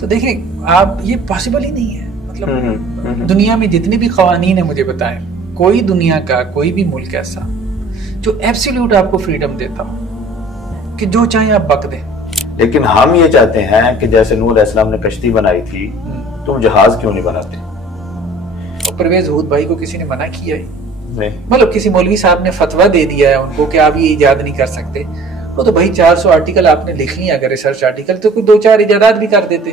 تو دیکھیں آپ یہ پاسبل ہی نہیں ہے. مطلب دنیا میں جتنے بھی قوانین ہیں مجھے بتائیں کوئی دنیا کا کوئی بھی ملک ایسا جو ایبسلیوٹ آپ کو فریڈم دیتا ہو کہ جو چاہیں آپ بک دیں. لیکن ہم یہ چاہتے ہیں کہ جیسے نوح علیہ السلام نے کشتی بنائی تھی تم جہاز کیوں نہیں بناتے؟ اور پرویز ہود بھائی کو کسی نے منع کیا ہی نہیں. مطلب کسی مولوی صاحب نے فتویٰ دے دیا ہے ان کو کہ آپ یہ ایجاد نہیں کر سکتے. وہ تو بھائی 400 آرٹیکل آپ نے لکھ لیا اگر ریسرچ آرٹیکل تو کوئی 2-4 ایجادات بھی کر دیتے.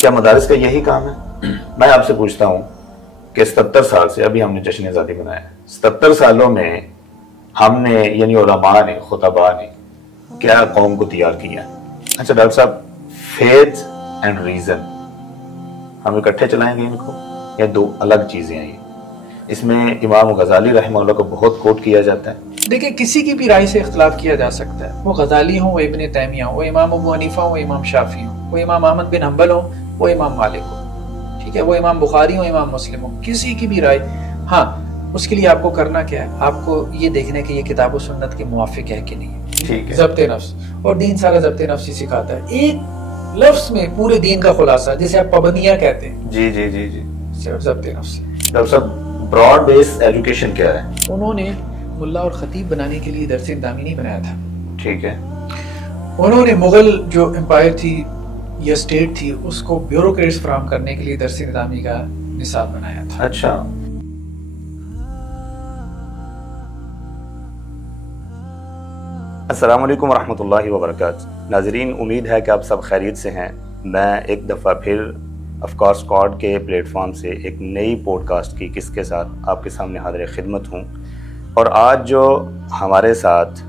کیا مدارس کا یہی کام ہے؟ میں آپ سے پوچھتا ہوں کہ 77 سال سے ابھی ہم نے جشن آزادی منایا ہے. 77 سالوں میں ہم نے یعنی علماء نے خطباء نے کیا قوم کو تیار کیا؟ اچھا ڈاکٹر صاحب فیتھ اینڈ ریزن ہم اکٹھے چلائیں گے ان کو یا دو الگ چیزیں ہیں؟ اس میں امام غزالی رحمہ اللہ کو بہت کوٹ کیا جاتا ہے. دیکھیں کسی کی بھی رائے سے اختلاف کیا جا سکتا ہے. وہ غزالی ہوں، وہ ابن تیمیہ ہوں، وہ امام ابو حنیفہ ہوں، وہ امام شافعی ہوں، وہ امام احمد بن حنبل ہوں، وہ امام مالک ہوں، ٹھیک ہے، وہ امام بخاری ہوں، امام مسلم ہوں. کسی کی بھی رائے، ہاں اس کے لیے آپ کو کرنا کیا ہے؟ آپ کو یہ دیکھنا کہ یہ کتاب و سنت کے موافق ہے کہ نہیں. ٹھیک ہے. ضبط نفس، اور دین سارا ضبط نفس ہی سکھاتا ہے. ایک لفظ میں پورے دین کا خلاصہ جسے آپ پابندیاں کہتے ہیں. جی جی جی جی صرف ضبط نفس. ڈاکٹر صاحب براڈ بیس ایجوکیشن کیا ہے؟ انہوں نے ملا اور خطیب بنانے کے لیے درس اندامی نہیں بنایا تھا. ٹھیک ہے. انہوں نے مغل جو امپائر تھی یا اسٹیٹ تھی اس کو بیوروکریٹس فراہم کرنے کے لیے درس اندامی کا نصاب بنایا تھا. اچھا. السلام علیکم ورحمۃ اللہ وبرکاتہ. ناظرین امید ہے کہ آپ سب خیریت سے ہیں. میں ایک دفعہ پھر افکار اسکواڈ کے پلیٹ فارم سے ایک نئی پوڈ کاسٹ کی قسط کے ساتھ آپ کے سامنے حاضر خدمت ہوں. اور آج جو ہمارے ساتھ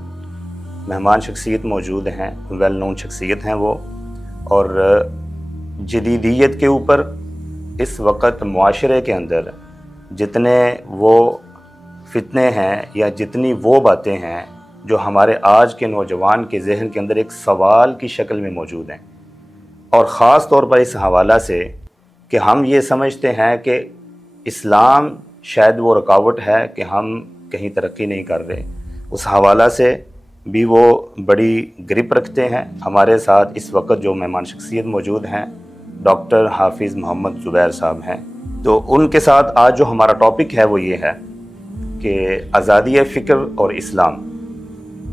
مہمان شخصیت موجود ہیں ویل نون شخصیت ہیں وہ، اور جدیدیت کے اوپر اس وقت معاشرے کے اندر جتنے وہ فتنے ہیں یا جتنی وہ باتیں ہیں جو ہمارے آج کے نوجوان کے ذہن کے اندر ایک سوال کی شکل میں موجود ہیں، اور خاص طور پر اس حوالہ سے کہ ہم یہ سمجھتے ہیں کہ اسلام شاید وہ رکاوٹ ہے کہ ہم کہیں ترقی نہیں کر رہے، اس حوالہ سے بھی وہ بڑی گرپ رکھتے ہیں. ہمارے ساتھ اس وقت جو مہمان شخصیت موجود ہیں ڈاکٹر حافظ محمد زبیر صاحب ہیں. تو ان کے ساتھ آج جو ہمارا ٹاپک ہے وہ یہ ہے کہ آزادی فکر اور اسلام.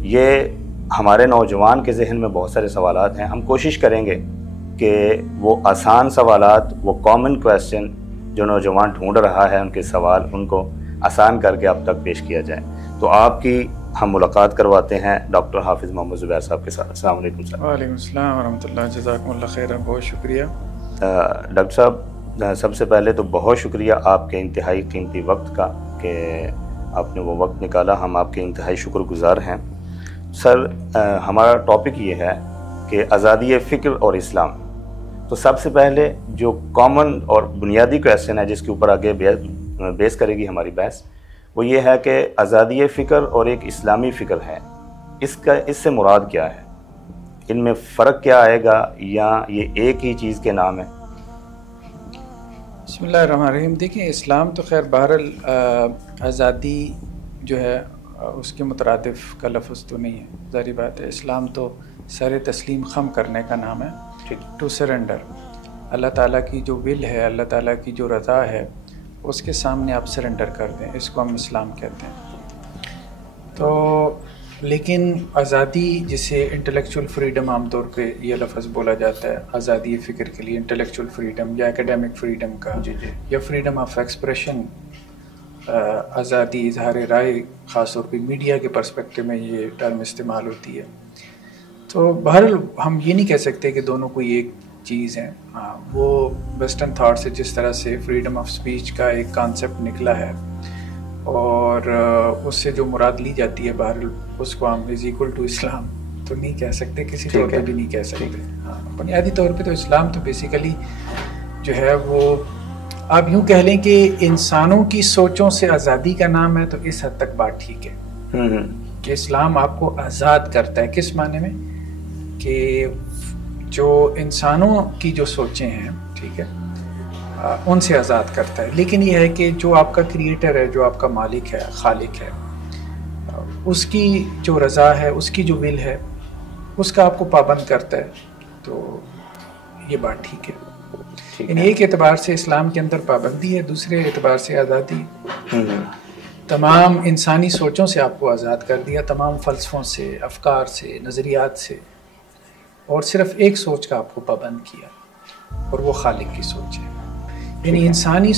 یہ ہمارے نوجوان کے ذہن میں بہت سارے سوالات ہیں. ہم کوشش کریں گے کہ وہ آسان سوالات، وہ کامن کویسچن جو نوجوان ڈھونڈ رہا ہے ان کے سوال، ان کو آسان کر کے آپ تک پیش کیا جائے. تو آپ کی ہم ملاقات کرواتے ہیں ڈاکٹر حافظ محمد زبیر صاحب کے ساتھ. السلام علیکم سر. وعلیکم السلام ورحمۃ اللہ. جزاکم اللہ خیر. بہت شکریہ. ڈاکٹر صاحب سب سے پہلے تو بہت شکریہ آپ کے انتہائی قیمتی وقت کا کہ آپ نے وہ وقت نکالا. ہم آپ کے انتہائی شکر گزار ہیں. سر ہمارا ٹاپک یہ ہے کہ آزادی فکر اور اسلام. تو سب سے پہلے جو کامن اور بنیادی کویسچن ہے جس کے اوپر آگے بیس کرے گی ہماری بحث، وہ یہ ہے کہ آزادی فکر اور ایک اسلامی فکر ہے، اس سے مراد کیا ہے؟ ان میں فرق کیا آئے گا یا یہ ایک ہی چیز کے نام ہے؟ بسم اللہ الرحمن الرحیم. دیکھیں اسلام تو خیر بہرحال آزادی جو ہے اس کے مترادف کا لفظ تو نہیں ہے، ظاہری بات ہے. اسلام تو سر تسلیم خم کرنے کا نام ہے، ٹو سرنڈر. اللہ تعالیٰ کی جو ول ہے، اللہ تعالیٰ کی جو رضا ہے اس کے سامنے آپ سرنڈر کر دیں، اس کو ہم اسلام کہتے ہیں. تو لیکن آزادی جسے انٹلیکچول فریڈم عام طور پہ یہ لفظ بولا جاتا ہے آزادی فکر کے لیے، انٹلیکچول فریڈم یا اکیڈیمک فریڈم کا، یا فریڈم آف ایکسپریشن، آزادی اظہار رائے، خاص طور پہ میڈیا کے پرسپیکٹو میں یہ ٹرم استعمال ہوتی ہے. تو بہرحال ہم یہ نہیں کہہ سکتے کہ دونوں کوئی ایک چیز ہیں. وہ ویسٹرن تھاٹ سے جس طرح سے فریڈم آف سپیچ کا ایک کانسیپٹ نکلا ہے اور اس سے جو مراد لی جاتی ہے بہرحال اس کو ہم از ایکول ٹو اسلام تو نہیں کہہ سکتے، کسی طور پہ بھی نہیں کہہ سکتے. بنیادی طور پہ تو اسلام تو بیسیکلی جو ہے وہ آپ یوں کہہ لیں کہ انسانوں کی سوچوں سے آزادی کا نام ہے. تو اس حد تک بات ٹھیک ہے کہ اسلام آپ کو آزاد کرتا ہے. کس معنی میں؟ کہ جو انسانوں کی جو سوچیں ہیں، ٹھیک ہے، ان سے آزاد کرتا ہے. لیکن یہ ہے کہ جو آپ کا کریٹر ہے، جو آپ کا مالک ہے، خالق ہے، اس کی جو رضا ہے، اس کی جو ول ہے، اس کا آپ کو پابند کرتا ہے. تو یہ بات ٹھیک ہے. یعنی ایک اعتبار سے اسلام کے اندر پابندی ہے, دوسرے اعتبار سے آزادی. تمام انسانی سوچوں سے آپ کو آزاد کر دیا, تمام فلسفوں سے, افکار سے, نظریات سے, اور صرف ایک سوچ کا آپ کو پابند کیا, اور وہ خالق کی سوچ ہے. یعنی انسانی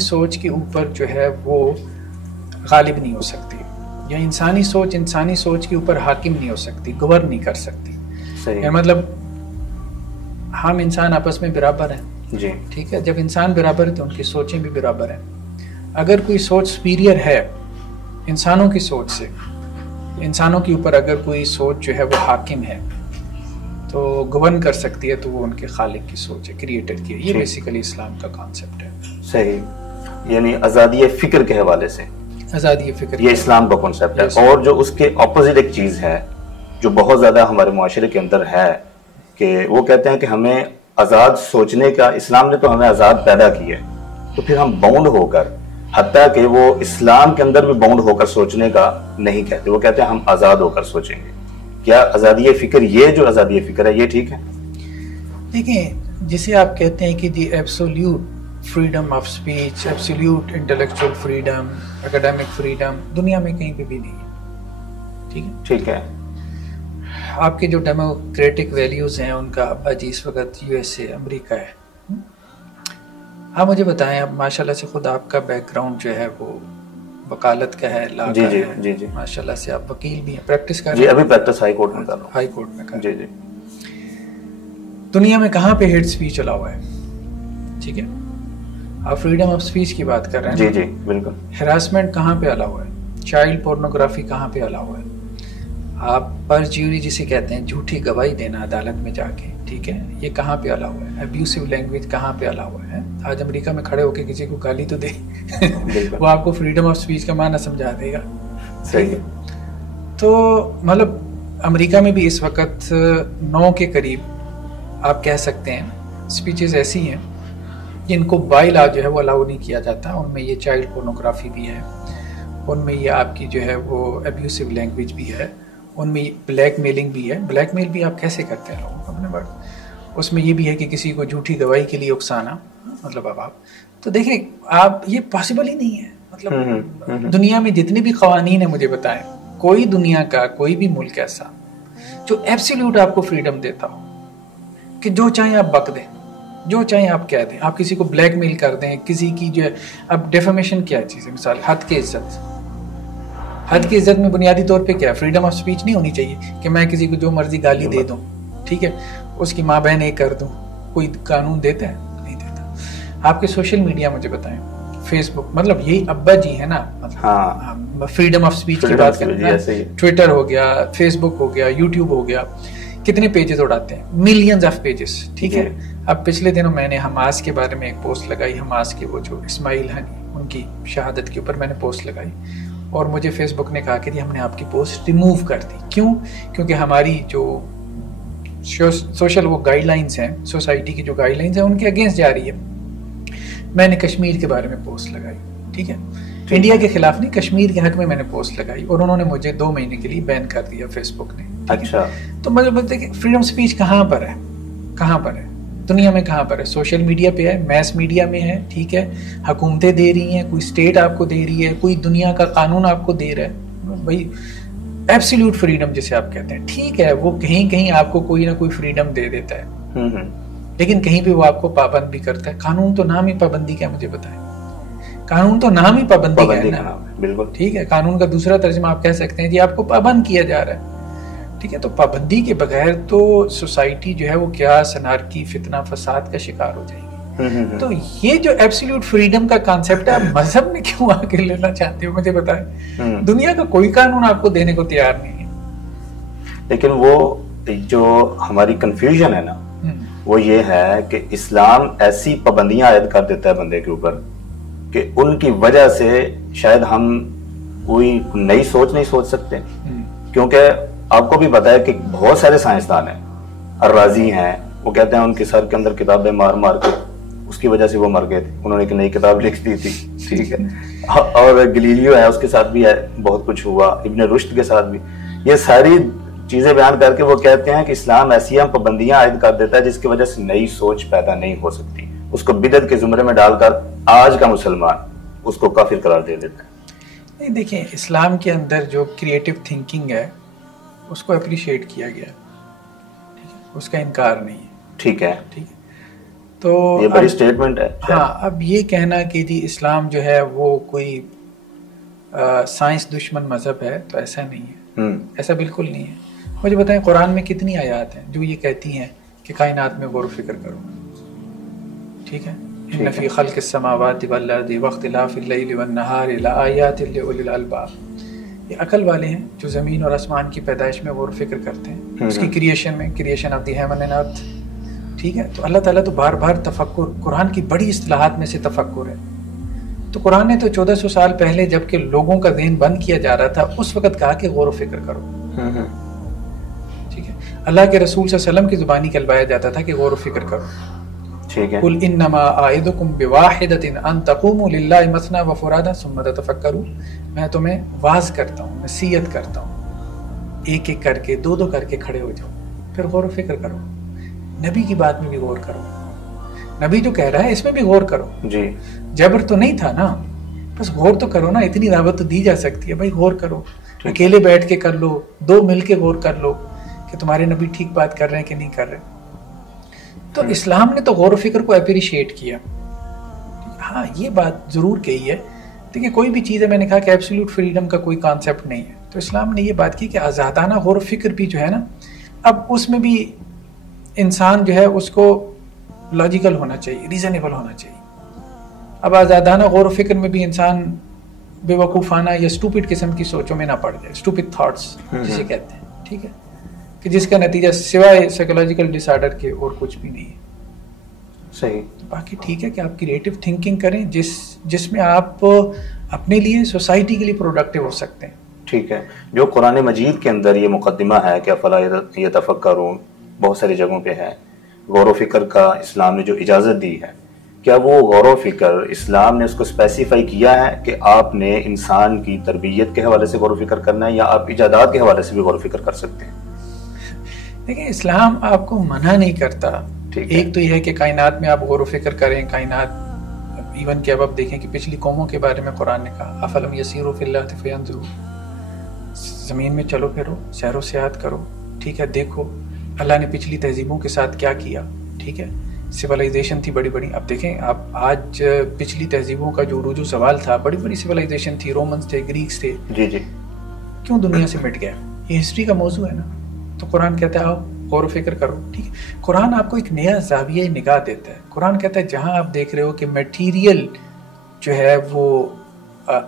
سوچ کے اوپر جو ہے وہ غالب نہیں ہو سکتی, یا انسانی سوچ کے اوپر حاکم نہیں ہو سکتی, گورن نہیں کر سکتی. یعنی مطلب ہم انسان آپس میں برابر ہیں جی, ٹھیک ہے. جب انسان برابر ہے تو ان کی سوچیں بھی برابر ہیں. اگر کوئی سوچ سپیریئر ہے انسانوں کی سوچ سے, انسانوں کے اوپر اگر کوئی سوچ جو ہے وہ حاکم ہے تو گورن کر سکتی ہے, تو وہ ان کے خالق کی سوچ ہے, کریٹر کی ہے. یہ بیسیکلی اسلام کا کانسیپٹ ہے. صحیح. یعنی آزادی فکر کے حوالے سے آزادی فکر یہ اسلام کا کانسیپٹ ہے. اور جو اس کے اپوزٹ ایک چیز ہے جو بہت زیادہ ہمارے معاشرے کے اندر ہے, کہ وہ کہتے ہیں کہ ہمیں آزاد سوچنے کا, اسلام نے تو ہمیں آزاد پیدا کی ہے, تو پھر ہم باؤنڈ ہو کر, حتیٰ کہ وہ اسلام کے اندر بھی باؤنڈ ہو کر سوچنے کا نہیں کہتے, وہ کہتے ہیں ہم آزاد ہو کر سوچیں گے. کیا آزادی فکر, یہ جو آزادی فکر ہے, یہ ٹھیک ہے؟ دیکھیں, جسے آپ کہتے ہیں کہ the absolute freedom of speech, absolute intellectual freedom, academic freedom, دنیا میں کہیں پہ بھی نہیں ہے. ٹھیک ہے, ٹھیک ہے. آپ کے جو ڈیموکریٹک ویلیوز ہیں ان کا ابا جی اس وقت USA امریکہ ہے. آپ مجھے بتائیں, اب ماشاءاللہ سے خود آپ کا بیک گراؤنڈ جو ہے وہ وکالت کا ہے, لا کا ہے, جی, ماشاءاللہ سے آپ وکیل بھی ہیں, پریکٹس کر رہے ہیں. جی, ابھی پریکٹس ہائی کورٹ میں کر رہا ہوں. ہائی کورٹ میں کر جی. دنیا میں کہاں پہ ہیٹ اسپیچ الاؤ ہے؟ ٹھیک ہے, آپ فریڈم آف اسپیچ کی بات کر رہے ہیں. جی, بالکل. ہراسمنٹ کہاں پہ الاؤ ہے؟ چائلڈ پورنوگرافی کہاں پہ الاؤ ہے؟ آپ پرجیوری جسے کہتے ہیں, جھوٹی گواہی دینا عدالت میں جا کے, ٹھیک ہے, یہ کہاں پہ الاؤ ہے؟ ابیوسو لینگویج کہاں پہ الاؤ ہے؟ آج امریکہ میں کھڑے ہو کے کسی کو گالی تو دے وہ آپ کو فریڈم آف اسپیچ کا معنی سمجھا دے گا. صحیح. تو مطلب امریکہ میں بھی اس وقت 9 کے قریب آپ کہہ سکتے ہیں اسپیچز ایسی ہیں جن کو بائی لا جو ہے وہ الاؤ نہیں کیا جاتا. ان میں یہ چائلڈ پورنوگرافی بھی ہے, ان میں یہ آپ کی جو ہے وہ ابیوسو لینگویج بھی ہے, ان میں بلیک میلنگ بھی ہے. بلیک میل بھی آپ کیسے کرتے ہیں لوگوں کو اپنے ورڈ, اس میں یہ بھی ہے کہ کسی کو جھوٹی گواہی کے لیے اکسانا, مطلب اب آپ تو دیکھیں, آپ یہ پاسبل ہی نہیں ہے. مطلب دنیا میں جتنے بھی قوانین ہیں مجھے بتائیں, کوئی دنیا کا کوئی بھی ملک ایسا جو ایبسلیوٹ آپ کو فریڈم دیتا ہو کہ جو چاہیں آپ بک دیں, جو چاہیں آپ کہہ دیں, آپ کسی کو بلیک میل کر دیں, کسی کی جو ہے. اب ڈیفیمیشن کیا چیز ہے؟ مثال حد کی عزت. حد کی عزت میں بنیادی طور پہ کیا ہے؟ فریڈم آف اسپیچ نہیں ہونی چاہیے کہ میں کسی کو جو مرضی گالی دے دوں, ٹھیک ہے, اس کی ماں بہن ایک کر دوں. کوئی قانون دیتا ہے؟ نہیں دیتا. آپ کے سوشل میڈیا مجھے بتائیں, فیس بک, مطلب یہی ابا جی ہے نا, فریڈم آف اسپیچ کی بات کریں, ٹویٹر ہو گیا, فیس بک ہو گیا, یوٹیوب ہو گیا, کتنے پیجز اڑاتے ہیں؟ Millions of pages. ٹھیک ہے. اب پچھلے دنوں میں نے حماس کے بارے میں ایک پوسٹ لگائی, حماس کے وہ جو اسماعیل ہنی, ان کی شہادت کے اوپر میں نے پوسٹ لگائی, اور مجھے فیس بک نے کہا کہ ہم نے آپ کی پوسٹ ریموو کر دی. کیوں؟ کیونکہ ہماری جو سوشل وہ گائیڈ لائنس ہیں, سوسائٹی کی جو گائیڈ لائنس ہیں, ان کے اگینسٹ جا رہی ہے. میں نے کشمیر کے بارے میں پوسٹ لگائی, ٹھیک ہے, انڈیا کے خلاف نہیں, کشمیر کے حق میں نے پوسٹ لگائی, اور انہوں نے مجھے 2 مہینے کے لیے بین کر دیا فیس بک نے. اچھا. تو مجھے بولتے کہ فریڈم اسپیچ کہاں پر ہے؟ کہاں پر ہے دنیا میں؟ کہاں پر ہے؟ سوشل میڈیا پہ ہے, میس میڈیا میں ہے, ٹھیک ہے, حکومتیں دے رہی ہیں, کوئی اسٹیٹ آپ کو دے رہی ہے, کوئی دنیا کا قانون آپ کو دے رہا ہے. بھائی ایبسلیوٹ فریڈم جسے آپ کہتے ہیں, ٹھیک ہے, وہ کہیں کہیں آپ کو کوئی نہ کوئی فریڈم دے دیتا ہے, لیکن کہیں پہ وہ آپ کو پابند بھی کرتا ہے. قانون تو نام ہی پابندی کا, مجھے بتائیں, قانون تو نام ہی پابندی کا ہے نا. بالکل ٹھیک ہے. قانون کا دوسرا ترجمہ آپ کہہ سکتے ہیں جی آپ کو پابند کیا جا رہا ہے, ٹھیک ہے. تو پابندی کے بغیر تو سوسائٹی جو ہے وہ کیا انارکی, فتنہ, فساد کا شکار ہو جائے گی. تو یہ جو ایبسلیوٹ فریڈم کا کانسیپٹ ہے, آپ مذہب میں کیوں آ کے لینا چاہتے ہو؟ مجھے بتائیں. دنیا کا کوئی قانون آپ کو دینے کو تیار نہیں ہے. لیکن وہ جو ہماری کنفیوژن ہے نا, وہ یہ ہے کہ اسلام ایسی پابندیاں عائد کر دیتا ہے بندے کے اوپر کہ ان کی وجہ سے شاید ہم کوئی نئی سوچ نہیں سوچ سکتے. کیونکہ آپ کو بھی پتا ہے کہ بہت سارے سائنسدان ہیں, الرازی ہیں, وہ کہتے ہیں ان کے سر کے اندر کتابیں مار مار کے اس کی وجہ سے وہ مر گئے تھے, انہوں نے ایک نئی کتاب لکھ دی تھی, ٹھیک ہے. اور گلیلیو ہے, اس کے ساتھ بھی بہت کچھ ہوا, ابن رشد کے ساتھ بھی. یہ ساری چیزیں بیان کر کے وہ کہتے ہیں کہ اسلام ایسی ہم پابندیاں عائد کر دیتا ہے جس کی وجہ سے نئی سوچ پیدا نہیں ہو سکتی، اس کو بدعت کے زمرے میں ڈال کر آج کا مسلمان اس کو کافر قرار دے دیتا ہے۔ نہیں، دیکھیں اسلام کے اندر جو کریٹو تھنکنگ ہے اس کو اپریشیٹ کیا گیا، اس کا انکار نہیں ہے، ٹھیک ہے، تو یہ بڑی سٹیٹمنٹ ہے۔ ہاں، اب یہ کہنا کہ جی اسلام جو ہے وہ کوئی سائنس دشمن مذہب ہے تو ایسا نہیں ہے، ایسا بالکل نہیں ہے۔ مجھے بتائیں قرآن میں کتنی آیات ہیں جو یہ کہتی ہیں کہ کائنات میں غور و فکر کرو، ٹھیک ہے؟ ان فی خلق السماوات والارض واختلاف اللیل والنہار لآیات لأولی الالباب، یہ عقل والے ہیں جو زمین اور آسمان کی پیدائش میں غور و فکر کرتے ہیں، اس کی کریشن میں، creation of the heaven and earth, ٹھیک ہے؟ تو اللہ تعالیٰ تو بار بار تفکر، قرآن کی بڑی اصطلاحات میں سے تفکر ہے۔ تو قرآن نے تو 1400 سال پہلے جب کہ لوگوں کا ذہن بند کیا جا رہا تھا اس وقت کہا کہ غور و فکر کرو، ٹھیک ہے؟ اللہ کے رسول صلی اللہ علیہ وسلم کی زبانی کہلوایا جاتا تھا کہ غور و فکر کرو، ٹھیک ہے؟ قل انما اعظکم بواحدۃ ان تقوموا للہ مثنی وفرادا ثم تتفکروا، میں تمہیں واعظ کرتا ہوں، نصیحت کرتا ہوں، ایک ایک کر کے، دو دو کر کے کھڑے ہو جاؤ، پھر غور و فکر کرو، نبی کی بات میں بھی غور کرو، نبی جو کہہ رہا ہے اس میں بھی غور کرو، جی جبر تو نہیں تھا نا، بس غور تو کرو نا، اتنی دعوت تو دی جا سکتی ہے بھائی، غور کرو، اکیلے بیٹھ کے کر لو، دو مل کے غور کر لو کہ تمہارے نبی ٹھیک بات کر رہے ہیں کہ نہیں کر رہے۔ تو اسلام نے تو غور و فکر کو اپریشیٹ کیا، ہاں یہ بات ضرور کہی ہے، دیکھیں کوئی بھی چیز ہے، میں نے کہا کہ ایبسولوٹ فریڈم کا کوئی کانسیپٹ نہیں ہے، تو اسلام نے یہ بات کی کہ آزادانہ غور و فکر بھی جو ہے نا، اب اس میں بھی انسان جو ہے اس کو لاجیکل ہونا چاہیے، ریزنیبل ہونا چاہیے۔ اب آزادانہ غور و فکر میں بھی انسان بے وقوفانہ یا اسٹوپڈ قسم کی سوچوں میں نہ پڑ جائے، اسٹوپڈ تھاٹس جسے کہتے ہیں، ٹھیک ہے، کہ جس کا نتیجہ سوائے سائیکولوجیکل ڈس آرڈر کے اور کچھ بھی نہیں ہے۔ صحیح، باقی ٹھیک ہے کہ آپ کریٹو تھنکنگ کریں جس میں آپ اپنے لیے، سوسائٹی کے لیے پروڈکٹیو ہو سکتے ہیں، ٹھیک ہے۔ جو قرآن مجید کے اندر یہ مقدمہ ہے کہ افلا یتفکرون، بہت ساری جگہوں پہ ہے، غور و فکر کا اسلام نے جو اجازت دی ہے، کیا وہ غور و فکر اسلام نے اس کو اسپیسیفائی کیا ہے کہ آپ نے انسان کی تربیت کے حوالے سے غور و فکر کرنا ہے، یا آپ ایجادات کے حوالے سے بھی غور و فکر کر سکتے ہیں؟ دیکھیں اسلام آپ کو منع نہیں کرتا، ایک تو یہ ہے کہ کائنات میں آپ غور و فکر کریں، کائنات ایون کہ اب آپ دیکھیں کہ پچھلی قوموں کے بارے میں قرآن نے کہا افلم یسیروا فی الارض فینظروا، زمین میں چلو پھرو، سیر و سیاحت کرو، ٹھیک ہے، دیکھو اللہ نے پچھلی تہذیبوں کے ساتھ کیا کیا، ٹھیک ہے، سویلائزیشن تھی بڑی بڑی، اب دیکھیں آپ آج پچھلی تہذیبوں کا جو عروج و زوال تھا، بڑی بڑی سویلائزیشن تھی، رومنز تھے، گریکس تھے، جی جی، کیوں دنیا سے مٹ گیا؟ یہ ہسٹری کا موضوع ہے نا، تو قرآن کہتا ہے آؤ غور و فکر کرو، ٹھیک ہے۔ قرآن آپ کو ایک نیا زاویہ نگاہ دیتا ہے، قرآن کہتا ہے جہاں آپ دیکھ رہے ہو کہ میٹیریل جو ہے وہ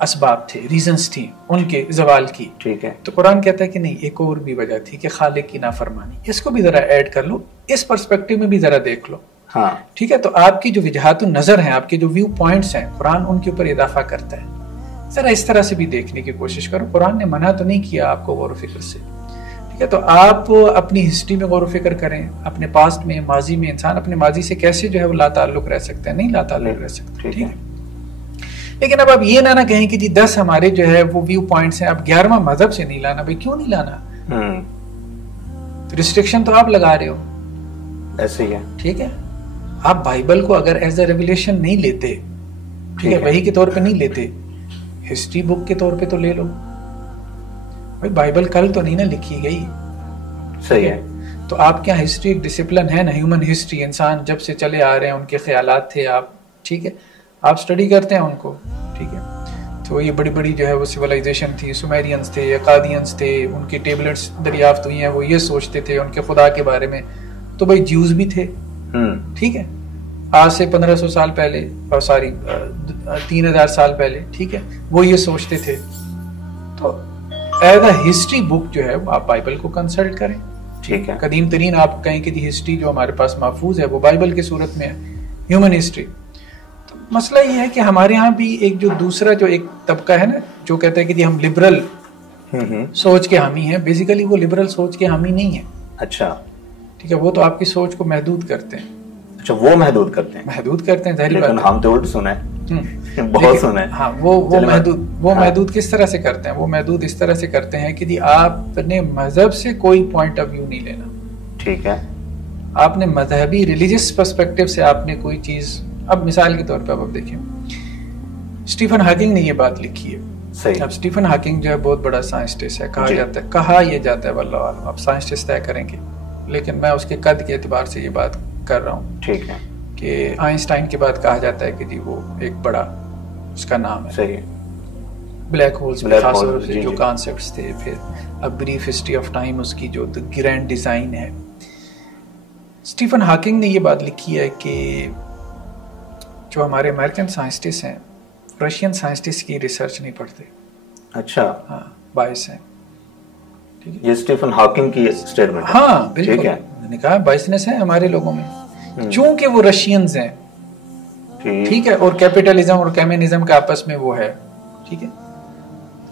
اسباب تھے، ریزنز تھیں ان کے زوال کی، ٹھیک ہے، تو قرآن کہتا ہے کہ نہیں، ایک اور بھی وجہ تھی کہ خالق کی نافرمانی، اس کو بھی ذرا ایڈ کر لو، اس پرسپیکٹو میں بھی ذرا دیکھ لو، ہاں ٹھیک ہے۔ تو آپ کی جو وجہات النظر ہیں، آپ کے جو ویو پوائنٹس ہیں، قرآن ان کے اوپر اضافہ کرتا ہے، ذرا اس طرح سے بھی دیکھنے کی کوشش کرو۔ قرآن نے منع تو نہیں کیا آپ کو غور و فکر سے، ٹھیک ہے، تو آپ اپنی ہسٹری میں غور و فکر کریں، اپنے پاسٹ میں، ماضی میں، انسان اپنے ماضی سے کیسے جو ہے وہ لا تعلق رہ سکتا ہے، نہیں لا تعلق رہ سکتا، ٹھیک ہے۔ لیکن اب آپ یہ نہ کہیں کہ جی 10 ہمارے جو ہے وہ ویو پوائنٹس ہیں، اب 11واں مذہب سے نہیں لانا، بھائی کیوں نہیں لانا؟ ریسٹرکشن تو آپ لگا رہے ہو، ایسے ہی ہے، ٹھیک ہے۔ آپ بائبل کو اگر ایز اے ریویلیشن نہیں لیتے، ٹھیک ہے، وحی کے طور پہ نہیں لیتے، ہسٹری بک کے طور پہ تو لے لو، بھائی بائبل کل تو نہیں نا لکھی گئی، صحیح ہے۔ تو آپ کیا ہسٹری ایک ڈسپلن ہے نا، ہیومن ہسٹری، انسان جب سے چلے آ رہے ہیں ان کے خیالات تھے، آپ ٹھیک ہے، آپ سٹڈی کرتے ہیں ان کو، ٹھیک ہے۔ تو یہ بڑی بڑی جو ہے وہ سویلائزیشن تھی، سومیرینز تھے، اکادینز تھے، ان کی ٹیبلٹس دریافت ہوئی ہیں، وہ یہ سوچتے تھے ان کے خدا کے بارے میں، تو بھائی جیوز بھی تھے، ٹھیک ہے، آج سے 1500 سال پہلے، اور سوری 3000 سال پہلے، ٹھیک ہے، وہ یہ سوچتے تھے۔ تو ایز اے ہسٹری بک جو ہے وہ آپ بائبل کو کنسلٹ کریں، ٹھیک ہے۔ قدیم ترین آپ کہیں کہ ہسٹری جو ہمارے پاس محفوظ ہے وہ بائبل کی صورت میں ہے، ہیومن ہسٹری۔ تو مسئلہ یہ ہے کہ ہمارے ہاں بھی ایک جو دوسرا جو ایک طبقہ ہے نا، جو کہتا ہے کہ جی ہم لبرل سوچ کے حامی ہیں، بیسیکلی وہ لبرل سوچ کے حامی نہیں ہے، اچھا، ٹھیک ہے، وہ تو آپ کی سوچ کو محدود کرتے ہیں، اچھا وہ محدود کرتے ہیں، محدود کرتے ہیں، ظاہری لیکن بات ہے۔ ہم تو الٹ سنیں، بہت سنا ہے. ہاں وہ محدود کس طرح سے کرتے ہیں؟ وہ محدود اس طرح سے کرتے ہیں کہ جی آپ نے مذہب سے کوئی پوائنٹ آف ویو نہیں لینا. ٹھیک ہے. آپ نے مذہبی ریلیجیس پرسپیکٹو سے آپ نے کوئی چیز، اب مثال کے طور پہ آپ دیکھیں اسٹیفن ہاکنگ نے یہ بات لکھی ہے. صحیح. اب اسٹیفن ہاکنگ جو ہے بہت بڑا سائنسٹسٹ ہے، کہا یہ جاتا ہے واللہ عالم، اب سائنسٹسٹ طے کریں گے، لیکن میں اس کے قد کے اعتبار سے یہ بات کر رہا ہوں. ٹھیک ہے. کہ آئنسٹائن کے بعد کہا جاتا ہے کہ جی وہ ایک بڑا اس کا نام ہے. صحیح. بلیک ہولز میں خاص طور سے جو کانسیپٹس تھے، پھر اب بریف ہسٹری آف ٹائم اس کی جو گرینڈ ڈیزائن ہے. اسٹیفن ہاکنگ نے یہ بات لکھی ہے کہ جو ہمارے امریکن سائنسٹسٹ ہیں رشین سائنسٹسٹ کی ریسرچ نہیں پڑھتے. اچھا. ہاں باعث ہیں. یہ اسٹیفن ہاکنگ کی اسٹیٹمنٹ ہے. ہاں بالکل، میں نے کہا بائسنس ہے ہمارے لوگوں میں، چونکہ وہ رشینز ہیں. ٹھیک ہے. اور کیپٹلزم اور کمیونزم کا آپس میں وہ ہے. ٹھیک ہے.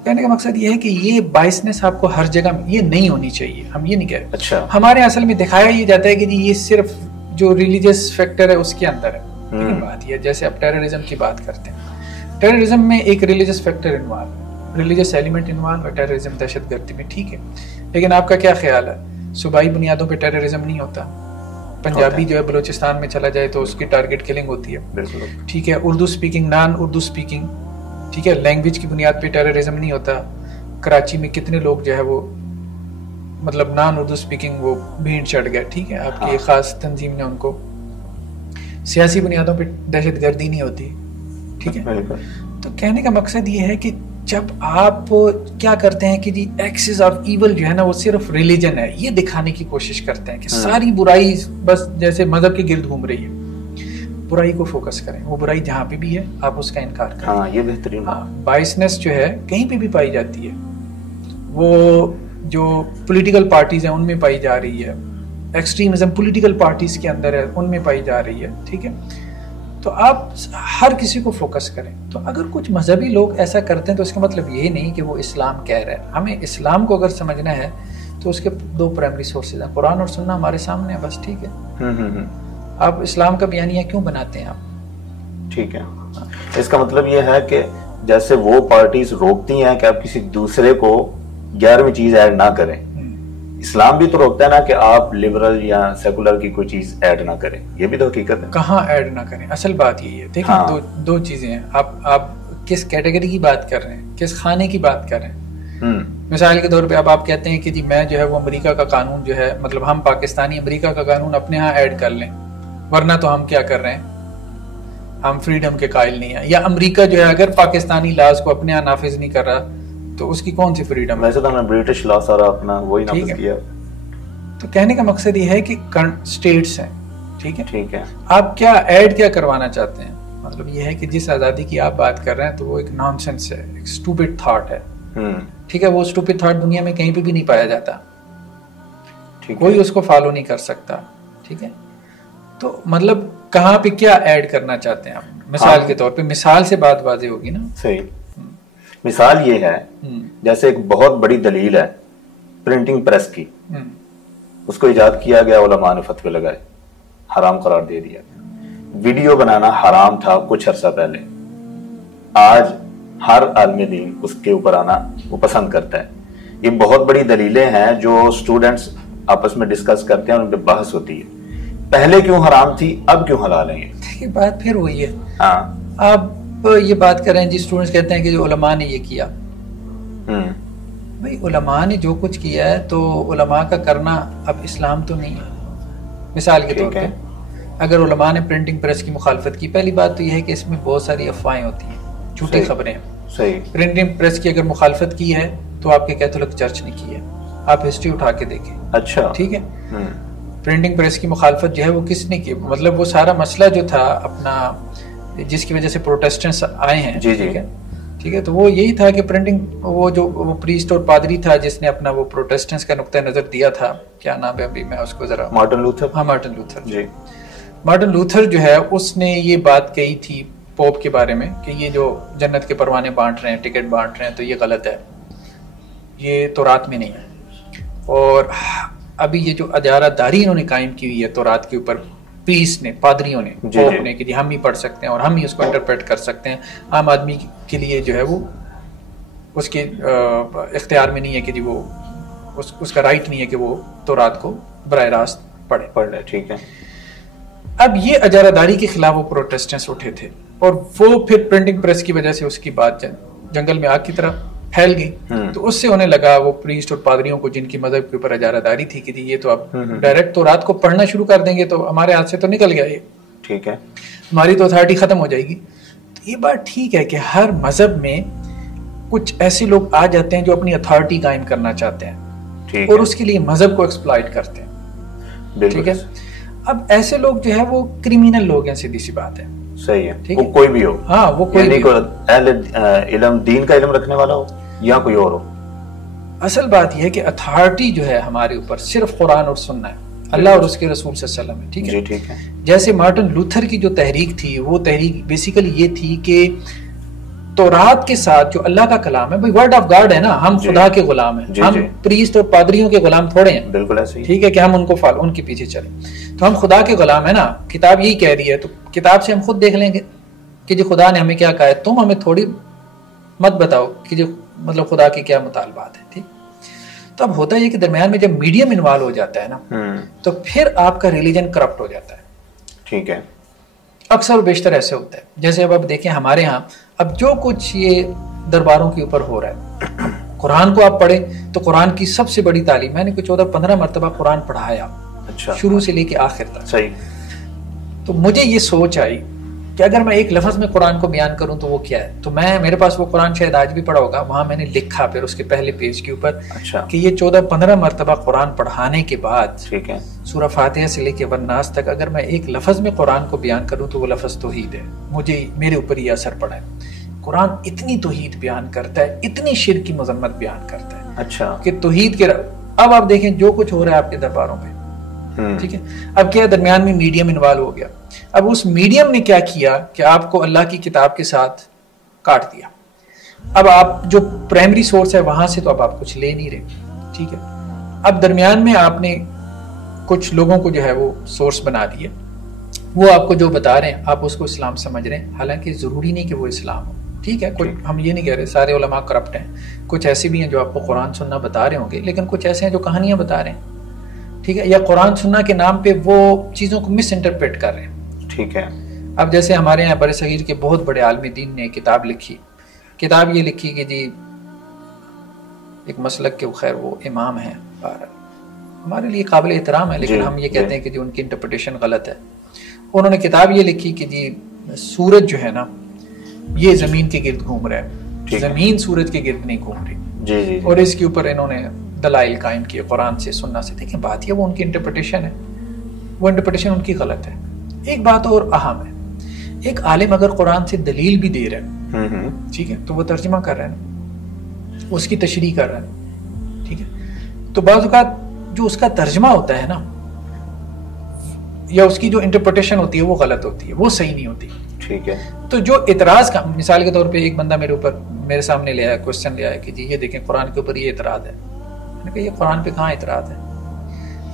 کہنے کا مقصد یہ ہے کہ یہ بائسنس آپ کو ہر جگہ یہ نہیں ہونی چاہیے. ہم یہ نہیں کہہ. اچھا. ہمارے اصل میں دکھایا یہ جاتا ہے کہ یہ صرف جو ریلیجیس فیکٹر ہے اس کے اندر ہے. بات یہ جیسے اب ٹیررزم کی بات کرتے ہیں، ٹیررزم میں ایک religious factor involve, religious element involve ہے ٹیررزم دہشت گردی میں. ٹھیک ہے. لیکن آپ کا کیا خیال ہے صوبائی بنیادوں پہ ٹیررزم نہیں ہوتا؟ پنجابی جو ہے بلوچستان میں چلا جائے تو اس کی ٹارگٹ کلنگ ہوتی ہے. بالکل. ٹھیک ہے. اردو سپیکنگ، نان اردو سپیکنگ، ٹھیک ہے، لینگویج کی بنیاد پہ ٹیررزم نہیں ہوتا. کراچی میں کتنے لوگ جو ہے وہ مطلب نان اردو سپیکنگ وہ بھیڑ چڑھ گئے. ٹھیک ہے. آپ کی ایک خاص تنظیم نے ان کو، سیاسی بنیادوں پہ دہشت گردی نہیں ہوتی. ٹھیک ہے. تو کہنے کا مقصد یہ ہے کہ جب آپ کیا کرتے ہیں کہ جی ایکسس آف ایول جو ہے نا وہ صرف ریلیجن ہے، یہ دکھانے کی کوشش کرتے ہیں کہ ساری برائی بس جیسے مذہب کے گرد گھوم رہی ہے. برائی کو فوکس کریں، وہ برائی جہاں پہ بھی ہے آپ اس کا انکار کریں. ہاں یہ بہترین. بائسنس جو ہے کہیں پہ بھی پائی جاتی ہے، وہ جو پولیٹیکل پارٹیز ہیں ان میں پائی جا رہی ہے، ایکسٹریمزم پولیٹیکل پارٹیز کے اندر ہے ان میں پائی جا رہی ہے. ٹھیک ہے. تو آپ ہر کسی کو فوکس کریں. تو اگر کچھ مذہبی لوگ ایسا کرتے ہیں تو اس کا مطلب یہ نہیں کہ وہ اسلام کہہ رہے ہیں. ہمیں اسلام کو اگر سمجھنا ہے تو اس کے دو پرائمری سورسز ہیں، قرآن اور سننا ہمارے سامنے ہے بس. ٹھیک ہے. آپ اسلام کا بیانیہ کیوں بناتے ہیں آپ؟ ٹھیک ہے. اس کا مطلب یہ ہے کہ جیسے وہ پارٹیز روکتی ہیں کہ آپ کسی دوسرے کو 11ویں چیز ایڈ نہ کریں، اسلام بھی تو روکتا ہے نا کہ آپ لبرل یا سیکولر کی کوئی چیز ایڈ نہ کریں. یہ بھی تو حقیقت ہے. کہاں ایڈ نہ کریں؟ اصل بات یہی ہے. دیکھیں دو چیزیں ہیں. آپ کس کیٹیگری کی بات کر رہے ہیں، کس خانے کی بات کر رہے ہیں. مثال کے طور پہ اب آپ کہتے ہیں کہ جی میں جو ہے وہ امریکہ کا قانون جو ہے مطلب ہم پاکستانی امریکہ کا قانون اپنے ہاں ایڈ کر لیں، ورنہ تو ہم کیا کر رہے ہیں، ہم فریڈم کے قائل نہیں ہیں. یا امریکہ جو ہے اگر پاکستانی لاز کو اپنے ہاں نافذ نہیں کر رہا تو اس کی کون سی فریڈم ہے؟ ویسے تو ہم نے برٹش لا سارا اپنا وہی نافذ کیا. تو کہنے کا مقصد یہ ہے کہ اسٹیٹس ہیں. ٹھیک ہے. ٹھیک ہے. آپ کیا ایڈ کیا کروانا چاہتے ہیں؟ مطلب یہ ہے کہ جس آزادی کی آپ بات کر رہے ہیں تو وہ ایک نان سینس ہے، ایک اسٹوپڈ تھاٹ ہے. ٹھیک ہے. وہ اسٹوپڈ تھاٹ دنیا میں کہیں پہ بھی نہیں پایا جاتا، کوئی اس کو فالو نہیں کر سکتا. ٹھیک ہے. تو مطلب کہاں پہ کیا ایڈ کرنا چاہتے ہیں آپ؟ مثال کے طور پہ، مثال سے بات واضح ہوگی نا. صحیح. مثال یہ ہے جیسے ایک بہت بڑی دلیل ہے پرنٹنگ پریس کی، اس کو ایجاد کیا گیا، علماء نے فتوے لگائے، حرام قرار دے دیا. ویڈیو بنانا حرام تھا کچھ عرصہ پہلے، آج ہر عالم دین اس کے اوپر آنا وہ پسند کرتا ہے. یہ بہت بڑی دلیلیں ہیں جو اسٹوڈنٹس آپس میں ڈسکس کرتے ہیں اور ان پہ بحث ہوتی ہے. پہلے کیوں حرام تھی اب کیوں حلال ہے؟ یہ بات پھر وہی ہے. ہاں آپ یہ بات کر رہے ہیں جی اسٹوڈنٹس کہتے ہیں کہ جو علماء نے یہ کیا. بھائی علماء نے جو کچھ کیا ہے تو علماء کا کرنا اب اسلام تو نہیں ہے. مثال کے طور پہ اگر علماء نے پرنٹنگ پریس کی مخالفت کی، پہلی بات تو یہ ہے کہ اس میں بہت ساری افواہیں ہوتی ہیں، جھوٹی خبریں ہیں. صحیح. پرنٹنگ پریس کی اگر مخالفت کی ہے تو آپ کے کیتھولک چرچ نے کی ہے، آپ ہسٹری اٹھا کے دیکھیں. اچھا. ٹھیک ہے. پرنٹنگ پریس کی مخالفت جو ہے وہ کس نے کی؟ مطلب وہ سارا مسئلہ جو تھا اپنا جس کی وجہ سے پروٹیسٹنٹس آئے ہیں. ٹھیک ہے. ٹھیک ہے. تو وہ یہی تھا کہ پرنٹنگ وہ پریسٹ اور پادری تھا جس نے اپنا وہ پروٹیسٹنٹس کا نقطہ نظر دیا تھا. کیا نام ہے ابھی میں اس کو ذرا، مارٹن لوتھر. ہاں مارٹن لوتھر. جی مارٹن لوتھر جو ہے اس نے یہ بات کہی تھی پوپ کے بارے میں کہ یہ جو جنت کے پروانے بانٹ رہے ہیں، ٹکٹ بانٹ رہے ہیں، تو یہ غلط ہے، یہ تورات میں نہیں ہے. اور ابھی یہ جو اجارہ داری انہوں نے قائم کی ہوئی ہے تورات کے اوپر پریسٹ نے، پادریوں نے، پوپ نے کہ جی ہم ہی پڑھ سکتے ہیں اور ہم ہی اس کو انٹرپریٹ کر سکتے ہیں. عام آدمی کے لیے جو ہے وہ اس کے اختیار میں نہیں ہے کہ جی وہ اس کا رائٹ نہیں ہے کہ وہ تورات کو براہ راست پڑھ لے. ٹھیک ہے. اب یہ اجارہ داری کے خلاف وہ پروٹیسٹنٹس اٹھے تھے اور وہ پھر پرنٹنگ پریس کی وجہ سے اس کی بات جنگل میں آگ کی طرح پھیل گئی. تو اس سے انہیں لگا وہ پریسٹ اور پادریوں کو جن کی مذہب کے اوپر اجارہ داری تھی کہ یہ تو اب ڈائریکٹ تورات کو پڑھنا شروع کر دیں گے تو ہمارے ہاتھ سے تو نکل گیا یہ. ٹھیک ہے. ہماری تو اتھارٹی ختم ہو جائے گی. تو یہ بات ٹھیک ہے کہ ہر مذہب میں کچھ ایسے لوگ آ جاتے ہیں جو اپنی اتھارٹی قائم کرنا چاہتے ہیں اور اس کے لیے مذہب کو ایکسپلائٹ کرتے ہیں. ٹھیک ہے. اب ایسے لوگ جو ہے وہ کریمنل لوگ ہیں، سیدھی سی بات ہے. صحیح ہے. وہ کوئی بھی ہو. ہاں وہ کوئی بھی اہل علم، دین کا علم رکھنے والا ہو یا کوئی اور ہو. اصل بات یہ ہے کہ اتھارٹی جو ہے ہمارے اوپر صرف قرآن اور سننا ہے، اللہ اور اس کے رسول صلی اللہ علیہ وسلم ہے. ٹھیک ہے. جی ٹھیک ہے. جیسے مارٹن لوتھر کی جو تحریک تھی وہ تحریک بیسیکلی یہ تھی کہ تورات کے ساتھ جو اللہ کا کلام ہے، بھائی ورڈ آف گاڈ ہے نا، ہم خدا کے غلام ہیں، ہم پریسٹ اور پادریوں کے غلام تھوڑے ہیں. بالکل ایسے ہی. ٹھیک ہے کہ ہم ان کو فالو، ان کے پیچھے چلیں. تو ہم خدا کے غلام ہیں نا، کتاب یہی کہہ رہی ہے تو کتاب سے ہم خود دیکھ لیں گے کہ جی خدا نے ہمیں کیا کہا ہے. تم ہمیں تھوڑی مت بتاؤ کہ جو مطلب خدا کے کیا مطالبات ہیں. ٹھیک. تو اب ہوتا ہے کہ درمیان میں جب میڈیم انوالو ہو جاتا ہے نا تو پھر آپ کا ریلیجن کرپٹ ہو جاتا ہے. ٹھیک ہے. اکثر و بیشتر ایسے ہوتا ہے. جیسے اب آپ دیکھیں ہمارے ہاں اب جو کچھ یہ درباروں کے اوپر ہو رہا ہے، قرآن کو آپ پڑھیں تو قرآن کی سب سے بڑی تعلیم، میں نے کوئی 14-15 مرتبہ قرآن پڑھایا. اچھا. شروع سے لے کے آخر تک. صحیح. تو مجھے یہ سوچ آئی کہ اگر میں ایک لفظ میں قرآن کو بیان کروں تو وہ کیا ہے. تو میرے پاس وہ قرآن شاید آج بھی پڑھا ہوگا، وہاں میں نے لکھا پھر اس کے پہلے پیج کے اوپر کہ یہ 14-15 مرتبہ قرآن پڑھانے کے بعد سورہ فاتحہ سے لے کے والناس تک اگر میں ایک لفظ میں قرآن کو بیان کروں تو وہ لفظ توحید ہے. مجھے میرے اوپر یہ اثر پڑا ہے. قرآن اتنی توحید بیان کرتا ہے، اتنی شرک کی مذمت بیان کرتا ہے. اچھا. کہ توحید کے اب آپ دیکھیں جو کچھ ہو رہا ہے آپ کے درباروں پہ. ٹھیک ہے. اب کیا درمیان میں میڈیم انوالو ہو گیا. اب اس میڈیم نے کیا کیا کہ آپ کو اللہ کی کتاب کے ساتھ کاٹ دیا. اب آپ جو پرائمری سورس ہے وہاں سے تو اب آپ کچھ لے نہیں رہے. ٹھیک ہے. اب درمیان میں آپ نے کچھ لوگوں کو جو ہے وہ سورس بنا دیے، وہ آپ کو جو بتا رہے ہیں آپ اس کو اسلام سمجھ رہے ہیں، حالانکہ ضروری نہیں کہ وہ اسلام ہو. ٹھیک ہے. کچھ ہم یہ نہیں کہہ رہے سارے علماء کرپٹ ہیں، کچھ ایسے بھی ہیں جو آپ کو قرآن سننا بتا رہے ہوں گے، لیکن کچھ ایسے ہیں جو کہانیاں بتا رہے ہیں. ٹھیک ہے. یا قرآن سننا کے نام پہ وہ چیزوں کو مس انٹرپریٹ کر رہے ہیں. ٹھیک ہے. اب جیسے ہمارے یہاں بر صغیر کے بہت بڑے عالم دین نے کتاب لکھی. کتاب یہ لکھی کہ جی ایک مسلک کے خیر وہ امام ہیں، ہمارے لیے قابل احترام ہے، لیکن ہم یہ کہتے ہیں کہ جی ان کی انٹرپریٹیشن غلط ہے. انہوں نے کتاب یہ لکھی کہ جی سورج جو ہے نا یہ زمین کے گرد گھوم رہا ہے، زمین سورج کے گرد نہیں گھوم رہی. اور اس کے اوپر انہوں نے دلائل قائم کیے قرآن سے سننا سے. دیکھیں بات یہ وہ ان کی انٹرپریٹیشن ہے، وہ انٹرپریٹیشن ان کی غلط ہے. ایک بات اور اہم ہے، ایک عالم اگر قرآن سے دلیل بھی دے رہا ہے ٹھیک ہے تو وہ ترجمہ کر رہا ہے نا، اس کی تشریح کر رہا ہے. ٹھیک ہے. تو بعض اوقات جو اس کا ترجمہ ہوتا ہے نا یا اس کی جو انٹرپریٹیشن ہوتی ہے وہ غلط ہوتی ہے، وہ صحیح نہیں ہوتی. ٹھیک ہے. تو جو اعتراض کا مثال کے طور پہ ایک بندہ میرے سامنے لے آیا، کوشچن لے آیا کہ جی یہ دیکھیں قرآن کے اوپر یہ اعتراض ہے. میں نے کہا یہ قرآن پہ کہاں اعتراض ہے؟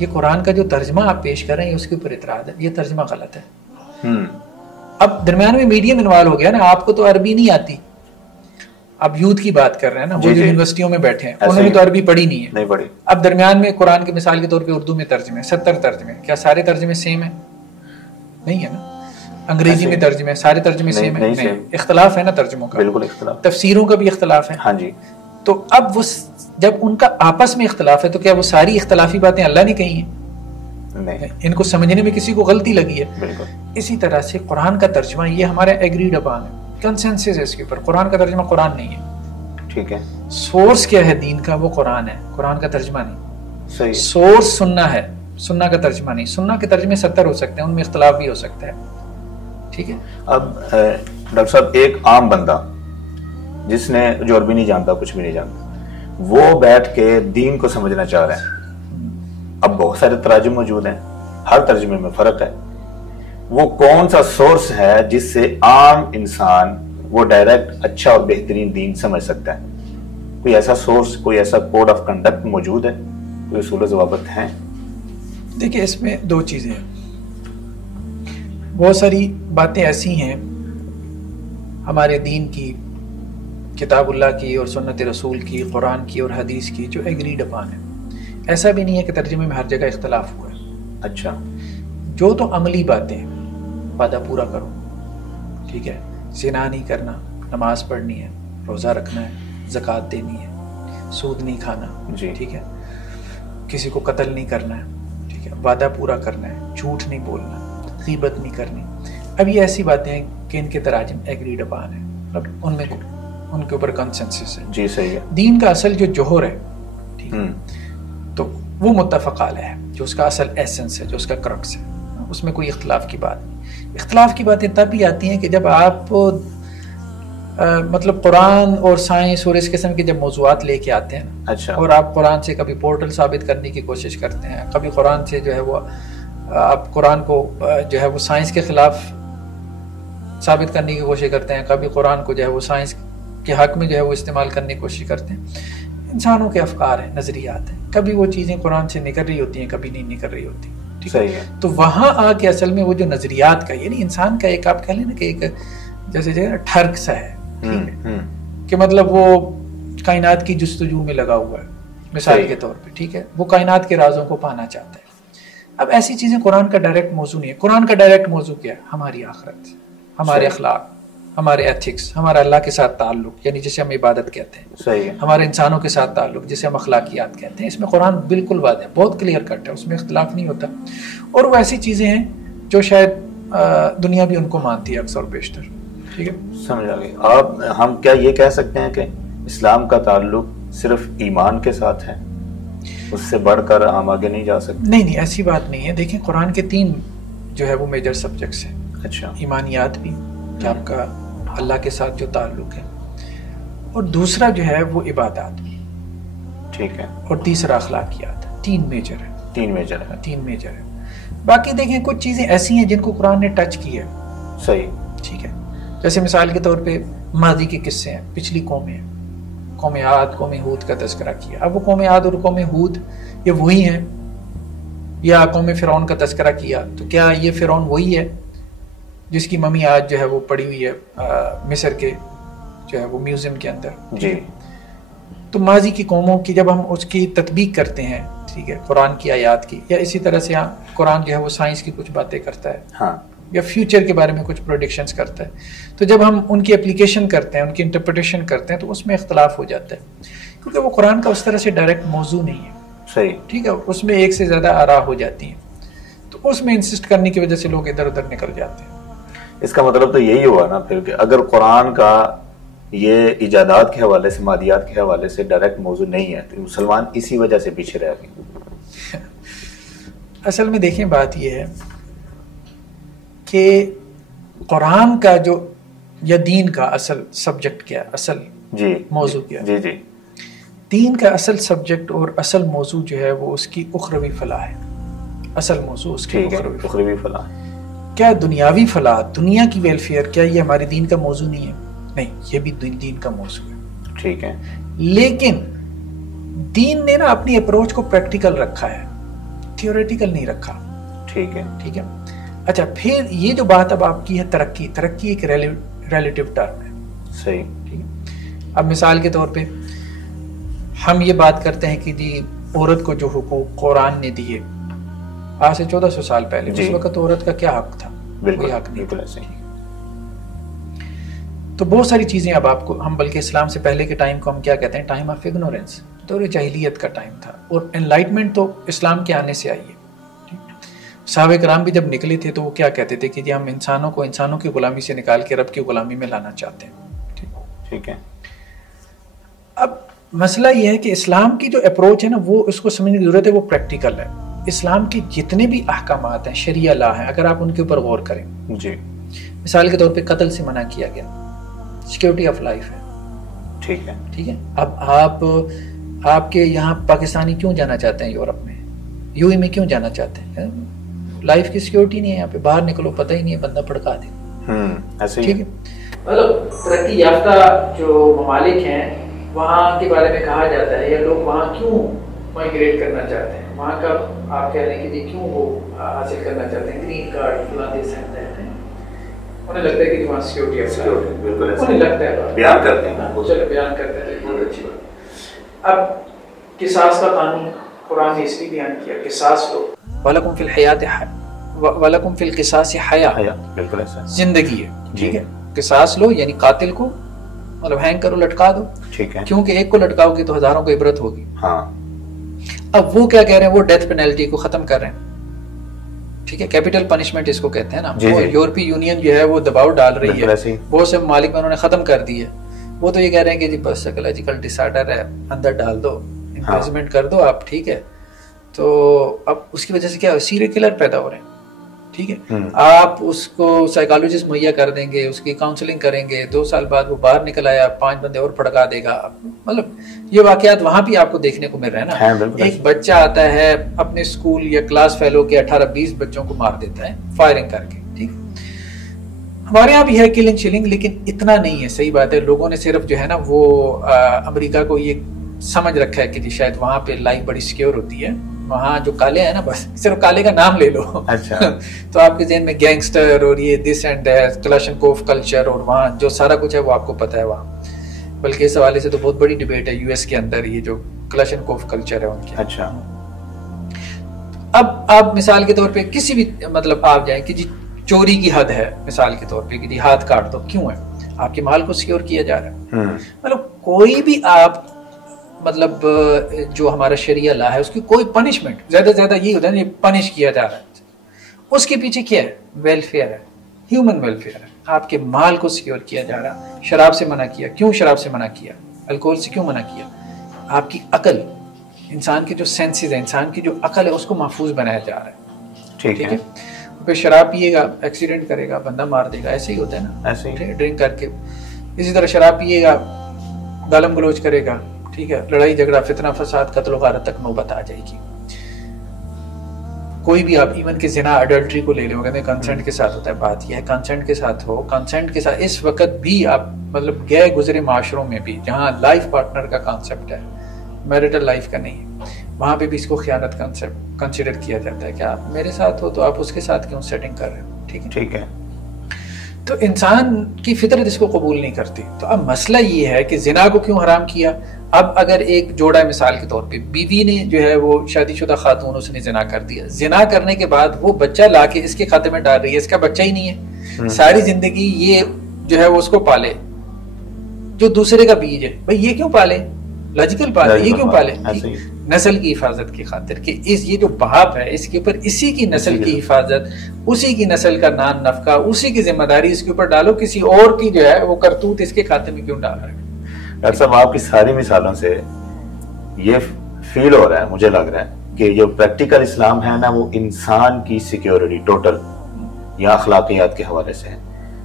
یہ قرآن کا جو ترجمہ آپ پیش کر رہے ہیں اس کے اوپر اعتراض ہے، یہ ترجمہ غلط ہے. اب درمیان میں میڈیم انوالو ہو گیا نا، آپ کو تو عربی نہیں آتی. اب یوتھ کی بات کر رہے ہیں نا، وہ جو یونیورسٹیوں میں بیٹھے ہیں انہوں نے تو عربی پڑھی نہیں ہے. اب درمیان میں قرآن کے مثال کے طور پہ اردو میں ترجمے 70 ترجمے، کیا سارے ترجمے سیم ہیں؟ نہیں ہے نا. انگریزی میں ترجمے سارے ترجمے سیم ہیں؟ نہیں. اختلاف ہے نا ترجموں کا، بالکل اختلاف. تفسیروں کا بھی اختلاف ہے. ہاں جی. تو اب وہ جب ان کا آپس میں اختلاف ہے تو کیا وہ ساری اختلافی باتیں اللہ نے کہی ہیں؟ نہیں. ان کو سمجھنے میں کسی کو غلطی لگی ہے. بالکل. اسی طرح سے قرآن کا ترجمہ یہ ہمارا ایگریڈ اپان ہے، کنسنسس ہے اس کے اوپر. قرآن کا ترجمہ قرآن نہیں ہے. ٹھیک ہے. سورس کیا ہے دین کا؟ وہ قرآن ہے، قرآن کا ترجمہ نہیں. صحیح. سورس سننا ہے، سننا کا ترجمہ نہیں. سننا کے ترجمے 70 ہو سکتے ہیں، ان میں اختلاف بھی ہو سکتا ہے. ٹھیک ہے. اب ڈاکٹر صاحب ایک عام بندہ جس نے جو عربی نہیں جانتا، کچھ بھی نہیں جانتا، وہ بیٹھ کے دین کو سمجھنا چاہ رہے ہیں. اب بہت سارے تراجم موجود ہیں، ہر ترجمے میں فرق ہے. وہ کون سا سورس ہے جس سے عام انسان وہ ڈائریکٹ اچھا اور بہترین دین سمجھ سکتا ہے؟ کوئی ایسا سورس، کوئی ایسا کوڈ آف کنڈکٹ موجود ہے، کوئی اصول و ضوابط ہیں؟ دیکھیں اس میں دو چیزیں ہیں. بہت ساری باتیں ایسی ہیں ہمارے دین کی، کتاب اللہ کی اور سنت رسول کی، قرآن کی اور حدیث کی، جو ایگریڈ اپان ہے. ایسا بھی نہیں ہے کہ ترجمے میں ہر جگہ اختلاف ہوا ہے. اچھا. جو تو عملی باتیں ہیں، وعدہ پورا کرو، ٹھیک ہے، زنا نہیں کرنا، نماز پڑھنی ہے، روزہ رکھنا ہے، زکوٰۃ دینی ہے، سود نہیں کھانا، جی ٹھیک ہے، کسی کو قتل نہیں کرنا ہے، ٹھیک ہے، وعدہ پورا کرنا ہے، جھوٹ نہیں بولنا، غیبت نہیں کرنی. اب یہ ایسی باتیں ہیں کہ ان کے تراجم ایگریڈ اپان ہیں، اب ان کے اوپر کنسنسس ہے. جی صحیح ہے. دین کا اصل جو جوہر ہے، ٹھیک ہے، تو وہ متفق علیہ ہے، جو اس کا اصل ایسنس ہے، جو اس کا کرکس ہے، اس میں کوئی اختلاف کی بات نہیں. اختلاف کی باتیں تب بھی آتی ہیں کہ جب آپ مطلب قرآن اور سائنس اور اس قسم کے جب موضوعات لے کے آتے ہیں. اچھا. اور آپ قرآن سے کبھی پورٹل ثابت کرنے کی کوشش کرتے ہیں، کبھی قرآن سے جو ہے وہ آپ قرآن کو جو ہے وہ سائنس کے خلاف ثابت کرنے کی کوشش کرتے ہیں، کبھی قرآن کو جو ہے وہ سائنس کے حق میں جو ہے وہ استعمال کرنے کی کوشش کرتے ہیں. انسانوں کے افکار ہیں، نظریات ہیں، کبھی وہ چیزیں قرآن سے نکل رہی ہوتی ہیں، کبھی نہیں نکل رہی ہوتی. صحیح ہے. تو وہاں آ کے اصل میں وہ جو نظریات کا، یعنی انسان کا ایک آپ کہہ لیں نا کہ ایک جیسے ٹھرک سا ہے، کہ مطلب وہ کائنات کی جستجو میں لگا ہوا ہے مثال کے طور پہ، ٹھیک ہے، وہ کائنات کے رازوں کو پانا چاہتا ہے. اب ایسی چیزیں قرآن کا ڈائریکٹ موضوع نہیں ہے. قرآن کا ڈائریکٹ موضوع کیا ہے؟ ہماری آخرت، ہمارے اخلاق، ہمارے ایتھکس، ہمارا اللہ کے ساتھ تعلق، یعنی جسے ہم عبادت کہتے ہیں. صحیح ہے. ہمارے انسانوں کے ساتھ تعلق جسے ہم اخلاقیات کہتے ہیں. اس میں قرآن بالکل واضح ہے، بہت کلیئر کٹ ہے، اس میں اختلاف نہیں ہوتا. اور وہ ایسی چیزیں ہیں جو شاید دنیا بھی ان کو مانتی ہے اکثر و بیشتر. ٹھیک ہے، سمجھ آ گئی. ہم کیا یہ کہہ سکتے ہیں کہ اسلام کا تعلق صرف ایمان کے ساتھ ہے، اس سے بڑھ کر ہم آگے نہیں جا سکتے؟ نہیں، ایسی بات نہیں ہے. دیکھیں قرآن کے 3 جو ہے وہ میجر سبجیکٹس ہیں. اچھا. ایمانیات بھی، کہ آپ کا اللہ کے ساتھ جو تعلق ہے، اور دوسرا جو ہے وہ عبادات بھی، ٹھیک ہے، اور تیسرا اخلاقیات. 3 میجر ہے. 3 میجر ہے. 3 میجر ہے. باقی دیکھیں کچھ چیزیں ایسی ہیں جن کو قرآن نے ٹچ کی ہے. صحیح. ٹھیک ہے، جیسے مثال کے طور پہ ماضی کے قصے ہیں، پچھلی قومیں ہیں، قوم عاد، قوم ہود کا تذکرہ کیا. اب وہ قوم عاد اور قوم ہود یہ وہی ہیں؟ یا قوم فرعون کا تذکرہ کیا تو کیا یہ فرعون وہی ہے جس کی ممی آج جو ہے وہ پڑی ہوئی ہے مصر کے جو ہے وہ میوزیم کے اندر؟ جی. تو ماضی کی قوموں کی جب ہم اس کی تطبیق کرتے ہیں، ٹھیک ہے، قرآن کی آیات کی، یا اسی طرح سے قرآن جو ہے وہ سائنس کی کچھ باتیں کرتا ہے، ہاں، یا فیوچر کے بارے میں کچھ پروڈکشنز کرتا ہے، تو جب ہم ان کی اپلیکیشن کرتے ہیں، ان کی انٹرپریٹیشن کرتے ہیں، تو اس میں اختلاف ہو جاتا ہے، کیونکہ وہ قرآن کا اس طرح سے ڈائریکٹ موضوع نہیں ہے. صحیح. ٹھیک ہے، اس میں ایک سے زیادہ آراء ہو جاتی ہیں، تو اس میں انسسٹ کرنے کی وجہ سے لوگ ادھر ادھر نکل جاتے ہیں. اس کا مطلب تو یہی ہوا نا پھر کہ اگر قرآن کا یہ ایجادات کے حوالے سے، مادیات کے حوالے سے ڈائریکٹ موضوع نہیں ہے تو مسلمان اسی وجہ سے پیچھے رہ گئے. اصل میں دیکھیں بات یہ ہے کہ قرآن کا جو یا دین کا اصل سبجیکٹ کیا، اصل جی موضوع کیا؟ جی جی. دین کا اصل سبجیکٹ اور اصل موضوع جو ہے وہ اس کی اخروی فلاح ہے. اصل موضوع اس کی اخروی فلاح. کیا دنیاوی فلاح، دنیا کی ویلفیئر، کیا یہ ہمارے دین کا موضوع نہیں ہے؟ نہیں، یہ بھی دین کا موضوع ہے. ٹھیک ہے. لیکن دین نے نا اپنی اپروچ کو پریکٹیکل رکھا ہے، تھیوریٹیکل نہیں رکھا. ٹھیک ہے. ٹھیک ہے. اچھا، پھر یہ جو بات اب آپ کی ہے ترقی ایک ریلیٹیو ٹرم ہے. صحیح. ٹھیک ہے. اب مثال کے طور پہ ہم یہ بات کرتے ہیں کہ جی عورت کو جو حقوق قرآن نے دیے آج سے 1400 سال پہلے، اس وقت عورت کا کیا حق تھا؟ کوئی حق نہیں. بالکل ایسے. تو بہت ساری چیزیں اب آپ کو، ہم بلکہ اسلام سے پہلے کے ٹائم کو ہم کیا کہتے ہیں؟ ٹائم آف اگنورینس، دور جاہلیت کا ٹائم تھا. اور انلائٹمنٹ تو اسلام کے آنے سے آئی ہے. صحابہ کرام بھی جب نکلے تھے تو وہ کیا کہتے تھے کہ جی ہم انسانوں کی غلامی سے نکال کے رب کی غلامی میں لانا چاہتے ہیں. ٹھیک ہے. اب مسئلہ یہ ہے کہ اسلام کی جو اپروچ ہے نا، وہ اس کو سمجھنے کی ضرورت ہے، وہ پریکٹیکل ہے. اسلام کے جتنے بھی احکامات ہیں، شریعہ لا ہیں، اگر آپ ان کے اوپر غور کریں، جی مثال کے طور پہ قتل سے منع کیا گیا، سیکیورٹی آف لائف ہے. ٹھیک ہے. ٹھیک ہے. اب آپ کے یہاں پاکستانی کیوں جانا چاہتے ہیں یورپ میں، یو اے میں کیوں جانا چاہتے ہیں؟ لائف کی سیکیورٹی نہیں ہے یہاں پہ، باہر نکلو پتہ ہی نہیں ہے، بندہ پھڑکا دے. ایسے ہی. ٹھیک ہے. مطلب ترقی یافتہ جو ممالک ہیں وہاں کے بارے میں کہا جاتا ہے، یا لوگ وہاں کیوں مائگریٹ کرنا چاہتے ہیں، وہاں کا آپ کہہ رہے ہیں کہ کیوں وہ حاصل کرنا چاہتے ہیں گرین کارڈ فلاں دے سکتے ہیں. انہیں لگتا ہے کہ وہاں سیکورٹی ہے، بالکل انہیں لگتا ہے بیان کرتے ہیں، چلو بیان کرتے ہیں، بہت اچھی بات۔ اب قصاص کا قانون قرآن نے اس لیے بیان کیا، قصاص لو، وَلَكُمْ فِي الْحَيَاةِ وَلَكُمْ فِي الْقِصَاصِ حَيَاةٌ، بالکل ایسا زندگی ہے، ٹھیک ہے، قصاص لو یعنی قاتل کو مطلب ہینگ کرو، لٹکا دو، ٹھیک ہے، کیونکہ ایک کو لٹکاؤ گے تو ہزاروں کو عبرت ہوگی۔ ہاں اب وہ کیا کہہ رہے ہیں، وہ ڈیتھ پینلٹی کو ختم کر رہے ہیں، ٹھیک ہے، کیپٹل پنشمنٹ اس کو کہتے ہیں نا، وہ یورپی یونین جو ہے وہ دباؤ ڈال رہی ہے، بہت سے ممالک میں انہوں نے ختم کر دی ہے، وہ تو یہ کہہ رہے ہیں کہ جی بس سائیکولوجیکل ڈس آرڈر ہے، اندر ڈال دو، امپریزمنٹ کر دو آپ، ٹھیک ہے۔ تو اب اس کی وجہ سے کیا سیریل کلر پیدا ہو رہے ہیں، ٹھیک ہے، آپ اس کو سائیکالوجسٹ مہیا کر دیں گے، اس کی کاؤنسلنگ کریں گے، 2 سال بعد وہ باہر نکل آیا، 5 بندے اور پھڑکا دے گا، مطلب یہ واقعات وہاں بھی آپ کو دیکھنے کو مل رہا ہے نا۔ ایک بچہ آتا ہے اپنے اسکول یا کلاس فیلو کے 18-20 بچوں کو مار دیتا ہے فائرنگ کر کے، ٹھیک۔ ہمارے یہاں بھی ہے کلنگ شلنگ، لیکن اتنا نہیں ہے، صحیح بات ہے، لوگوں نے صرف جو ہے نا وہ امریکہ کو یہ سمجھ رکھا ہے کہ جی شاید وہاں پہ لائف بڑی سیکیور ہوتی ہے، وہاں جو کالے ہیں نا بس صرف کالے کا نام لے لو، اچھا تو آپ کے ذہن میں گینگسٹر اور یہ this and that, Kalashnikov culture, اور وہاں جو سارا کچھ ہے وہ آپ کو پتہ ہے وہاں، بلکہ اس حوالے سے تو بہت بڑی ڈیبیٹ ہے US کے اندر، یہ جو کلاشنکوف کلچر ہے ان کے۔ اچھا اب آپ مثال کے طور پہ کسی بھی مطلب آپ جائیں کہ جی چوری کی حد ہے، مثال کے طور پہ کہ جی ہاتھ کاٹ دو، کیوں ہے؟ آپ کے مال کو سیکیور کیا جا رہا ہے، مطلب کوئی بھی آپ مطلب جو ہمارا شریعہ لا ہے اس کی کوئی پنشمنٹ زیادہ سے زیادہ یہ ہوتا ہے یہ پنش کیا جا رہا ہے، اس کے پیچھے کیا ہے؟ ویلفیئر ہے، ہیومن ویلفیئر ہے، آپ کے مال کو سیکیور کیا جا رہا۔ شراب سے منع کیا، کیوں شراب سے منع کیا؟ الکوہل سے کیوں منع کیا؟ آپ کی عقل، انسان کے جو سینسز ہیں، انسان کی جو عقل ہے اس کو محفوظ بنایا جا رہا ہے، ٹھیک ہے۔ پھر شراب پیے گا، ایکسیڈنٹ کرے گا، بندہ مار دے گا، ایسے ہی ہوتا ہے نا، ایسے ہی ڈرنک کر کے۔ اسی طرح شراب پیے گا، گالم گلوچ کرے گا، ٹھیک ہے، لڑائی جھگڑا، فتنہ فساد، قتل و غارت تک نوبت آ جائے گی۔ کوئی بھی آپ ایون کہ زنا، اڈلٹری کو لے لو، کہتے ہیں کنسنٹ کے ساتھ ہوتا ہے، بات یہ ہے کنسنٹ کے ساتھ ہو، کنسنٹ کے ساتھ اس وقت بھی آپ مطلب گئے گزرے معاشروں میں بھی جہاں لائف پارٹنر کا کانسیپٹ ہے، میرٹل لائف کا نہیں ہے، وہاں پہ بھی اس کو خیانت کنسیپٹ کنسیڈر کیا جاتا ہے کہ آپ میرے ساتھ ہو تو آپ اس کے ساتھ کیوں سیٹنگ کر رہے ہو، ٹھیک ہے، ٹھیک ہے۔ تو انسان کی فطرت اس کو قبول نہیں کرتی۔ تو اب مسئلہ یہ ہے کہ زنا کو کیوں حرام کیا؟ اب اگر ایک جوڑا ہے مثال کے طور پہ، بیوی نے جو ہے وہ شادی شدہ خاتون، اس نے زنا کر دیا، زنا کرنے کے بعد وہ بچہ لا کے اس کے کھاتے میں ڈال رہی ہے، اس کا بچہ ہی نہیں ہے، ساری زندگی یہ جو ہے وہ اس کو پالے، جو دوسرے کا بیج ہے، بھائی یہ کیوں پالے؟ لاجیکل پالے، یہ کیوں پالے؟ نسل کی حفاظت کی خاطر کہ یہ جو باپ ہے اس کے اوپر اسی کی نسل کی حفاظت، اسی کی نسل کا نان نفقہ، اسی کی ذمہ داری اس کے اوپر ڈالو، کسی اور کی جو ہے وہ کرتوت اس کے کھاتے میں کیوں ڈال رہے ہیں؟ ڈاکٹر صاحب آپ کی ساری مثالوں سے یہ فیل ہو رہا ہے، مجھے لگ رہا ہے کہ جو پریکٹیکل اسلام ہے نا وہ انسان کی سیکیورٹی ٹوٹل یا اخلاقیات کے حوالے سے ہے،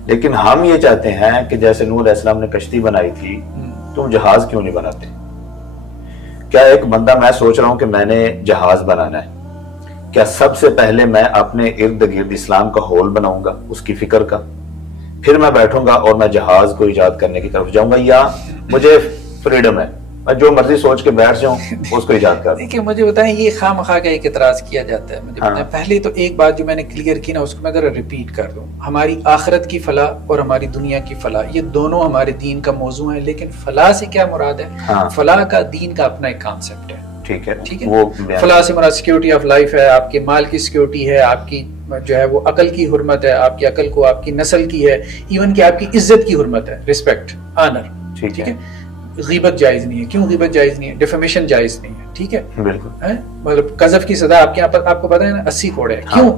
لیکن ہم یہ چاہتے ہیں کہ جیسے نوح علیہ السلام نے کشتی بنائی تھی، تم جہاز کیوں نہیں بناتے؟ کیا ایک بندہ، میں سوچ رہا ہوں کہ میں نے جہاز بنانا ہے، کیا سب سے پہلے میں اپنے ارد گرد اسلام کا ہول بناؤں گا، اس کی فکر کا، پھر میں بیٹھوں گا اور میں جہاز کو ایجاد کرنے کی طرف جاؤں گا، یا مجھے فریڈم ہے میں جو مرضی سوچ کے بیٹھ جاؤں اس کو ایجاد کر دوں؟ دیکھیں مجھے بتائیں، یہ خواہ مخواہ کا ایک اعتراض کیا جاتا ہے، مجھے بتائیں پہلے تو ایک بات جو میں نے کلیئر کی نا اس کو میں ذرا ریپیٹ کر دوں، ہماری آخرت کی فلاح اور ہماری دنیا کی فلاح یہ دونوں ہمارے دین کا موضوع ہیں، لیکن فلاح سے کیا مراد ہے؟ فلاح کا دین کا اپنا ایک کانسیپٹ ہے، ٹھیک ہے، فلاح سے مراد سیکیورٹی آف لائف ہے، آپ کے مال کی سیکیورٹی ہے، آپ کی جو ہے وہ عقل کی حرمت ہے، آپ کی عقل کو آپ کی نسل کی ہے، ایون کہ آپ کی عزت کی حرمت ہے، رسپیکٹ، آنر، ٹھیک ہے۔ غیبت جائز نہیں ہے، کیوں غیبت جائز نہیں ہے؟ ڈیفیمیشن جائز نہیں ہے، ٹھیک ہے، بالکل، مطلب قذف کی سزا آپ کے یہاں پر آپ کو پتہ ہے نا 80 کوڑے ہے، کیوں؟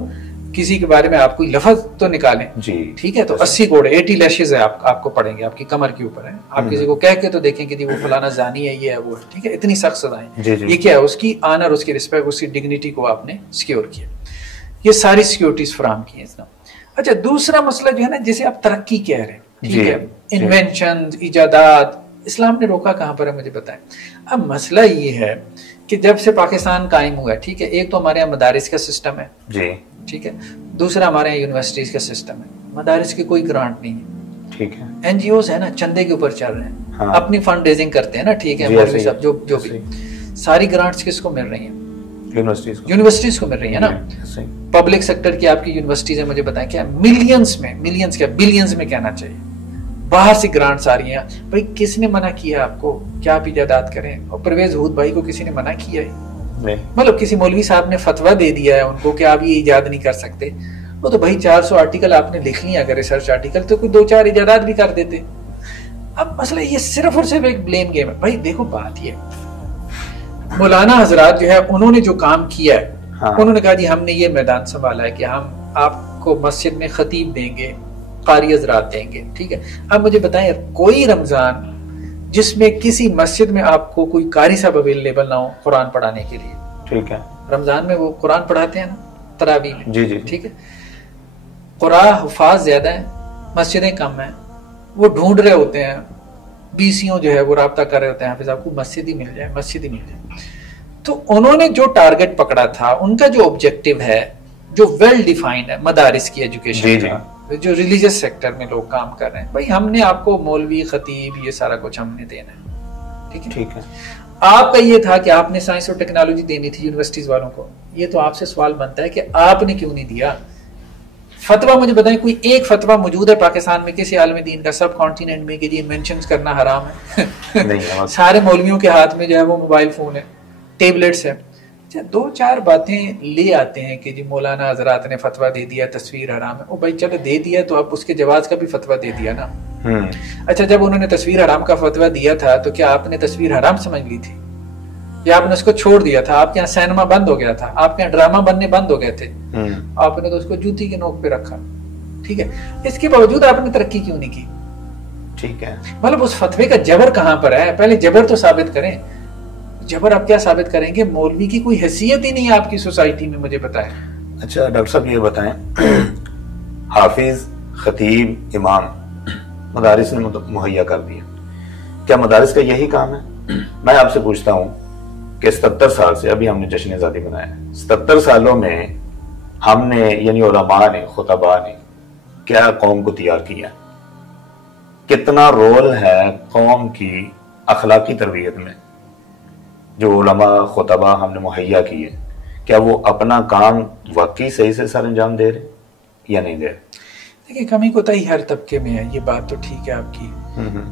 کسی کے بارے میں آپ کوئی لفظ تو نکالیں، ٹھیک ہے، تو 80 کوڑے 80 لیشز ہے آپ کو پڑیں گے، آپ کی کمر کے اوپر ہے، آپ کسی کو کہہ کے تو دیکھیں کہ وہ فلانا زانی ہے، یہ ہے وہ ہے، ٹھیک ہے، اتنی سخت سزائیں، یہ کیا ہے؟ اس کی آنر، اس کی رسپیکٹ، اس کی ڈگنیٹی کو آپ نے سیکیور کیا، یہ ساری سیکیورٹیز فراہم کی ہیں۔ اچھا دوسرا مسئلہ جو ہے نا جسے آپ ترقی کہہ رہے ہیں، ٹھیک ہے، انوینشن، ایجادات، اسلام نے روکا کہاں پر ہے مجھے بتائیں۔ اب مسئلہ یہ ہے کہ جب سے پاکستان قائم ہوا ہے، ٹھیک ہے، ایک تو ہمارے یہاں مدارس کا سسٹم ہے، جی ٹھیک ہے، دوسرا ہمارے یہاں یونیورسٹیز کا سسٹم ہے، مدارس کی کوئی گرانٹ نہیں ہے، ٹھیک ہے، این جی اوز ہے نا چندے کے اوپر چل رہے ہیں، اپنی فنڈ ریزنگ کرتے ہیں نا، ٹھیک ہے، مولوی صاحب جو بھی، ساری گرانٹس کس کو مل رہی ہیں؟ یونیورسٹیز کو مل رہی ہے نا. پبلک سیکٹر کی آپ کی یونیورسٹیز ہیں, مجھے بتائیں کیا ملینز کیا بلینز میں کہنا چاہیے, باہر سے گرانٹس آ رہی ہیں. بھائی کس نے منع کیا آپ کو کہ آپ ایجادات کریں؟ اور پرویز ہود بھائی کو کسی نے منع کیا ہے؟ مطلب کسی مولوی صاحب نے فتویٰ دے دیا ہے ان کو کہ آپ یہ ایجاد نہیں کر سکتے, وہ تو بھائی 400 آرٹیکل آپ نے لکھ لیا اگر ریسرچ آرٹیکل, تو کوئی 2-4 ایجادات بھی کر دیتے. اب مسئلہ یہ صرف اور صرف ایک بلیم گیم ہے. بھائی دیکھو بات یہ مولانا حضرات جو ہے انہوں نے جو کام کیا ہے, انہوں نے کہا جی ہم نے یہ میدان سنبھالا ہے کہ ہم آپ کو مسجد میں خطیب دیں گے, قاری حضرات دیں گے, ٹھیک ہے. اب مجھے بتائیں کوئی رمضان جس میں کسی مسجد میں آپ کو کوئی قاری صاحب اویلیبل نہ ہو قرآن پڑھانے کے لیے, ٹھیک ہے, رمضان میں وہ قرآن پڑھاتے ہیں نا تراویح میں, جی ٹھیک ہے, قرآن حفاظ زیادہ ہیں, مسجدیں کم ہیں, وہ ڈھونڈ رہے ہوتے ہیں, BCO جو ہے وہ رابطہ کر رہے ہوتے ہیں حافظ آپ کو مسجد ہی مل جائے. تو انہوں نے جو ٹارگٹ پکڑا تھا, ان کا جو آبجیکٹو ہے جو ویل ڈیفائنڈ ہے مدارس کی ایجوکیشن کا, جو ریلیجیس سیکٹر میں لوگ کام کر رہے ہیں, بھائی ہم نے آپ کو مولوی خطیب یہ سارا کچھ ہم نے دینا ہے, ٹھیک ہے. آپ کا یہ تھا کہ آپ نے سائنس اور ٹیکنالوجی دینی تھی یونیورسٹیز والوں کو, یہ تو آپ سے سوال بنتا ہے کہ آپ نے کیوں نہیں دیا. فتویٰ مجھے بتائیں کوئی ایک فتویٰ موجود ہے پاکستان میں کسی عالم دین کا سب کانٹیننٹ میں کہ یہ مینشنز کرنا حرام ہے؟ سارے مولویوں کے ہاتھ میں جو ہے وہ موبائل فون ہے, ٹیبلٹس ہے. 2-4 باتیں لے آتے ہیں کہ جی مولانا حضرات نے فتویٰ دے دیا تصویر حرام ہے. او بھائی چلو دے دیا تو اب اس کے جواز کا بھی فتویٰ دے دیا نا. اچھا جب انہوں نے تصویر حرام کا فتویٰ دیا تھا تو کیا آپ نے تصویر حرام سمجھ لی تھی یا آپ نے اس کو چھوڑ دیا تھا؟ آپ کے یہاں سینما بند ہو گیا تھا, آپ کے یہاں ڈرامہ بننے بند ہو گئے تھے, آپ نے تو اس کو جوتی کے نوک پہ رکھا, ٹھیک ہے. اس کے باوجود آپ نے ترقی کیوں نہیں کی؟ ٹھیک ہے, مطلب اس فتوے کا جبر کہاں پر ہے؟ پہلے جبر تو ثابت کریں. جبر آپ کیا ثابت کریں گے؟ مولوی کی کوئی حیثیت ہی نہیں ہے آپ کی سوسائٹی میں, مجھے بتائیں. اچھا ڈاکٹر صاحب یہ بتائیں, حافظ, خطیب, امام مدارس نے مہیا کر دیا, کیا مدارس کا یہی کام ہے؟ میں آپ سے پوچھتا ہوں کہ 77 سال سے ابھی ہم نے جشن آزادی منایا ہے, 77 سالوں میں ہم نے یعنی علماء نے, خطباء نے کیا قوم کو تیار کیا؟ کتنا رول ہے قوم کی اخلاقی تربیت میں جو علماء خطباء ہم نے مہیا کیے؟ کیا وہ اپنا کام واقعی صحیح سے سر انجام دے رہے یا نہیں دے رہے؟ دیکھیں کمی کوتاہی ہر طبقے میں ہے, یہ بات تو ٹھیک ہے آپ کی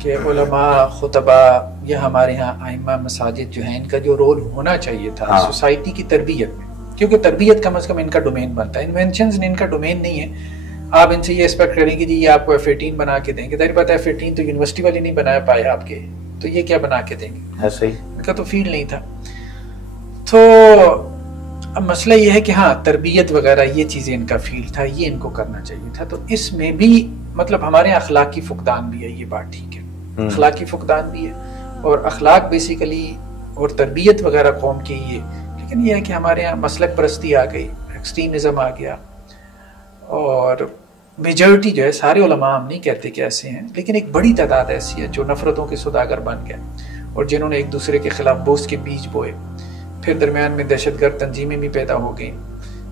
کہ علماء, خطباء یا ہمارے ہاں ائمہ مساجد جو ہیں ان کا جو رول ہونا چاہیے تھا سوسائٹی کی تربیت میں, کیونکہ تربیت کم از کم ان کا ڈومین بنتا ہے, انوینشنز ان کا ڈومین نہیں ہے. آپ ان سے یہ ایکسپیکٹ کریں گے جی یہ آپ کو F-18 بنا کے دیں گے, ظاہر بات ہے F-18 تو یونیورسٹی والے نہیں بنا پائے آپ کے, تو یہ کیا بنا کے دیں گے؟ ان کا تو فیلڈ نہیں تھا. تو اب مسئلہ یہ ہے کہ ہاں تربیت وغیرہ یہ چیزیں ان کا فیلڈ تھا, یہ ان کو کرنا چاہیے تھا. تو اس میں بھی مطلب ہمارے اخلاقی فقدان بھی ہے, یہ بات ٹھیک ہے, اخلاقی فقدان بھی ہے, اور اخلاق بیسیکلی اور تربیت وغیرہ قوم کی یہ, لیکن یہ ہے کہ ہمارے یہاں مسلک پرستی آ گئی, ایکسٹریمزم آ گیا, اور میجورٹی جو ہے, سارے علماء ہم نہیں کہتے کہ ایسے ہیں, لیکن ایک بڑی تعداد ایسی ہے جو نفرتوں کے سوداگر بن گئے اور جنہوں نے ایک دوسرے کے خلاف بوس کے بیج بوئے. پھر درمیان میں دہشت گرد تنظیمیں بھی پیدا ہو گئیں,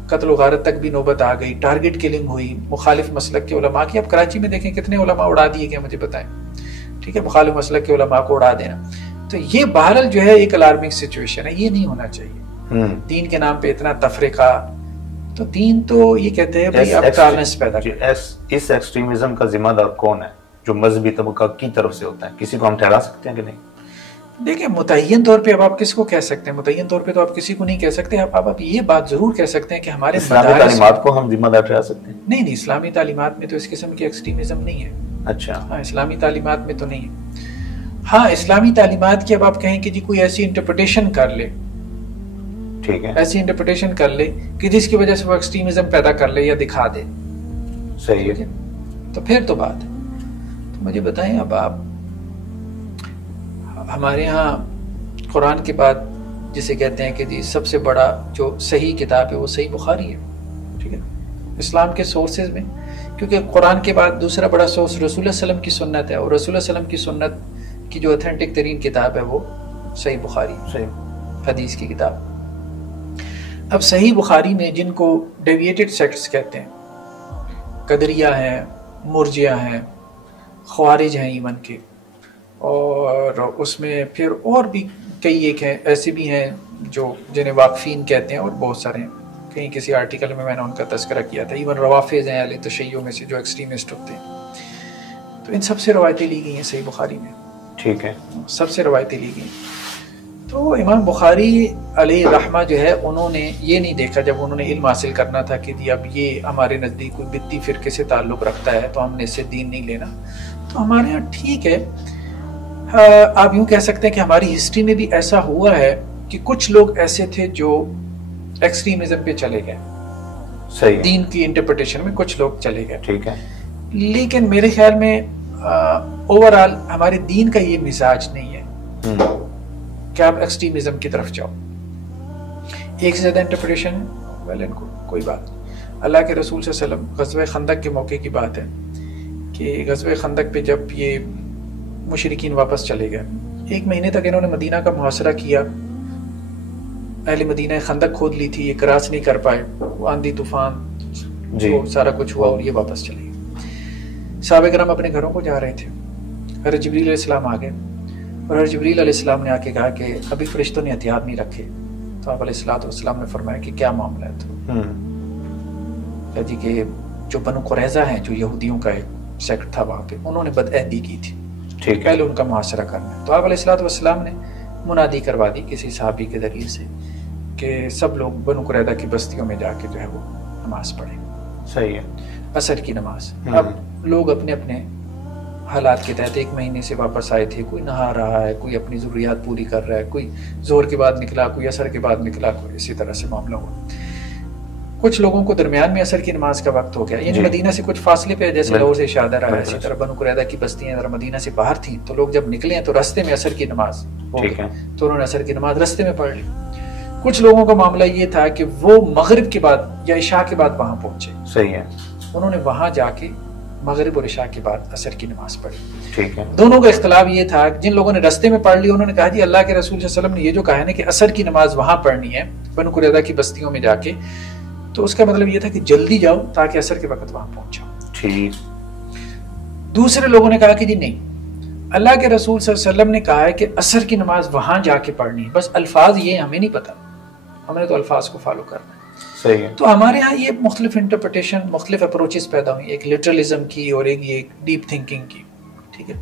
قتل و غارت تک بھی نوبت آ گئی, ٹارگٹ کلنگ ہوئی مخالف مسلک کے علماء کی. اب کراچی میں دیکھیں کتنے علماء اڑا دیے گئے, مجھے بتائیں, ٹھیک ہے, مخالف مسلک کے علماء کو اڑا دینا. تو یہ بہرحال جو ہے ایک الارمنگ سچویشن ہے, یہ نہیں ہونا چاہیے. دین کے نام پہ اتنا تفریقہ, تو دین تو یہ کہتے ہیں بھائی اب ٹالرنس پیدا کریں. اس ایکسٹریمزم کا ذمہ دار کون ہے جو مذہبی طبقہ کی طرف سے ہوتا ہے؟ کسی کو ہم ٹھہرا سکتے ہیں کہ نہیں؟ دیکھیں متعین طور پہ اب آپ کس کو کہہ سکتے ہیں؟ متعین طور پہ تو آپ کسی کو نہیں کہہ سکتے. اب آپ یہ بات ضرور کہہ سکتے ہیں کہ ہمارے اسلامی تعلیمات کو ہم ذمہ دار ٹھہرا سکتے ہیں. نہیں, اسلامی تعلیمات میں تو اس قسم کی ایکسٹریمزم نہیں ہے. اچھا, ہاں اسلامی تعلیمات میں تو نہیں ہے. ہاں اسلامی تعلیمات کی اب آپ کہیں کہ جی کوئی ایسی انٹرپریٹیشن کر لے, ٹھیک ہے, ایسی انٹرپریٹیشن کر لے کہ جس کی وجہ سے وہ ایکسٹریمزم پیدا کر لے یا دکھا دے, صحیح ہے, تو پھر تو بات ہے. تو مجھے بتائیں اب آپ, ہمارے ہاں قرآن کے بعد جسے کہتے ہیں کہ جی سب سے بڑا جو صحیح کتاب ہے وہ صحیح بخاری ہے, ٹھیک ہے, اسلام کے سورسز میں, کیونکہ قرآن کے بعد دوسرا بڑا سورس رسول اللہ صلی اللہ علیہ وسلم کی سنت ہے, اور رسول اللہ صلی اللہ علیہ وسلم کی سنت کی جو اتھینٹک ترین کتاب ہے وہ صحیح بخاری, صحیح حدیث کی کتاب. اب صحیح بخاری میں جن کو ڈیویٹڈ سیکٹس کہتے ہیں, قدریہ ہیں, مرجیہ ہیں, خوارج ہیں ایمن کے, اور اس میں پھر اور بھی کئی ایک ہیں ایسے بھی ہیں جو جنہیں واقفین کہتے ہیں اور بہت سارے ہیں. کہیں کسی آرٹیکل میں نے ان کا تذکرہ کیا تھا. ایون روافظ ہیں اہل تشیع میں سے جو ایکسٹریمسٹ ہوتے ہیں, تو ان سب سے روایتیں لی گئی ہیں صحیح بخاری میں. ٹھیک ہے, سب سے روایتیں لی گئی. تو امام بخاری علیہ رحمہ جو ہے انہوں نے یہ نہیں دیکھا جب انہوں نے علم حاصل کرنا تھا کہ جی اب یہ ہمارے نزدیک کوئی بدعی فرقے سے تعلق رکھتا ہے تو ہم نے اس سے دین نہیں لینا. تو ہمارے ہاں ٹھیک ہے, آپ یوں کہہ سکتے ہیں کہ ہماری ہسٹری میں بھی ایسا ہوا ہے کہ کچھ لوگ ایسے تھے جو ایکسٹریمزم پہ چلے گئے. صحیح, دین کی انٹرپریٹیشن میں کچھ لوگ چلے گئے. ٹھیک ہے, لیکن میرے خیال میں اوور آل ہمارے دین کا یہ مزاج نہیں ہے کہ آپ ایکسٹریمزم کی طرف جاؤ. ایک سے زیادہ انٹرپریٹیشن ان کو کوئی بات نہیں. اللہ کے رسول صلی اللہ علیہ وسلم غزوہ خندق کے موقع کی بات ہے کہ غزوہ خندق پہ جب یہ مشرکین واپس چلے گئے, 1 مہینے تک انہوں نے مدینہ کا محاصرہ کیا. اہل مدینہ خندق کھود لی تھی, یہ کراس نہیں کر پائے, وہ آندھی طوفان جو سارا کچھ ہوا اور یہ واپس چلے گئے. صحابہ کرام اپنے گھروں کو جا رہے تھے, حضرت جبریل علیہ السلام آ گئے اور حضرت جبریل علیہ السلام نے آ کے کہا کہ ابھی فرشتوں نے ہتھیار نہیں رکھے. تو آپ علیہ السلام نے فرمایا کہ کیا معاملہ ہے. تو کہا جی کہ جو بنو قریظہ ہیں, جو یہودیوں کا ایک سیکٹ تھا وہاں پہ, انہوں نے بدعہدی کی تھی, پہلے ان کا محاصرہ کرنا ہے. تو آپ علیہ السلام نے منادی کروا دی کسی صحابی کے ذریعے سے کہ سب لوگ بنو قریظہ کی بستیوں میں جا کے جو ہے وہ نماز پڑھیں. صحیح ہے, عصر کی نماز. اب لوگ اپنے اپنے حالات کے تحت 1 مہینے سے واپس آئے تھے, کوئی نہا رہا ہے, کوئی اپنی ضروریات پوری کر رہا ہے, کوئی زہر کے بعد نکلا, کوئی عصر کے بعد نکلا, کوئی اسی طرح سے معاملہ ہوا. کچھ لوگوں کو درمیان میں عصر کی نماز کا وقت ہو گیا, یعنی مدینہ سے کچھ فاصلے پہ, جیسے لاہور سے شادہ رہا ہے, اسی طرح بنو قریظہ کی بستیاں ذرا مدینہ سے باہر تھیں, تو لوگ جب نکلے ہیں تو راستے میں عصر کی نماز ہو گئی, تو انہوں نے عصر کی نماز راستے میں پڑھ لی. کچھ لوگوں کا معاملہ یہ تھا کہ وہ مغرب کے بعد یا عشاء کے بعد وہاں پہنچے. صحیح ہے, انہوں نے وہاں جا کے مغرب اور عشاء کے بعد عصر کی نماز پڑھی. ٹھیک ہے, دونوں کا اختلاف یہ تھا, جن لوگوں نے راستے میں پڑھ لی انہوں نے کہا جی اللہ کے رسول صلی اللہ علیہ وسلم نے یہ جو کہا ہے نا کہ عصر کی نماز وہاں پڑھنی ہے بنو قریظہ کی بستیوں میں جا کے, تو اس کا مطلب یہ تھا کہ جلدی جاؤ تاکہ عصر کے وقت وہاں پہنچ جاؤ. ٹھیک. دوسرے لوگوں نے کہا کہ جی نہیں, اللہ کے رسول صلی اللہ علیہ وسلم نے کہا ہے کہ عصر کی نماز وہاں جا کے پڑھنی ہے, بس الفاظ یہ ہمیں نہیں پتا, ہم نے تو الفاظ کو فالو کرنا ہے. صحیح ہے. تو ہمارے ہاں یہ مختلف انٹرپریٹیشن, مختلف اپروچز پیدا ہوئی, ایک لٹرلزم کی اور ایک ڈیپ تھنکنگ کی. ٹھیک ہے,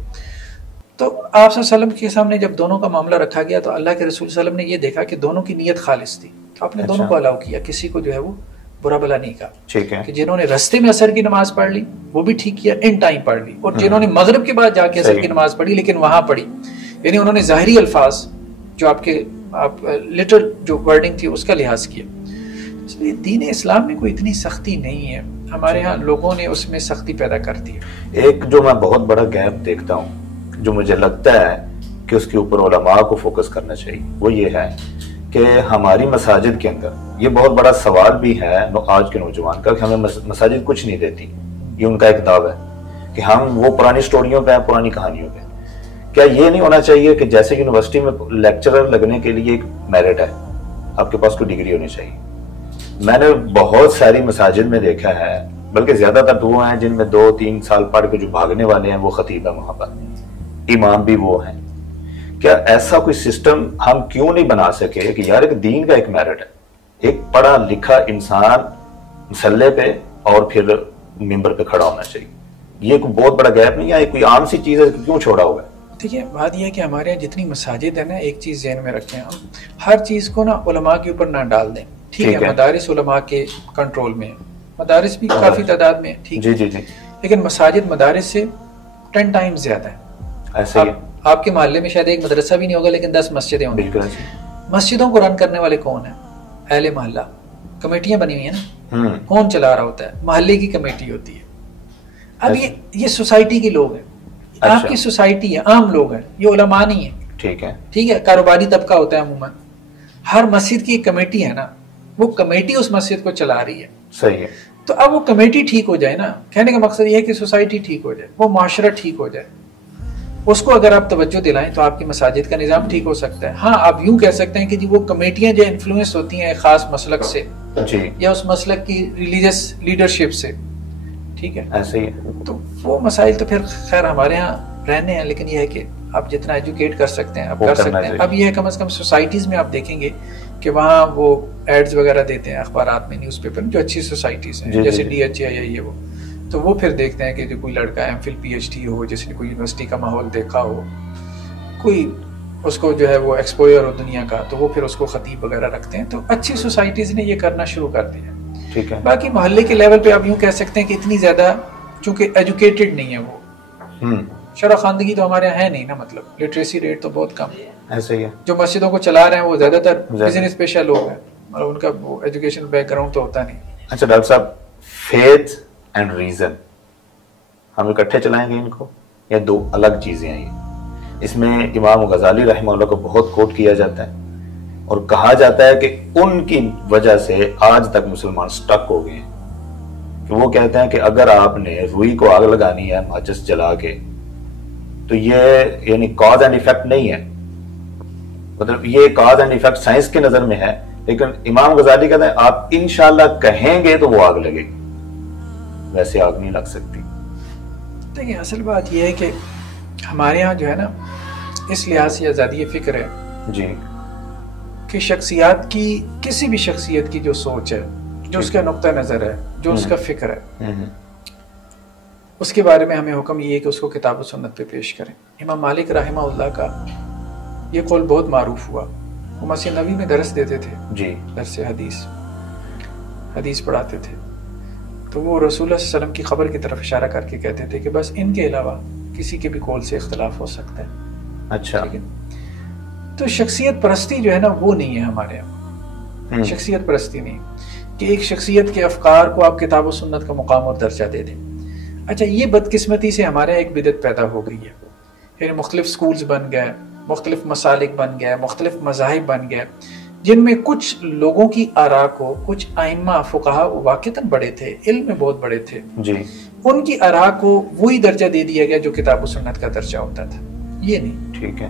تو آپ صلی اللہ علیہ وسلم کے سامنے جب دونوں کا معاملہ رکھا گیا تو اللہ کے رسول صلی اللہ علیہ وسلم نے یہ دیکھا کہ دونوں کی نیت خالص تھی, تو آپ نے دونوں کو الاؤ کیا, کسی کو جو ہے وہ برا بلا نہیں کہا. ٹھیک ہے, کہ جنہوں نے رستے میں عصر کی نماز پڑھ لی وہ بھی ٹھیک کیا, ان ٹائم پڑھ لی, اور جنہوں نے مغرب کے بعد جا کے عصر کی نماز پڑھی لیکن وہاں پڑھی, یعنی انہوں نے ظاہری الفاظ جو آپ لٹر جو ورڈنگ تھی اس کا لحاظ کیا. اس لیے دین اسلام میں کوئی اتنی سختی نہیں ہے, ہمارے ہاں لوگوں نے اس میں سختی پیدا کر دی ہے. ایک جو میں بہت بڑا گیپ دیکھتا ہوں جو مجھے لگتا ہے کہ اس کے اوپر علماء کو فوکس کرنا چاہیے, وہ یہ ہے کہ ہماری مساجد کے اندر یہ بہت بڑا سوال بھی ہے آج کے نوجوان کا کہ ہمیں مساجد کچھ نہیں دیتی. یہ ان کا ایک دعویٰ ہے کہ ہم وہ پرانی سٹوریوں پہ ہیں, پرانی کہانیوں پہ. کیا یہ نہیں ہونا چاہیے کہ جیسے یونیورسٹی میں لیکچرر لگنے کے لیے ایک میرٹ ہے, آپ کے پاس کوئی ڈگری ہونی چاہیے. میں نے بہت ساری مساجد میں دیکھا ہے, بلکہ زیادہ تر وہ ہیں جن میں 2-3 سال پڑھ کے جو بھاگنے والے ہیں وہ خطیب ہے وہاں پر, امام بھی وہ ہیں. کیا ایسا کوئی سسٹم ہم کیوں نہیں بنا سکے کہ یار ایک دین کا ایک میرٹ ہے, ایک پڑھا لکھا انسان مسلح پہ اور پھر ممبر پہ کھڑا ہونا چاہیے. یہ کوئی بہت بڑا گیپ نہیں ہے, کوئی عام سی چیز ہے, کیوں چھوڑا ہوا ہے؟ دیکھیے بات یہ ہے کہ ہمارے یہاں جتنی مساجد ہیں نا, ایک چیز ذہن میں رکھیں, ہم ہر چیز کو نا علماء کے اوپر نہ ڈال دیں. ٹھیک ہے, مدارس علماء کے کنٹرول میں, مدارس بھی کافی تعداد میں, ٹھیک ہے, لیکن مساجد مدارس سے 10 ٹائمز زیادہ ہیں. ایسے آپ کے محلے میں شاید ایک مدرسہ بھی نہیں ہوگا لیکن 10 مسجدیں ہوں گی. مسجدوں کو رن کرنے والے کون ہیں؟ اہل محلہ. کمیٹیاں بنی ہوئی ہیں نا, کون چلا رہا ہوتا ہے؟ محلے کی کمیٹی ہوتی ہے. اب یہ سوسائٹی کے لوگ ہیں, آپ کی سوسائٹی ہے, عام لوگ ہیں, یہ علماء نہیں ہیں. ٹھیک ہے, ٹھیک ہے, کاروباری طبقہ ہوتا ہے عموماً. ہر مسجد کی ایک کمیٹی ہے نا, وہ کمیٹی اس مسجد کو چلا رہی ہے. صحیح ہے. تو اب وہ کمیٹی ٹھیک ہو جائے نا, کہنے کا مقصد یہ ہے کہ سوسائٹی ٹھیک ہو جائے, وہ معاشرہ ٹھیک ہو جائے, اس کو اگر آپ توجہ دلائیں تو آپ کی مساجد کا نظام ٹھیک ہو سکتا ہے. ہاں آپ یوں کہہ سکتے ہیں کہ جی وہ کمیٹیاں جو انفلوئنس ہوتی ہیں ایک خاص مسلک سے یا اس مسلک کی ریلیجس لیڈرشپ سے, ٹھیک ہے, ایسے ہی ہے, تو وہ مسائل تو پھر خیر ہمارے ہاں رہنے ہیں, لیکن یہ ہے کہ آپ جتنا ایجوکیٹ کر سکتے ہیں آپ کر سکتے ہیں. اب یہ ہے کم از کم سوسائٹیز میں آپ دیکھیں گے کہ وہاں وہ ایڈز وغیرہ دیتے ہیں اخبارات میں, نیوز پیپر میں, جو اچھی سوسائٹیز ہیں جیسے ڈی ایچ اے یا یہ وہ, تو وہ پھر دیکھتے ہیں کہ جو کوئی لڑکا M Phil P H D ہو, جس نے کوئی یونیورسٹی کا ماحول دیکھا ہو, کوئی اس کو جو ہے وہ ایکسپوئر ہو دنیا کا, تو وہ پھر اس کو خطیب وغیرہ رکھتے ہیں. تو اچھی سوسائٹیز نے یہ کرنا شروع کر دیا. ٹھیک ہے. باقی محلے کے لیول پہ آپ یوں کہہ سکتے ہیں کہ اتنی زیادہ چونکہ ایجوکیٹڈ نہیں ہے وہ, شرح خواندگی تو ہمارے یہاں ہے نہیں نا, مطلب لٹریسی ریٹ تو بہت کم ہے. ایسے ہی ہے. جو مسجدوں کو چلا رہے ہیں وہ زیادہ تر بزنس پیشہ لوگ ہیں, اور ان کا وہ ایجوکیشن بیک گراؤنڈ تو ہوتا نہیں. اچھا ڈاکٹر صاحب, فیتھ اینڈ ریزن ہم اکٹھے چلائیں گے ان کو یا دو الگ چیزیں ہیں؟ اس میں امام غزالی رحمہ اللہ کو بہت کوٹ کیا جاتا ہے اور کہا جاتا ہے کہ ان کی وجہ سے آج تک مسلمان سٹک ہو گئے ہیں, کہ وہ کہتے ہیں کہ اگر آپ نے روئی کو آگ لگانی ہے ماچس جلا کے, تو یہ یعنی کاز اینڈ ایفیکٹ نہیں ہے, مطلب یہ کاز اینڈ ایفیکٹ سائنس کے نظر میں ہے, لیکن امام غزالی کہتے ہیں آپ انشاءاللہ کہیں گے تو وہ آگ لگے گی, ویسے آگ نہیں لگ سکتی. دیکھیں اصل بات یہ ہے کہ ہمارے ہاں جو ہے نا اس لحاظ سے آزادی فکر ہے جی کہ شخصیات کی, کسی بھی شخصیت کی جو سوچ ہے, جو اس کا نقطہ نظر ہے, جو اس کا فکر ہے, اس کے بارے میں ہمیں حکم یہ ہے کہ اس کو کتاب و سنت پہ پیش کریں. امام مالک رحمہ اللہ کا یہ قول بہت معروف ہوا. وہ مسجد نبوی میں درس دیتے تھے جی, درس حدیث پڑھاتے تھے. تو وہ رسول اللہ صلی اللہ علیہ وسلم کی خبر کی طرف اشارہ کر کے کہتے تھے کہ بس ان کے علاوہ کسی کے بھی قول سے اختلاف ہو سکتا ہے. اچھا. تو شخصیت پرستی جو ہے نا وہ نہیں ہے ہمارے یہاں. شخصیت پرستی نہیں کہ ایک شخصیت کے افکار کو آپ کتاب و سنت کا مقام اور درجہ دے دیں. اچھا, یہ بدقسمتی سے ہمارے ایک بدعت پیدا ہو گئی ہے, یعنی مختلف سکولز بن گئے, مختلف مسالک بن گئے, مختلف مذاہب بن گئے, جن میں کچھ لوگوں کی آراء کو, کچھ ائمہ فقہا واقعتاً بڑے تھے, علم میں بہت بڑے تھے جی, ان کی آراء کو وہی درجہ دے دیا گیا جو کتاب و سنت کا درجہ ہوتا تھا. یہ نہیں. ٹھیک ہے.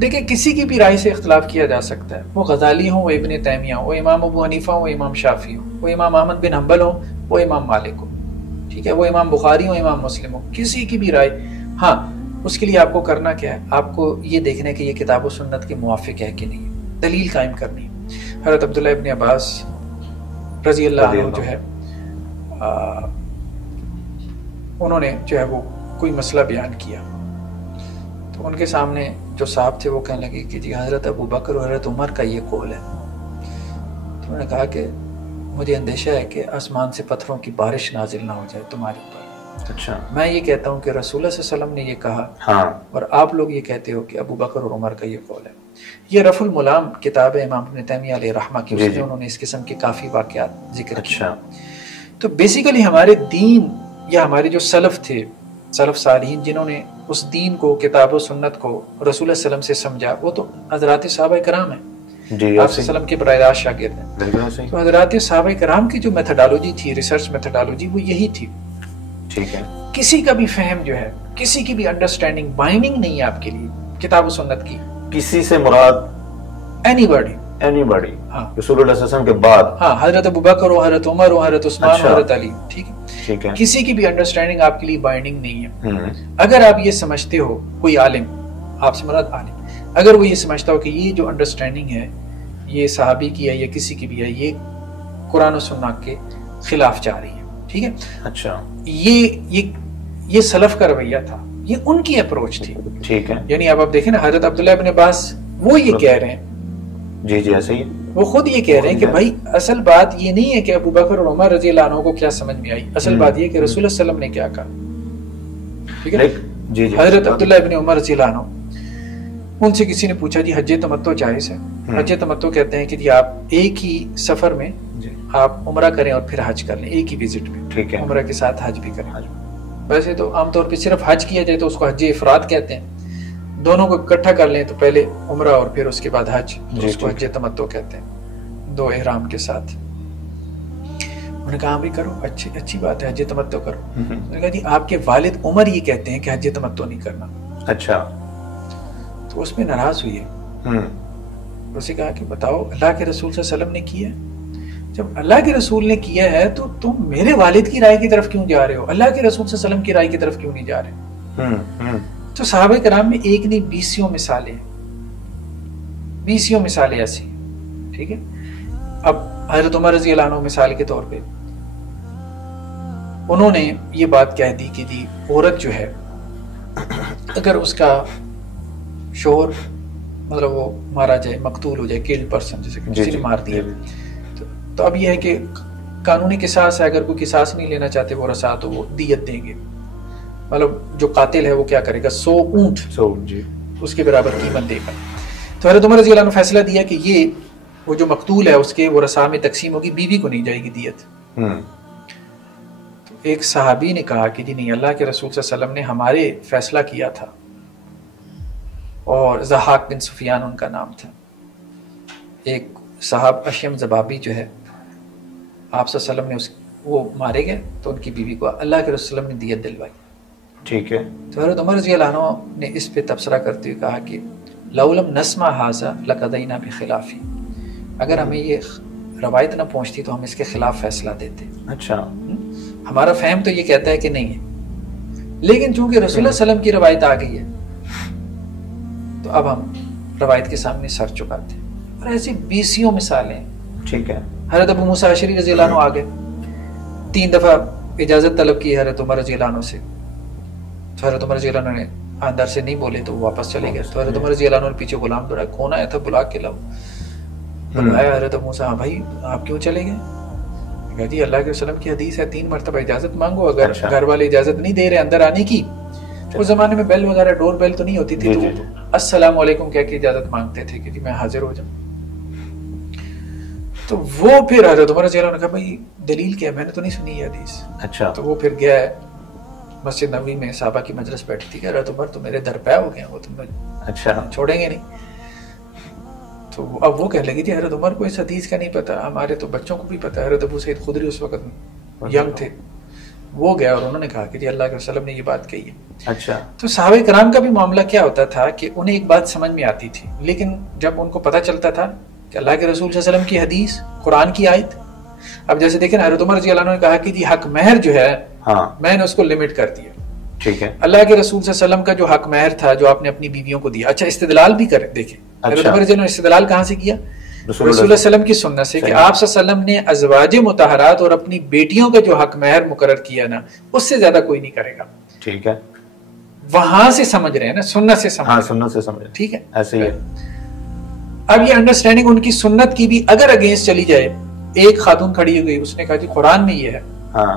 دیکھیں کسی کی بھی رائے سے اختلاف کیا جا سکتا ہے, وہ غزالی ہوں, وہ ابن تیمیہ ہوں, وہ امام ابو حنیفہ ہوں, وہ امام شافعی ہوں, وہ امام احمد بن حنبل ہوں, وہ امام مالک ہوں, ٹھیک ہے, وہ امام بخاری ہوں, امام مسلم ہوں, کسی کی بھی رائے. ہاں, اس کے لیے آپ کو کرنا کیا ہے, آپ کو یہ دیکھنا ہے کہ یہ کتاب و سنت کے موافق ہے کہ نہیں, دلیل قائم کرنی. حضرت عبداللہ ابن عباس رضی اللہ عنہ جو ہے انہوں نے جو ہے وہ کوئی مسئلہ بیان کیا, تو ان کے سامنے جو صاحب تھے وہ کہنے لگے کہ جی حضرت ابو بکر اور حضرت عمر کا یہ قول ہے. تو انہوں نے کہا کہ مجھے اندیشہ ہے کہ آسمان سے پتھروں کی بارش نازل نہ ہو جائے تمہارے اوپر. اچھا. میں یہ کہتا ہوں کہ رسول اللہ صلی اللہ علیہ وسلم نے یہ کہا, ہاں, اور آپ لوگ یہ کہتے ہو کہ ابو بکر اور عمر کا یہ قول ہے. یہ رفع الملام کتاب ہے امام ابن تیمیہ علیہ رحمہ کی, اس میں انہوں نے اس قسم کے کافی واقعات ذکر کیے. تو بیسیکلی ہمارے دین یا ہمارے جو سلف تھے, سلف صالحین, جنہوں نے اس دین کو, کتاب و سنت کو رسول اللہ صلی اللہ علیہ وسلم سے سمجھا, وہ تو حضرات صحابہ کرام ہیں جی, آپ صلی اللہ علیہ وسلم کے براہ راست شاگرد ہیں. تو حضرات صحابہ کرام کی جو میتھڈالوجی تھی, ریسرچ میتھڈالوجی, وہ یہی تھی. ٹھیک ہے. کسی کا بھی فہم جو ہے, کسی کی بھی انڈرسٹینڈنگ بائنڈنگ نہیں ہے آپ کے لیے کتاب و سنت کی. کسی سے مراد اینی باڈی, ہاں, رسول اللہ صلی اللہ علیہ وسلم کے بعد, ہاں, حضرت ابو بکر ہو, حضرت عمر ہو, حضرت عثمان ہو, حضرت علی, ٹھیک ہے, ٹھیک ہے. کسی کی بھی انڈرسٹینڈنگ آپ کے لیے بائنڈنگ نہیں ہے. اگر آپ یہ سمجھتے ہو, کوئی عالم, آپ سے مراد عالم, اگر وہ یہ سمجھتا ہو کہ یہ جو انڈرسٹینڈنگ ہے یہ صحابی کی ہے یا کسی کی بھی ہے, یہ قرآن و سنت کے خلاف جا رہی ہے, ٹھیک ہے. اچھا. یہ سلف کا رویہ تھا, یہ ان کی اپروچ تھی. ٹھیک ہے. یعنی اب آپ دیکھیں نا, حضرت عبداللہ ابن عباس وہ یہ کہہ رہے ہیں, جی جی ایسے ہی, وہ خود یہ کہہ رہے ہیں کہ بھائی اصل بات یہ نہیں ہے کہ ابو بکر اور عمر رضی اللہ عنہ کو کیا سمجھ میں آئی, اصل بات یہ کہ رسول اللہ صلی اللہ علیہ وسلم نے کیا کہا. ٹھیک ہے. جی جی. حضرت عبداللہ ابن عمر رضی اللہ عنہ, ان سے کسی نے پوچھا جی حج تمتع جائز ہے؟ حج تمتع کہتے ہیں کہ جی آپ ایک ہی سفر میں آپ عمرہ کریں اور پھر حج کر لیں, ایک ہی وزٹ میں. ٹھیک ہے. عمرہ کے ساتھ حج بھی کریں. ویسے تو عام طور پہ صرف حج کیا جائے تو اس کو حج افراد کہتے ہیں, دونوں کو اکٹھا کر لیں تو پہلے عمرہ اور پھر اس کے بعد حج, اس کو حج تمتع کہتے ہیں, دو احرام کے ساتھ. انہوں نے کہا بھی کرو, اچھی بات ہے, حج تمتع کرو. انہوں نے کہا جی آپ کے والد عمر یہ کہتے ہیں کہ حج تمتع نہیں کرنا. اچھا. تو اس میں ناراض ہوئی ہے. اسے کہا کہ بتاؤ اللہ کے رسول صلی اللہ علیہ وسلم نے کیا ہے, جب اللہ کے رسول نے کیا ہے تو تم میرے والد کی رائے کی طرف کیوں جا رہے ہو, اللہ کے رسول صلی اللہ علیہ وسلم کی رائے کی طرف کیوں نہیں جا رہے. تو صحابہ کرام میں ایک نہیں 20 مثالیں، 20 مثالیں ایسی، ٹھیک ہے. اب حضرت عمر رضی اللہ عنہ مثال کے طور پہ انہوں نے یہ بات کہہ دی کہ جی عورت جو ہے اگر اس کا شوہر مطلب وہ مارا جائے، مقتول ہو جائے، کلڈ پرسن جیسے کسی نے مار دیا، تو اب یہ ہے کہ قانونی قصاص ہے، اگر کوئی قصاص نہیں لینا چاہتے وہ رسا تو وہ دیت دیں گے، مطلب جو قاتل ہے وہ کیا کرے گا، 100 اونٹ اس کے برابر قیمت دے گا. تو حضرت عمر رضی اللہ عنہ فیصلہ دیا کہ یہ وہ جو مقتول ہے اس کے وہ رسا میں تقسیم ہوگی، بیوی کو نہیں جائے گی دیت. تو ایک صحابی نے کہا کہ جی نہیں، اللہ کے رسول صلی اللہ علیہ وسلم نے ہمارے فیصلہ کیا تھا، اور ضحاک بن سفیان ان کا نام تھا. ایک صاحب اشیم زبابی جو ہے، آپ صلی اللہ علیہ وسلم نے وہ مارے گئے تو ان کی بیوی کو اللہ کے رسول صلی اللہ علیہ وسلم نے دیت دلوائی. ٹھیک ہے. تو حضرت عمر رضی اللہ عنہ نے اس پہ تبصرہ کرتے ہوئے کہا کہ لَوْ لَمْ نَسْمَعْ هَذَا لَقَضَيْنَا بِخِلَافِهِ، اگر ہمیں یہ روایت نہ پہنچتی تو ہم اس کے خلاف فیصلہ دیتے. اچھا، ہمارا فہم تو یہ کہتا ہے کہ نہیں ہے، لیکن چونکہ رسول اللہ صلی اللہ علیہ وسلم کی روایت آ گئی ہے تو اب ہم روایت کے سامنے سر چکاتے ہیں. اور ایسی 20 مثالیں. ٹھیک ہے. حضرت ابو موسیٰ اشعری رضی اللہ عنہ آگے 3 دفعہ اجازت طلب کی حضرت عمر رضی اللہ عنہ سے، تو حضرت عمر رضی اللہ عنہ نے اندر سے نہیں بولے تو وہ واپس چلے گئے. تو حضرت عمر رضی اللہ عنہ نے پیچھے غلام دوڑایا، کون آیا تھا، بلا کے لاؤ. بلایا حضرت ابو موسیٰ، ہاں بھائی آپ کیوں چلے گئے؟ کہا جی اللہ کے وسلم کی حدیث ہے 3 مرتبہ اجازت مانگو، اگر گھر والے اجازت نہیں دے رہے اندر آنے کی، اس زمانے میں بیل وغیرہ ڈور بیل تو نہیں ہوتی تھی، تو السلام علیکم کہہ کے اجازت مانگتے تھے کہ جی میں حاضر ہو جاؤں. تو وہ پھر حضرت عمر رضی اللہ عنہ نے کہا بھائی دلیل کیا، میں نے تو نہیں سنی یہ حدیث. اچھا. تو وہ پھر گیا مسجد نبوی میں، صحابہ کی مجلس بیٹھی تھی کہ حضرت عمر تو میرے در پہ ہو گئے، وہ تم اچھا چھوڑیں گے نہیں. تو اب وہ کہنے لگی تھی حضرت عمر کو اس حدیث کا نہیں پتا، ہمارے تو بچوں کو بھی پتا. حضرت ابو سعید خدری اس وقت ینگ تھے، وہ گیا اور انہوں نے کہا کہ جی اللہ کے وسلم نے یہ بات کہی ہے. اچھا. تو صحابہ کرام کا بھی معاملہ کیا ہوتا تھا کہ انہیں ایک بات سمجھ میں آتی تھی، لیکن جب ان کو پتہ چلتا تھا کہ اللہ کے رسول صلی اللہ علیہ وسلم کی حدیث، قرآن کی آیت، اب جیسے دیکھیں حضرت عمر رضی اللہ عنہ نے کہا کہ جی حق مہر جو ہے میں نے اس کو لمٹ کر دیا. ٹھیک ہے. اللہ کے رسول صلی اللہ علیہ وسلم کا جو حق مہر تھا جو آپ نے اپنی بیویوں کو دیا. اچھا استدلال بھی کر دیکھیں حضرت عمر رضی اللہ عنہ نے استدلال کہاں سے کیا؟ رسول اللہ صلی اللہ علیہ وسلم کی سنت سے کہ آپ صلی اللہ علیہ وسلم نے ازواج مطہرات اور اپنی بیٹیوں کا جو حق مہر مقرر کیا نا، اس سے زیادہ کوئی نہیں کرے گا. ٹھیک ہے. وہاں سے سمجھ رہے ہیں نا، سنت سے سمجھ. ہاں سنت سے سمجھ. ٹھیک ہے ایسے ہی ہے. اب یہ انڈرسٹینڈنگ ان کی سنت کی بھی اگر اگینسٹ چلی جائے، ایک خاتون کھڑی ہو گئی، اس نے کہا جی قرآن میں یہ ہے. ہاں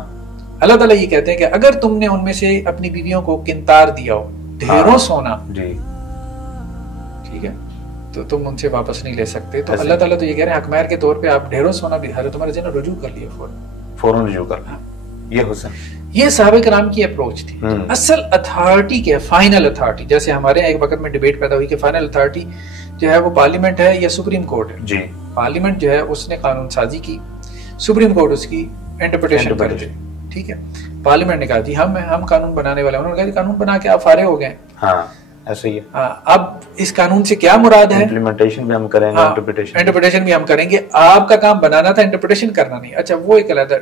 اللہ تعالیٰ یہ کہتے ہیں کہ اگر تم نے ان میں سے اپنی بیویوں کو قنطار دیا ہو، ڈھیروں سونا، ٹھیک ہے، تو تم ان سے واپس نہیں لے سکتے. تو اللہ تعالیٰ تو یہ کہہ رہے ہیں حق مہر کے طور پہ آپ ڈھیروں سونا بھی. حضرت عمر نے رجوع کر لیا، فوراً رجوع کر. یہ حسن، یہ صحابہ کرام کی اپروچ تھی. اصل اتھارٹی کیا، فائنل اتھارٹی، جیسے ہمارے ایک وقت میں ڈیبیٹ پیدا ہوئی کہ فائنل اتھارٹی جو ہے وہ پارلیمنٹ ہے یا سپریم کورٹ ہے. جی پارلیمنٹ جو ہے اس نے قانون سازی کی، سپریم کورٹ اس کی انٹرپریٹیشن کرتے. ٹھیک ہے. پارلیمنٹ نے کہا جی ہم قانون بنانے والے ہیں. انہوں نے کہا قانون بنا کے آپ فارغ ہو گئے. ہاں ایسے ہی ہے. اب اس قانون سے کیا مراد ہے؟ امپلیمنٹیشن بھی ہم کریں گے، انٹرپریٹیشن بھی ہم کریں گے. آپ کا کام بنانا تھا، انٹرپریٹیشن کرنا نہیں. اچھا وہ ایک علیحدہ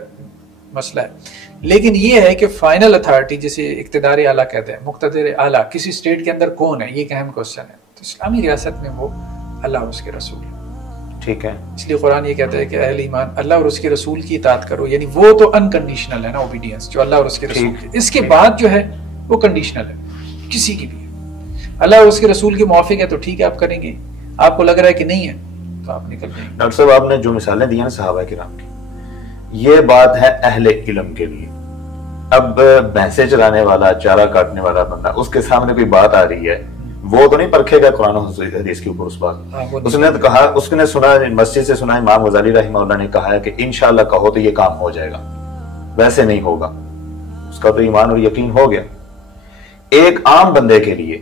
مسئلہ ہے. لیکن یہ ہے کہ فائنل اتھارٹی جسے اقتدار اعلیٰ کہتے ہیں، مقتدر اعلیٰ کسی اسٹیٹ کے اندر کون ہے، یہ ایک اہم کوشچن ہے. تو اسلامی ریاست میں وہ اللہ اور اس کے رسول ہے. ٹھیک ہے. اس لیے قرآن یہ کہتا ہے کہ اہل ایمان اللہ اور اس کے رسول کی اطاعت کرو، یعنی وہ تو انکنڈیشنل ہے نا اوبیڈینس جو اللہ اور اس کے رسول کی. اس کے بعد جو ہے وہ کنڈیشنل ہے کسی کی بھی. اللہ اور اس کے رسول کے موافق ہے تو ٹھیک ہے آپ کریں گے، آپ کو لگ رہا ہے کہ نہیں ہے تو آپ نکل جائیں گے. ڈاکٹر صاحب آپ نے جو مثالیں دی ہیں صحابہ کرام کی، یہ بات ہے اہل علم کے لیے. اب بھینسیں چرانے والا، چارہ کاٹنے والا بندہ، اس کے سامنے کوئی بات آ رہی ہے، وہ تو نہیں پرکھے گا قرآن و حدیث کے اوپر اس بات. اس نے کہا، اس نے سنا، مسجد سے سنا امام غزالی رحمہ اللہ نے کہا ہے کہ انشاءاللہ کہو تو یہ کام ہو جائے گا، ویسے نہیں ہوگا. اس کا تو ایمان اور یقین ہو گیا. ایک عام بندے کے لیے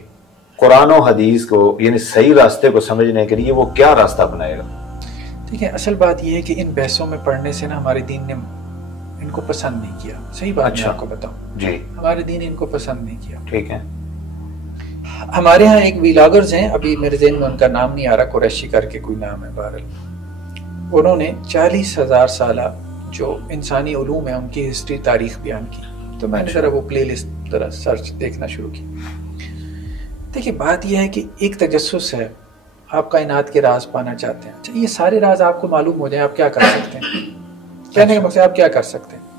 قرآن و حدیث کو یعنی صحیح راستے کو سمجھنے کے لیے وہ کیا راستہ بنائے گا؟ ٹھیک ہے. اصل بات یہ ہے کہ ان بحثوں میں پڑھنے سے نا ہمارے دین نے ان کو پسند نہیں کیا. صحیح بات میں آپ کو بتاؤں جی، ہمارے دین ان کو پسند نہیں کیا. ٹھیک ہے. ہمارے ہاں ایک ویلاگرز ہیں، ابھی میرے ذہن میں ان کا نام نہیں آ رہا، قریشی کر کے کوئی نام ہے. بہرحال انہوں نے 40,000 سالہ جو انسانی علوم ہیں ان کی ہسٹری، تاریخ بیان کی. تو میں نے ذرا وہ پلے لسٹ ذرا سرچ دیکھنا شروع کی. دیکھیے بات یہ ہے کہ ایک تجسس ہے، آپ کائنات کے راز پانا چاہتے ہیں. اچھا یہ سارے راز آپ کو معلوم ہو جائیں، آپ کیا کر سکتے ہیں؟ کہنے کا مقصد آپ کیا کر سکتے ہیں؟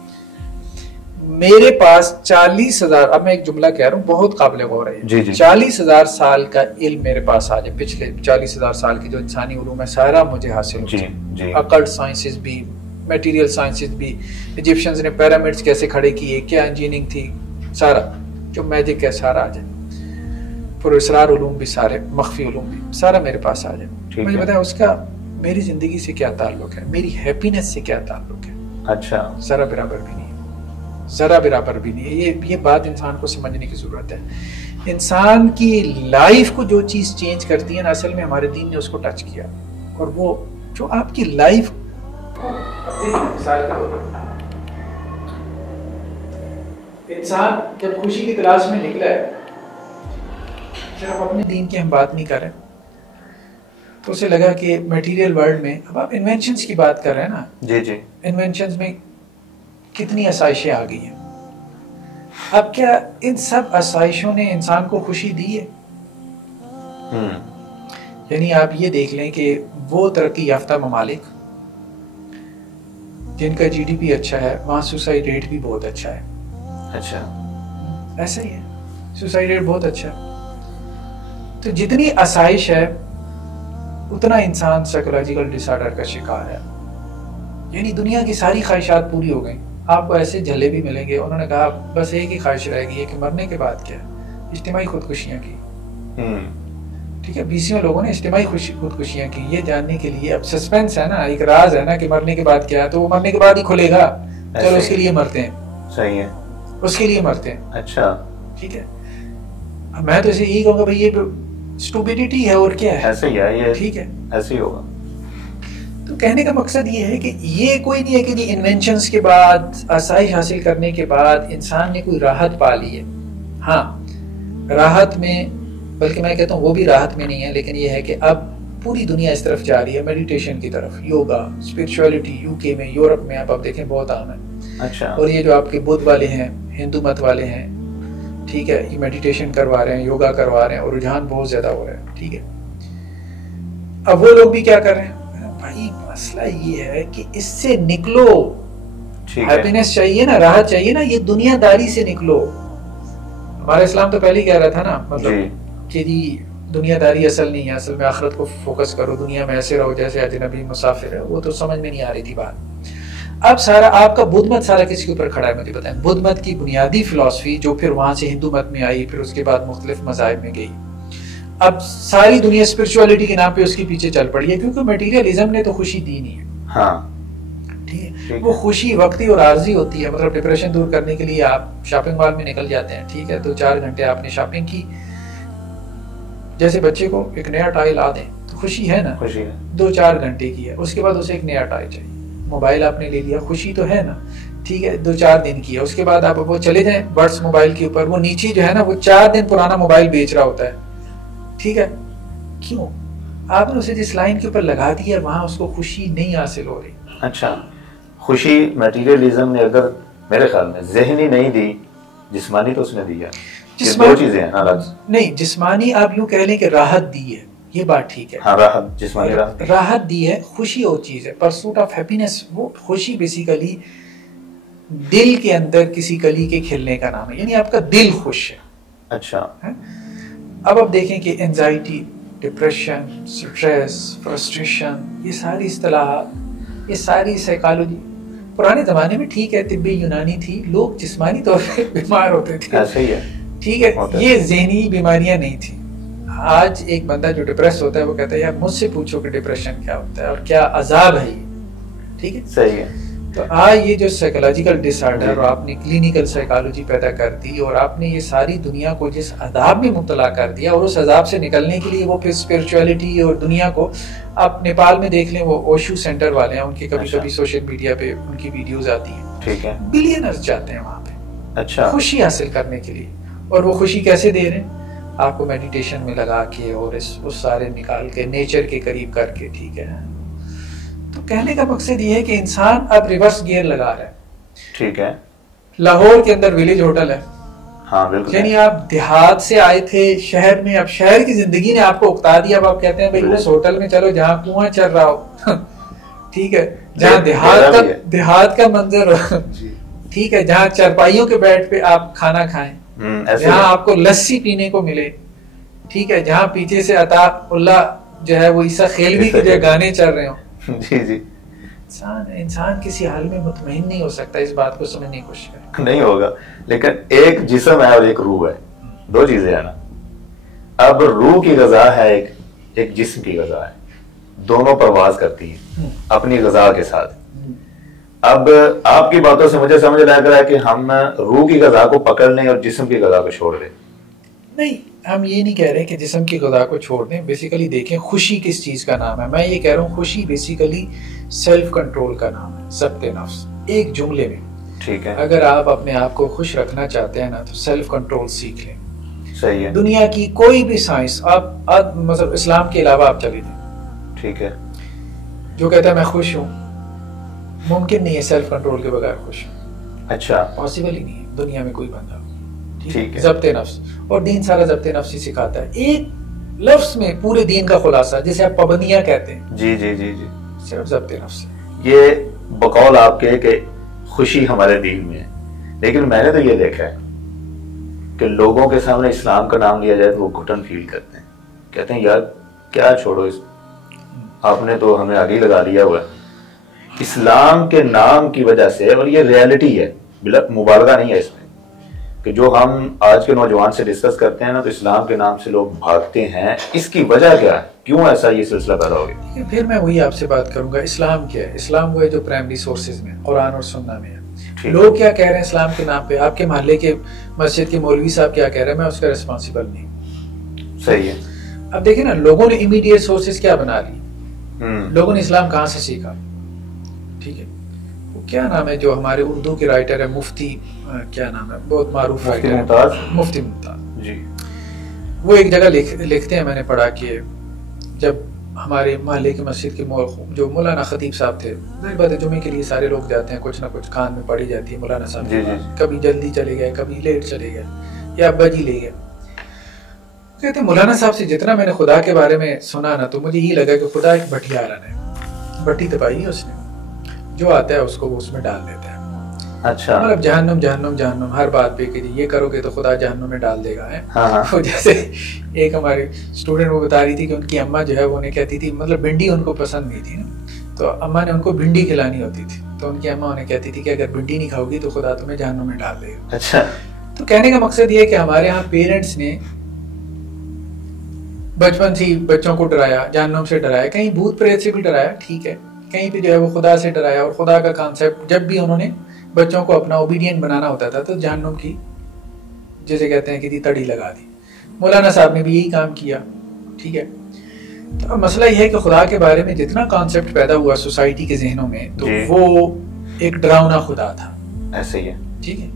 میرے پاس 40,000، اب میں ایک جملہ کہہ رہا ہوں بہت قابل غور ہے، 40,000 سال کا علم میرے پاس آ جائے، پچھلے 40,000 سال کی جو انسانی علوم ہے سارا مجھے حاصل ہو جائے، اکلٹ سائنسز بھی، میٹیریل سائنسز بھی، ایجپشنز نے پیرامڈز کیسے کھڑے کیے، کیا انجینئرنگ تھی، سارا جو میجک ہے سارا آ جائے، پر اسرار علوم بھی سارے، مخفی علوم بھی سارا میرے پاس آ جائے. مجھے بتائیں اس کا میری زندگی سے کیا تعلق ہے، میری ہیپینس سے کیا تعلق ہے؟ اچھا ذرا برابر بھی نہیں ہے، ذرا برابر بھی نہیں ہے. یہ بات انسان کو سمجھنے کی ضرورت ہے. انسان کی لائف کو جو چیز چینج کرتی ہے نا، اصل میں ہمارے دین نے اس کو ٹچ کیا، اور وہ جو آپ کی لائف انسان جب خوشی کی تلاش میں نکلا ہے، صرف اپنے دین کی ہم بات نہیں کر رہے، تو اسے لگا کہ میٹیریل ورلڈ میں، اب آپ انوینشنز کی بات کر رہے ہیں نا، جی انوینشنز میں کتنی آسائشیں آ گئی ہیں. اب کیا ان سب آسائشوں نے انسان کو خوشی دی ہے؟ یعنی آپ یہ دیکھ لیں کہ وہ ترقی یافتہ ممالک جن کا جی ڈی پی اچھا ہے، وہاں سوسائڈ ریٹ بھی بہت اچھا ہے. اچھا ایسا ہی ہے، سوسائڈ ریٹ بہت اچھا ہے. تو جتنی آسائش ہے اتنا انسان سائیکولوجیکل ڈس آرڈر کا شکار ہے. یعنی دنیا کی ساری خواہشات پوری ہو گئیں، آپ کو ایسے جھلے بھی ملیں گے. انہوں نے کہا بس ایک ہی خواہش رہ گئی ہے کہ مرنے کے بعد کیا؟ اجتماعی خودکشیاں کی. ٹھیک ہے، 20 لوگوں نے اجتماعی خودکشیاں کی، یہ جاننے کے لیے. اب سسپینس ہے نا، ایک راز ہے نا کہ مرنے کے بعد کیا ہے، تو وہ مرنے کے بعد ہی کھلے گا. چلو اس کے لیے مرتے ہیں. صحیح ہے، اس کے لیے مرتے ہیں. اچھا ٹھیک ہے، میں تو اسے یہی کہوں گا بھائی یہ اسٹوپیڈیٹی ہے اور کیا ہے. ایسے ہی ہے یہ، ٹھیک ہے، ایسے ہی ہوگا. تو کہنے کا مقصد یہ ہے کہ یہ کوئی نہیں ہے کہ جی انوینشنز کے بعد، آسائش حاصل کرنے کے بعد انسان نے کوئی راحت پا لی ہے. ہاں راحت میں، بلکہ میں کہتا ہوں وہ بھی راحت میں نہیں ہے، لیکن یہ ہے کہ اب پوری دنیا اس طرف جا رہی ہے، میڈیٹیشن کی طرف، یوگا، اسپرچولیٹی. یو کے میں، یورپ میں آپ دیکھیں بہت عام ہے. اچھا، اور یہ جو آپ کے بدھ والے ہیں، ہندو مت والے ہیں، ٹھیک ہے، یہ میڈیٹیشن کروا رہے ہیں، یوگا کروا رہے ہیں، اور رجحان بہت زیادہ ہو رہا ہے. ٹھیک ہے، اب وہ لوگ بھی کیا کر رہے ہیں؟ بھائی مسئلہ یہ ہے کہ اس سے نکلو، ہیپینس چاہیے نا، راحت چاہیے نا، یہ دنیا داری سے نکلو. ہمارا اسلام تو پہلے ہی کہہ رہا تھا نا، مطلب کہ جی دنیا داری اصل نہیں ہے، اصل میں آخرت کو فوکس کرو، دنیا میں ایسے رہو جیسے اجنبی مسافر ہے. وہ تو سمجھ میں نہیں آ رہی تھی بات. اب سارا آپ کا بدھ مت سارا کس کے اوپر کھڑا ہے مجھے بتائیں. بدھ مت کی بنیادی فلسفی جو پھر وہاں سے ہندو مت میں آئی، پھر اس کے بعد مختلف مذاہب میں گئی. اب ساری دنیا اسپرچولیٹی کے نام پہ اس کے پیچھے چل پڑی ہے، کیونکہ میٹیریلزم نے تو خوشی دی نہیں ہے. ہاں ٹھیک ہے، وہ خوشی وقتی اور عارضی ہوتی ہے. مطلب ڈپریشن دور کرنے کے لیے آپ شاپنگ مال میں نکل جاتے ہیں، ٹھیک ہے، 2-4 گھنٹے آپ نے شاپنگ کی. جیسے بچے کو ایک نیا ٹائی لا دیں تو خوشی ہے نا، 2-4 گھنٹے کی ہے. اس کے بعد اسے ایک نیا ٹائی چاہیے. موبائل آپ نے لے لیا، خوشی تو ہے نا، ٹھیک ہے، 2-4 دن کی ہے. اس کے بعد آپ وہ چلے جائیں بڈس موبائل کے اوپر، وہ نیچے جو ہے نا وہ 4 دن پرانا موبائل بیچ رہا ہوتا ہے. ٹھیک ہے، کیوں؟ آپ نے اسے جس لائن کے اوپر لگا دیا وہاں اس کو خوشی نہیں حاصل ہو رہی. اچھا، خوشی میٹیریلزم نے اگر میرے خیال میں ذہنی نہیں دی، جسمانی تو اس نے دیا. دو چیزیں ہیں الگ. نہیں، جسمانی آپ یوں کہہ لیں کہ راحت دی ہے، یہ بات ٹھیک ہے. ہاں، راحت، جسمانی راحت دی ہے. خوشی اور چیز ہے، پرسوٹ آف ہیپینس. وہ خوشی بیسیکلی دل کے اندر کسی کلی کے کھلنے کا نام ہے، یعنی آپ کا دل خوش ہے. اچھا، اب آپ دیکھیں کہ انزائٹی، ڈپریشن، سٹریس، فرسٹریشن، یہ ساری اصطلاحات، یہ ساری سائیکالوجی پرانے زمانے میں ٹھیک ہے طبی یونانی تھی، لوگ جسمانی طور پہ بیمار ہوتے تھے. ایسے ہی ہے، ٹھیک ہے، یہ ذہنی بیماریاں نہیں تھی. آج ایک بندہ جو ڈپریس ہوتا ہے وہ کہتا ہے یار مجھ سے پوچھو کہ ڈپریشن کیا ہوتا ہے اور کیا عذاب ہے یہ. ٹھیک ہے، صحیح ہے. تو آج یہ جو سائیکولوجیکل ڈس آرڈر اور آپ نے کلینیکل سائیکالوجی پیدا کر دی، اور آپ نے یہ ساری دنیا کو جس عذاب میں مبتلا کر دیا، اور اس عذاب سے نکلنے کے لیے وہ پھر اسپرچولیٹی اور دنیا کو، آپ نیپال میں دیکھ لیں وہ اوشو سینٹر والے ہیں، ان کی کبھی کبھی سوشل میڈیا پہ ان کی ویڈیوز آتی ہیں. ٹھیک ہے، بلینرز جاتے ہیں وہاں پہ. اچھا، خوشی حاصل کرنے کے لیے. اور وہ خوشی کیسے دے رہے ہیں؟ آپ کو میڈیٹیشن میں لگا کے اور اس سارے نکال کے نیچر کے قریب کر کے. ٹھیک ہے، تو کہنے کا مقصد یہ ہے کہ انسان اب ریورس گیئر لگا رہا ہے. ٹھیک ہے، لاہور کے اندر ویلیج ہوٹل ہے. ہاں بالکل. یعنی آپ دیہات سے آئے تھے شہر میں, اب شہر کی زندگی نے آپ کو اکتا دیا, اب آپ کہتے ہیں بھائی اس ہوٹل میں چلو جہاں کنواں چل رہا ہو, ٹھیک ہے, جہاں دیہات کا منظر ہو, ٹھیک ہے, جہاں چارپائیوں کے بیڈ پہ آپ کھانا کھائیں, جہاں آپ کو لسی پینے کو ملے, ٹھیک ہے, جہاں پیچھے سے عطا اللہ جو ہے وہ عیسیٰ خیلوی کے جو گانے چل رہے ہوں. جی جی. انسان کسی حال میں مطمئن نہیں ہو سکتا, اس بات کو سمجھنے کی کوشش کریں. نہیں ہوگا, لیکن ایک جسم ہے اور ایک روح ہے, دو چیزیں ہیں نا. اب روح کی غذا ہے, ایک جسم کی غذا ہے, دونوں پرواز کرتی ہیں اپنی غذا کے ساتھ. اب آپ کی باتوں سے مجھے سمجھ لگ رہا ہے کہ ہم روح کی غذا کو پکڑ لیں اور جسم کی غذا کو چھوڑ دیں. نہیں, ہم یہ نہیں کہہ رہے کہ جسم کی غذا کو چھوڑ دیں. بیسیکلی دیکھیں خوشی کس چیز کا نام ہے. میں یہ کہہ رہا ہوں خوشی بیسیکلی سیلف کنٹرول کا نام ہے, ضبط نفس. ایک جملے میں ٹھیک ہے, اگر آپ اپنے آپ کو خوش رکھنا چاہتے ہیں نا تو سیلف کنٹرول سیکھ لیں. صحیح ہے. دنیا کی کوئی بھی سائنس آپ مطلب اسلام کے علاوہ آپ چلے جائیں, ٹھیک ہے, جو کہتا ہے میں خوش ہوں, ممکن نہیں ہے سیلف کنٹرول کے بغیر خوش ہوں. اچھا, پاسبل ہی نہیں ہے دنیا میں کوئی بندہ. ٹھیک ہے, ضبط نفس, اور دین سارا ضبط نفس ہی سکھاتا ہے. ایک لفظ میں پورے دین کا خلاصہ, جسے آپ پابندیاں کہتے ہیں, جی جی جی جی, صرف ضبط نفس. یہ بقول آپ کے کہ خوشی ہمارے دین میں ہے, لیکن میں نے تو یہ دیکھا ہے کہ لوگوں کے سامنے اسلام کا نام لیا جائے تو وہ گھٹن فیل کرتے ہیں, کہتے ہیں یار کیا چھوڑو, آپ نے تو ہمیں آگے لگا دیا ہوا ہے. اسلام کے نام کی وجہ سے, اور یہ ریالٹی ہے, مبالغہ نہیں ہے اس میں, کہ جو ہم آج کے نوجوان سے ڈسکس کرتے ہیں نا, تو اسلام کے نام سے لوگ بھاگتے ہیں. اس کی وجہ کیا ہے, کیوں ایسا یہ سلسلہ پیدا ہو گیا؟ پھر میں وہی آپ سے بات کروں گا. اسلام کیا ہے؟ اسلام وہ ہے جو پرائمری سورسز میں قرآن اور سنہ میں ہے. لوگ کیا کہہ رہے ہیں اسلام کے نام پہ, آپ کے محلے کے مسجد کے مولوی صاحب کیا کہہ رہے ہیں, میں اس کا ریسپانسیبل نہیں. صحیح ہے. اب دیکھیں نا, لوگوں نے امیڈیٹ سورسز کیا بنا لی, لوگوں نے اسلام کہاں سے سیکھا, ٹھیک ہے, وہ کیا نام ہے جو ہمارے اردو کے رائٹر ہے, مفتی کیا نام ہے, بہت معروف رائٹر ہے, مفتی ممتاز جی. وہ ایک جگہ لکھتے ہیں, میں نے پڑھا کہ جب ہمارے محلے کی مسجد کے جو مولانا خطیب صاحب تھے, ظاہر بات ہے جمعے کے لیے سارے لوگ جاتے ہیں, کچھ نہ کچھ کان میں پڑھی جاتی ہے مولانا صاحب کی بات, کبھی جلدی چلے گئے, کبھی لیٹ چلے گئے, یا ابا جی لے گئے. کہتے ہیں مولانا صاحب سے جتنا میں نے خدا کے بارے میں سنا نا, تو مجھے یہ لگا کہ خدا ایک بھٹیارن ہے, بھٹی دبائی ہے اس نے, جو آتا ہے اس کو وہ اس میں ڈال دیتا ہے. اچھا, مطلب جہنم جہنم جہنم ہر بات پہ کہ یہ کرو گے تو خدا جہنم میں ڈال دے گا. ہے جیسے ایک ہماری اسٹوڈنٹ وہ بتا رہی تھی کہ ان کی اماں جو ہے وہ انہیں کہتی تھی, مطلب بھنڈی ان کو پسند نہیں تھی نا, تو اماں نے ان کو بھنڈی کھلانی ہوتی تھی, تو ان کی اماں انہیں کہتی تھی کہ اگر بھنڈی نہیں کھاؤ گی تو خدا تمہیں جہنم میں ڈال دے گا. اچھا, تو کہنے کا مقصد یہ ہے کہ ہمارے ہاں پیرنٹس نے بچپن سے بچوں کو ڈرایا, جہنم سے ڈرایا, کہیں بھوت پریت سے بھی ڈرایا, ٹھیک ہے, کہیں پہ جو ہے وہ خدا سے ڈرایا, اور خدا کا کانسیپٹ جب بھی انہوں نے بچوں کو اپنا اوبیڈینٹ بنانا ہوتا تھا تو جہنم کی جسے کہتے ہیں کہ تڑی لگا دی. مولانا صاحب نے بھی یہی کام کیا, ٹھیک ہے. تو مسئلہ یہ ہے کہ خدا کے بارے میں جتنا کانسیپٹ پیدا ہوا سوسائٹی کے ذہنوں میں, تو وہ ایک ڈراؤنا خدا تھا. ایسے ہی ہے, ٹھیک ہے,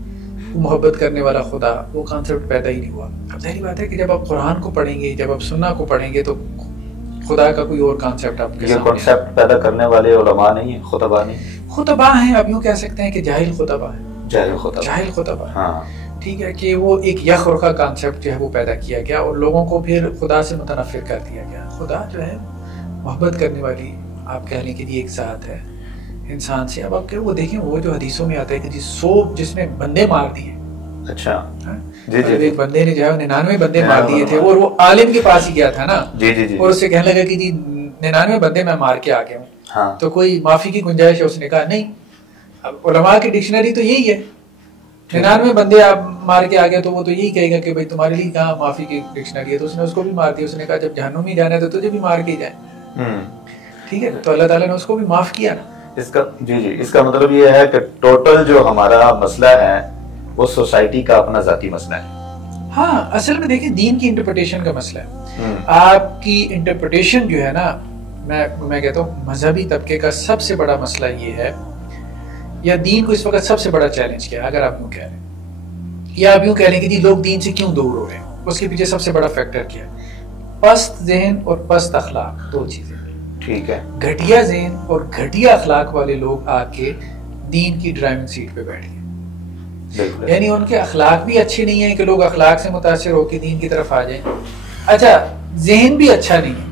محبت کرنے والا خدا, وہ کانسیپٹ پیدا ہی نہیں ہوا. اب ظاہری بات ہے کہ جب آپ قرآن کو پڑھیں گے, جب آپ سنہ کو پڑھیں گے, تو خدا کا کوئی اور کانسیپٹ آپ کے سامنے. یہ کانسیپٹ پیدا کرنے والے علماء نہیں ہیں, خطباء نہیں, خطباء ہیں. اب یوں کہہ سکتے ہیں کہ جاہل خطباء ہیں, جاہل خطباء, ہاں, ٹھیک ہے, کہ وہ ایک یک رخا کانسیپٹ جو ہے وہ پیدا کیا گیا, اور لوگوں کو پھر خدا سے متنفر کر دیا گیا. خدا جو ہے محبت کرنے والی, آپ کہنے کے لیے ایک ذات ہے انسان سے. اب آپ وہ دیکھیں, وہ جو حدیثوں میں آتا ہے کہ جس نے بندے مار دیے. اچھا, ایک بندے نے جو ہے 99 بندے مار دیے تھے, اور وہ عالم کے پاس ہی گیا تھا نا, اور اس سے کہنے لگا کہ جی 99 بندے میں مار کے آ گیا ہوں, تو کوئی معافی کی گنجائش ہے؟ اس نے کہا نہیں. اب علماء کی ڈکشنری تو یہی ہے, 99 بندے آپ مار کے آ گئے تو وہ تو یہی کہے گا کہ بھائی تمہارے لیے کہاں معافی کی ڈکشنری ہے. تو اس نے اس کو بھی مار دیا. اس نے کہا جب جہنم میں جانا ہے تو تجھے بھی مار کے جائے, ٹھیک ہے. تو اللہ تعالیٰ نے اس کو بھی معاف کیا نا. اس کا مطلب یہ ہے کہ ٹوٹل جو ہمارا مسئلہ ہے وہ سوسائٹی کا اپنا ذاتی مسئلہ ہے. ہاں, اصل میں دیکھیں دین کی انٹرپریٹیشن کا مسئلہ ہے. آپ کی انٹرپریٹیشن جو ہے نا, میں کہتا ہوں مذہبی طبقے کا سب سے بڑا مسئلہ یہ ہے, یا دین کو اس وقت سب سے بڑا چیلنج کیا ہے, اگر آپ یوں کہہ رہے ہیں, یا آپ یوں کہہ لیں کہ جی لوگ دین سے کیوں دور ہو رہے ہیں, اس کے پیچھے سب سے بڑا فیکٹر کیا ہے؟ پست ذہن اور پست اخلاق, دو چیزیں. ٹھیک ہے, گھٹیا ذہن اور گھٹیا اخلاق والے لوگ آ کے دین کی ڈرائیونگ سیٹ پہ بیٹھ گئے. یعنی ان کے اخلاق بھی اچھے نہیں ہیں کہ لوگ اخلاق سے متاثر ہو کے دین کی طرف آ جائیں. اچھا ذہن بھی اچھا نہیں ہے.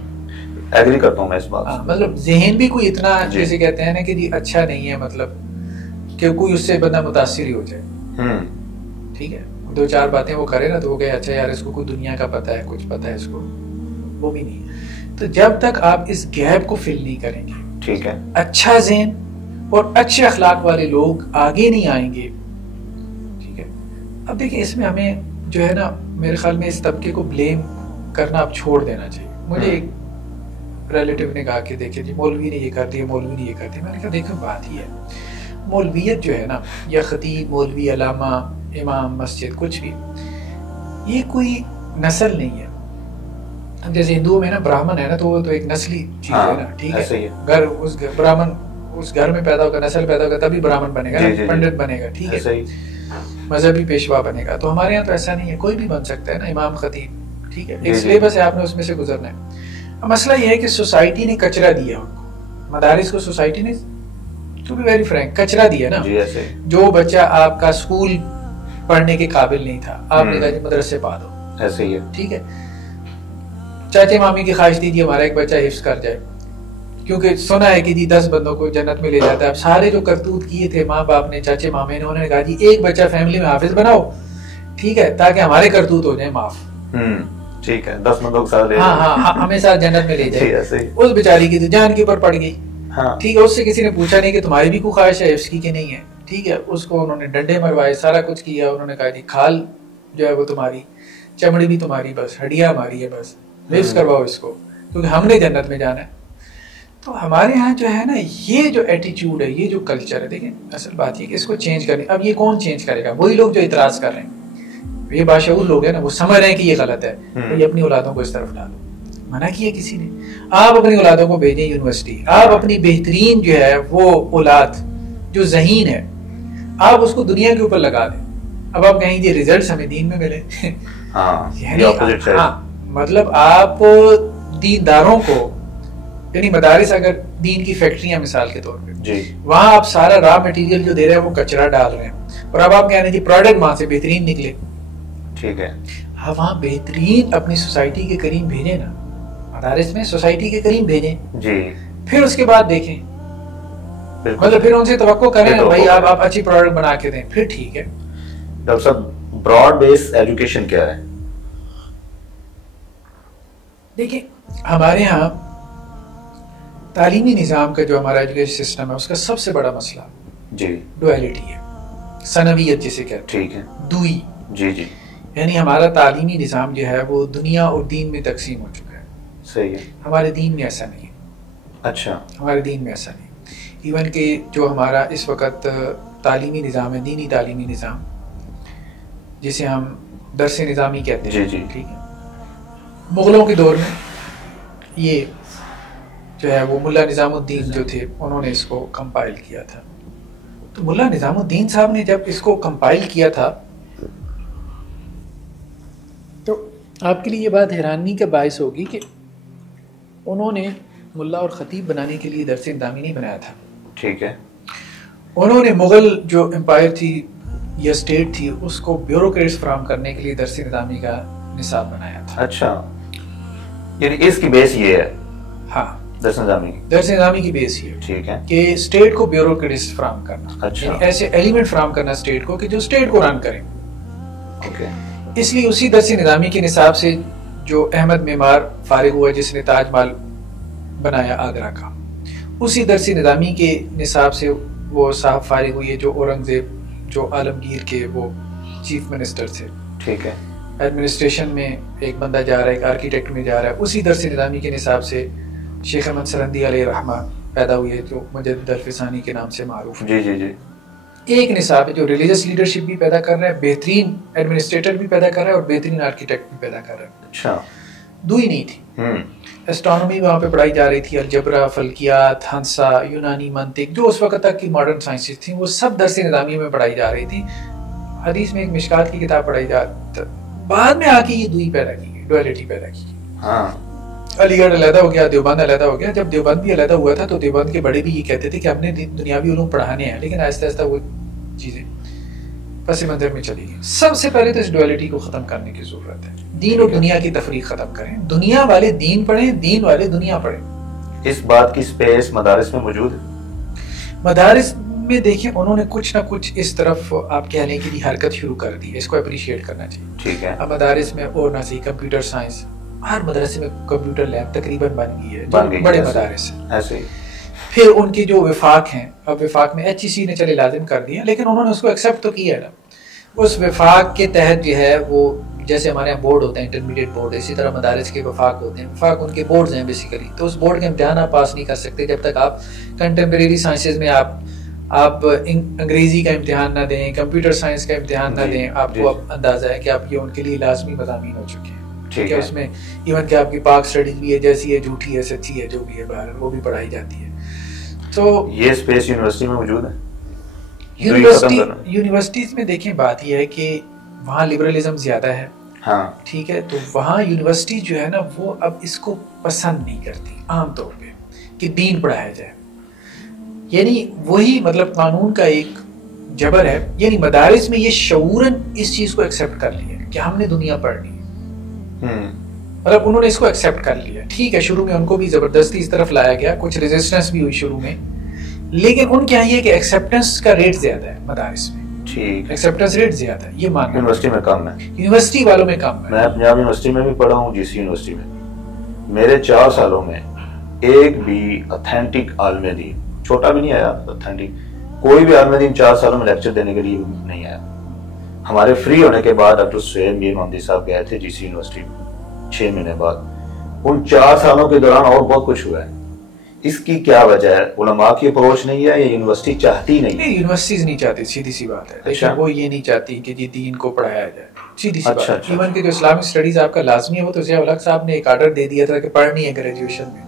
ایگری کرتا ہوں میں اس بات. مطلب ذہن بھی کوئی اتنا جیسے کہتے ہیں نا کہ جی اچھا نہیں ہے, مطلب کہ کوئی اس سے بندہ متاثر ہی ہو جائے. ٹھیک ہے, 2-4 باتیں وہ کرے نا تو وہ کہے اچھا یار اس کو کوئی دنیا کا پتہ ہے, کچھ پتہ ہے اس کو, وہ بھی نہیں. تو جب تک آپ اس گیپ کو فل نہیں کریں گے, ٹھیک ہے, اچھا ذہن اور اچھے اخلاق والے لوگ آگے نہیں آئیں گے. ٹھیک ہے, اب دیکھیں اس میں ہمیں جو ہے نا میرے خیال میں اس طبقے کو بلیم کرنا اب چھوڑ دینا چاہیے. مجھے ایک ریلیٹیو نے کہا کہ دیکھیں جی مولوی نے یہ کر دیا, مولوی نے یہ کر دیا. میں نے کہا دیکھو بات ہی ہے, مولویت جو ہے نا, یا خطیب, مولوی, علامہ, امام مسجد, کچھ بھی, یہ کوئی نسل نہیں ہے. جیسے ہندوؤں میں نا براہمن ہے نا تو وہ تو ایک نسلی چیز ہے نا. ٹھیک ہے, گھر اس براہمن اس گھر میں پیدا ہوگا, نسل پیدا ہوگا, تبھی براہمن بنے گا, پنڈت بنے گا. ٹھیک ہے, مذہبی پیشوا بنے گا. تو ہمارے یہاں تو ایسا نہیں ہے, کوئی بھی بن سکتا ہے نا, امام, خطیب. ٹھیک ہے, ایک سلیبس ہے, آپ نے اس میں سے گزرنا ہے. مسئلہ یہ ہے کہ سوسائٹی نے کچرا دیا ان کو, مدارس کو سوسائٹی نے ٹو بی ویری فرینک کچرا دیا نا. جو بچہ آپ کا اسکول پڑھنے کے قابل نہیں تھا, آپ نے کہا جی مدرسے پا دو. ایسے ہی ہے. ٹھیک ہے, چاچے مامی کی خواہش تھی جی ہمارا ایک بچہ حفظ کر جائے, کیونکہ سنا ہے کہ جی 10 بندوں کو جنت میں لے جاتا ہے. اب سارے جو کرتوت کیے تھے ماں باپ نے, چاچے مامے نے, انہوں نے کہا جی ایک بچہ فیملی میں حافظ بناؤ, ٹھیک ہے, تاکہ ہمارے کرتوت ہو جائیں معاف. ٹھیک ہے, 10 بندوں کے ساتھ ہمیں ساتھ جنت میں لے جائے. اس بیچاری کی تو جان کے اوپر پڑ گئی. ٹھیک ہے, اس سے کسی نے پوچھا نہیں کہ تمہاری بھی کوئی خواہش ہے حفظ کی کہ نہیں ہے. ٹھیک ہے, اس کو انہوں نے ڈنڈے مروائے, سارا کچھ کیا. انہوں نے کہا جی کھال جو ہے وہ تمہاری, چمڑی بھی تمہاری, بس ہڈیاں ہماری ہے, بس حفظ کرواؤ اس کو, کیونکہ ہم نے جنت میں جانا ہے. تو ہمارے یہاں جو ہے نا یہ جو ایٹیچیوڈ ہے, یہ جو کلچر ہے, دیکھیں اصل بات یہ کہ اس کو چینج کریں. اب یہ کون چینج کرے گا؟ وہی لوگ جو اعتراض کر رہے ہیں, یہ باشعور لوگ ہیں نا, وہ سمجھ رہے ہیں کہ یہ غلط ہے, یہ اپنی اولادوں کو اس طرف ڈالو. منع کیا کسی نے؟ آپ اپنی اولادوں کو بھیجیں یونیورسٹی, آپ اپنی بہترین جو ہے وہ اولاد جو ذہین ہے آپ اس کو دنیا کے اوپر لگا دیں. اب آپ کہیں گے ریزلٹس ہمیں دین میں ملے, مطلب آپ دینداروں کو, یعنی مدارس اگر دین کی فیکٹریاں مثال کے طور پہ, وہاں آپ سارا را مٹیریل جو دے رہے ہیں وہ کچرا ڈال رہے ہیں, اور اب آپ کہہ رہے ہیں جی پروڈکٹ وہاں سے بہترین نکلے. ٹھیک ہے, آپ وہاں بہترین اپنی سوسائٹی کے قریب بھیجیں نا, مدارس میں سوسائٹی کے قریب بھیجیں, پھر اس کے بعد دیکھیں, مطلب پھر ان سے توقع کریں بھائی آپ اچھی پروڈکٹ بنا کے دیں, پھر ٹھیک ہے. ڈاکٹر صاحب براڈ بیس ایجوکیشن کیا ہے؟ دیکھیں ہمارے ہاں تعلیمی نظام کا جو ہمارا ایجوکیشن سسٹم ہے اس کا سب سے بڑا مسئلہ ڈویلٹی ہے, ثانویت جسے کہتے ہیں, دوئی. یعنی ہمارا تعلیمی نظام جو ہے وہ دنیا اور دین میں تقسیم ہو چکا ہے. صحیح ہے. ہمارے دین میں ایسا نہیں ہے. اچھا, ہمارے دین میں ایسا نہیں. ایون کہ جو ہمارا اس وقت تعلیمی نظام ہے, دینی تعلیمی نظام, جسے ہم درس نظامی کہتے ہیں, ٹھیک ہے, مغلوں کے دور میں یہ جو ہے وہ ملا نظام الدین جو تھے انہوں نے اس کو کمپائل کیا تھا. تو ملا نظام الدین صاحب نے جب اس کو کمپائل کیا تھا تو آپ کے لیے یہ بات حیرانی کا باعث ہوگی کہ انہوں نے ملا اور خطیب بنانے کے لیے درس نظامی نہیں بنایا تھا. ٹھیک ہے, انہوں نے مغل جو امپائر تھی یا اسٹیٹ تھی اس کو بیوروکریٹس فراہم کرنے کے لیے درس نظامی کا نصاب بنایا تھا. اچھا, یعنی اس کی بیس یہ ہے. ہاں, درس نظامی کی بیس یہ ہے, ٹھیک ہے, کہ اسٹیٹ کو بیوروکریٹس فراہم کرنا. اچھا, یعنی ایسے ایلیمنٹ فراہم کرنا اسٹیٹ کو کہ جو اسٹیٹ کو رن کریں. اوکے, اس لیے اسی درس نظامی کے نصاب سے جو احمد معمار فارغ ہوا جس نے تاج محل بنایا آگرہ کا, اسی درس نظامی کے نصاب سے وہ صاحب فارغ ہوئے جو اورنگزیب جو عالمگیر کے وہ چیف منسٹر تھے. ٹھیک ہے, ایڈمنسٹریشن میں ایک بندہ جا رہا ہے, ایک آرکیٹیکٹ میں جا رہا ہے. اسی درس نظامی کے نصاب سے شیخ احمد سرندی علیہ رحمہ پیدا ہوئے جو مجدد الفسانی کے نام سے معروف ہے. ایک نصاب ہے جو ریلیجس لیڈرشپ بھی پیدا کر رہا ہے, بہترین ایڈمنسٹریٹر بھی پیدا کر رہا ہے اور بہترین آرکیٹیکٹ بھی پیدا کر رہا ہے. اچھا, دوئی نہیں تھی. اسٹرانومی وہاں پہ پڑھائی جا رہی تھی, الجبرا, فلکیات, ہنسا, یونانی منطق, جو اس وقت تک کی ماڈرن سائنسز تھیں وہ سب درس نظامی میں پڑھائی جا رہی تھی. حدیث میں ایک مشکات کی کتاب پڑھائی جا, بعد میں آ کے یہ دوئی پیدا کی گئی, ڈویلٹی پیدا کی گئی. علی گڑھ علیحدہ ہو گیا, دیوبند علیحدہ ہو گیا. جب دیوبند بھی علیحدہ ہوا تھا تو دیوبند کے بڑے بھی یہ کہتے تھے کہ ہم نے دنیاوی علوم پڑھانے ہیں, لیکن آہستہ آہستہ وہ چیزیں پس منظر میں چلی گئی. سب سے پہلے تو اس ڈویلٹی کو ختم کرنے کی ضرورت ہے. دین اور دنیا کی تفریق ختم کریں. دنیا والے دین پڑھیں, دین والے دنیا پڑھیں. اس بات کی سپیس مدارس میں موجود ہے؟ مدارس میں دیکھیں انہوں نے کچھ نہ کچھ اس طرف آپ کہہ لیں کہ حرکت شروع کر دی ہے. اس کو اپریشیٹ کرنا چاہیے. ٹھیک ہے. اب مدارس میں اور نہ صحیح کمپیوٹر سائنس, ہر مدرسے میں کمپیوٹر لیب تقریباً بن گئی ہے, بڑے مدارس ہیں ایسے ہی. پھر ان کی جو وفاق ہیں, اب وفاق میں HEC نے چلے لازم کر دیا, لیکن انہوں نے اس کو ایکسیپٹ تو کیا ہے نا. اس وفاق کے تحت جو ہے وہ جیسے ہمارے یہاں بورڈ ہوتے ہیں انٹرمیڈیٹ بورڈ, اسی طرح مدارس کے وفاق ہوتے ہیں. وفاق ان کے بورڈز ہیں بیسیکلی. تو اس بورڈ کے امتحان آپ پاس نہیں کر سکتے جب تک آپ کنٹمپریری سائنسز میں آپ انگریزی کا امتحان نہ دیں, کمپیوٹر سائنس کا امتحان نہ دیں. آپ کو اب اندازہ ہے کہ آپ یہ ان کے لیے لازمی مضامین ہو چکے ہیں. ٹھیک ہے. اس میں ایون کہ آپ کی پاک اسٹڈیز بھی ہے, جیسی ہے, جھوٹی ہے, سچی ہے, جو بھی ہے باہر وہ بھی پڑھائی جاتی ہے. تو یہ اسپیس یونیورسٹی میں موجود ہے. یونیورسٹیز میں دیکھیں بات یہ ہے کہ وہاں لبرلزم زیادہ ہے. ہاں ٹھیک ہے. تو وہاں یونیورسٹی جو ہے نا وہ اب اس کو پسند نہیں کرتی عام طور پہ کہ دین پڑھایا جائے. یعنی وہی مطلب قانون کا ایک جبر ہے. یعنی مدارس میں یہ شعوراً اس چیز کو ایکسیپٹ کر لیا کہ ہم نے دنیا پڑھنی ہے. مطلب انہوں نے اس کو ایکسیپٹ کر لیا. ٹھیک ہے. شروع میں ان کو بھی زبردستی اس طرف لایا گیا, کچھ ریزسٹنس بھی ہوئی شروع میں, لیکن ان کے یہاں یہ کہ ایکسیپٹنس کا ریٹ زیادہ ہے مدارس میں. ٹھیک. ایکسیپٹنس ریٹ زیادہ ہے, یہ ماننا. یونیورسٹی میں کم ہے, یونیورسٹی والوں میں کم ہے. میں پنجاب یونیورسٹی میں بھی پڑھا ہوں, GC یونیورسٹی میں. میرے 4 سالوں میں ایک بھی اتھینٹک عالم دین, چھوٹا بھی نہیں آیا اتھینٹک, کوئی بھی عالم دین 4 سالوں میں لیکچر دینے کے لیے نہیں آیا. ہمارے فری ہونے کے بعد ڈاکٹر سہیل میر محمدی صاحب گئے تھے GC یونیورسٹی میں 6 مہینے بعد. ان 4 سالوں کے دوران اور بہت کچھ ہوا ہے. اس کی کیا وجہ ہے؟ علماء کی اپروچ نہیں ہے یا یونیورسٹی چاہتی نہیں؟ نہیں, یونیورسٹیز نہیں چاہتی, سیدھی سی بات ہے. لیکن وہ یہ نہیں چاہتی کہ جی دین کو پڑھایا جائے, سیدھی سی بات ہے. ایون کہ جو اسلامک اسٹڈیز آپ کا لازمی ہے وہ تو ضیاء الحق صاحب نے ایک آرڈر دے دیا تھا کہ پڑھنی ہے گریجویشن میں,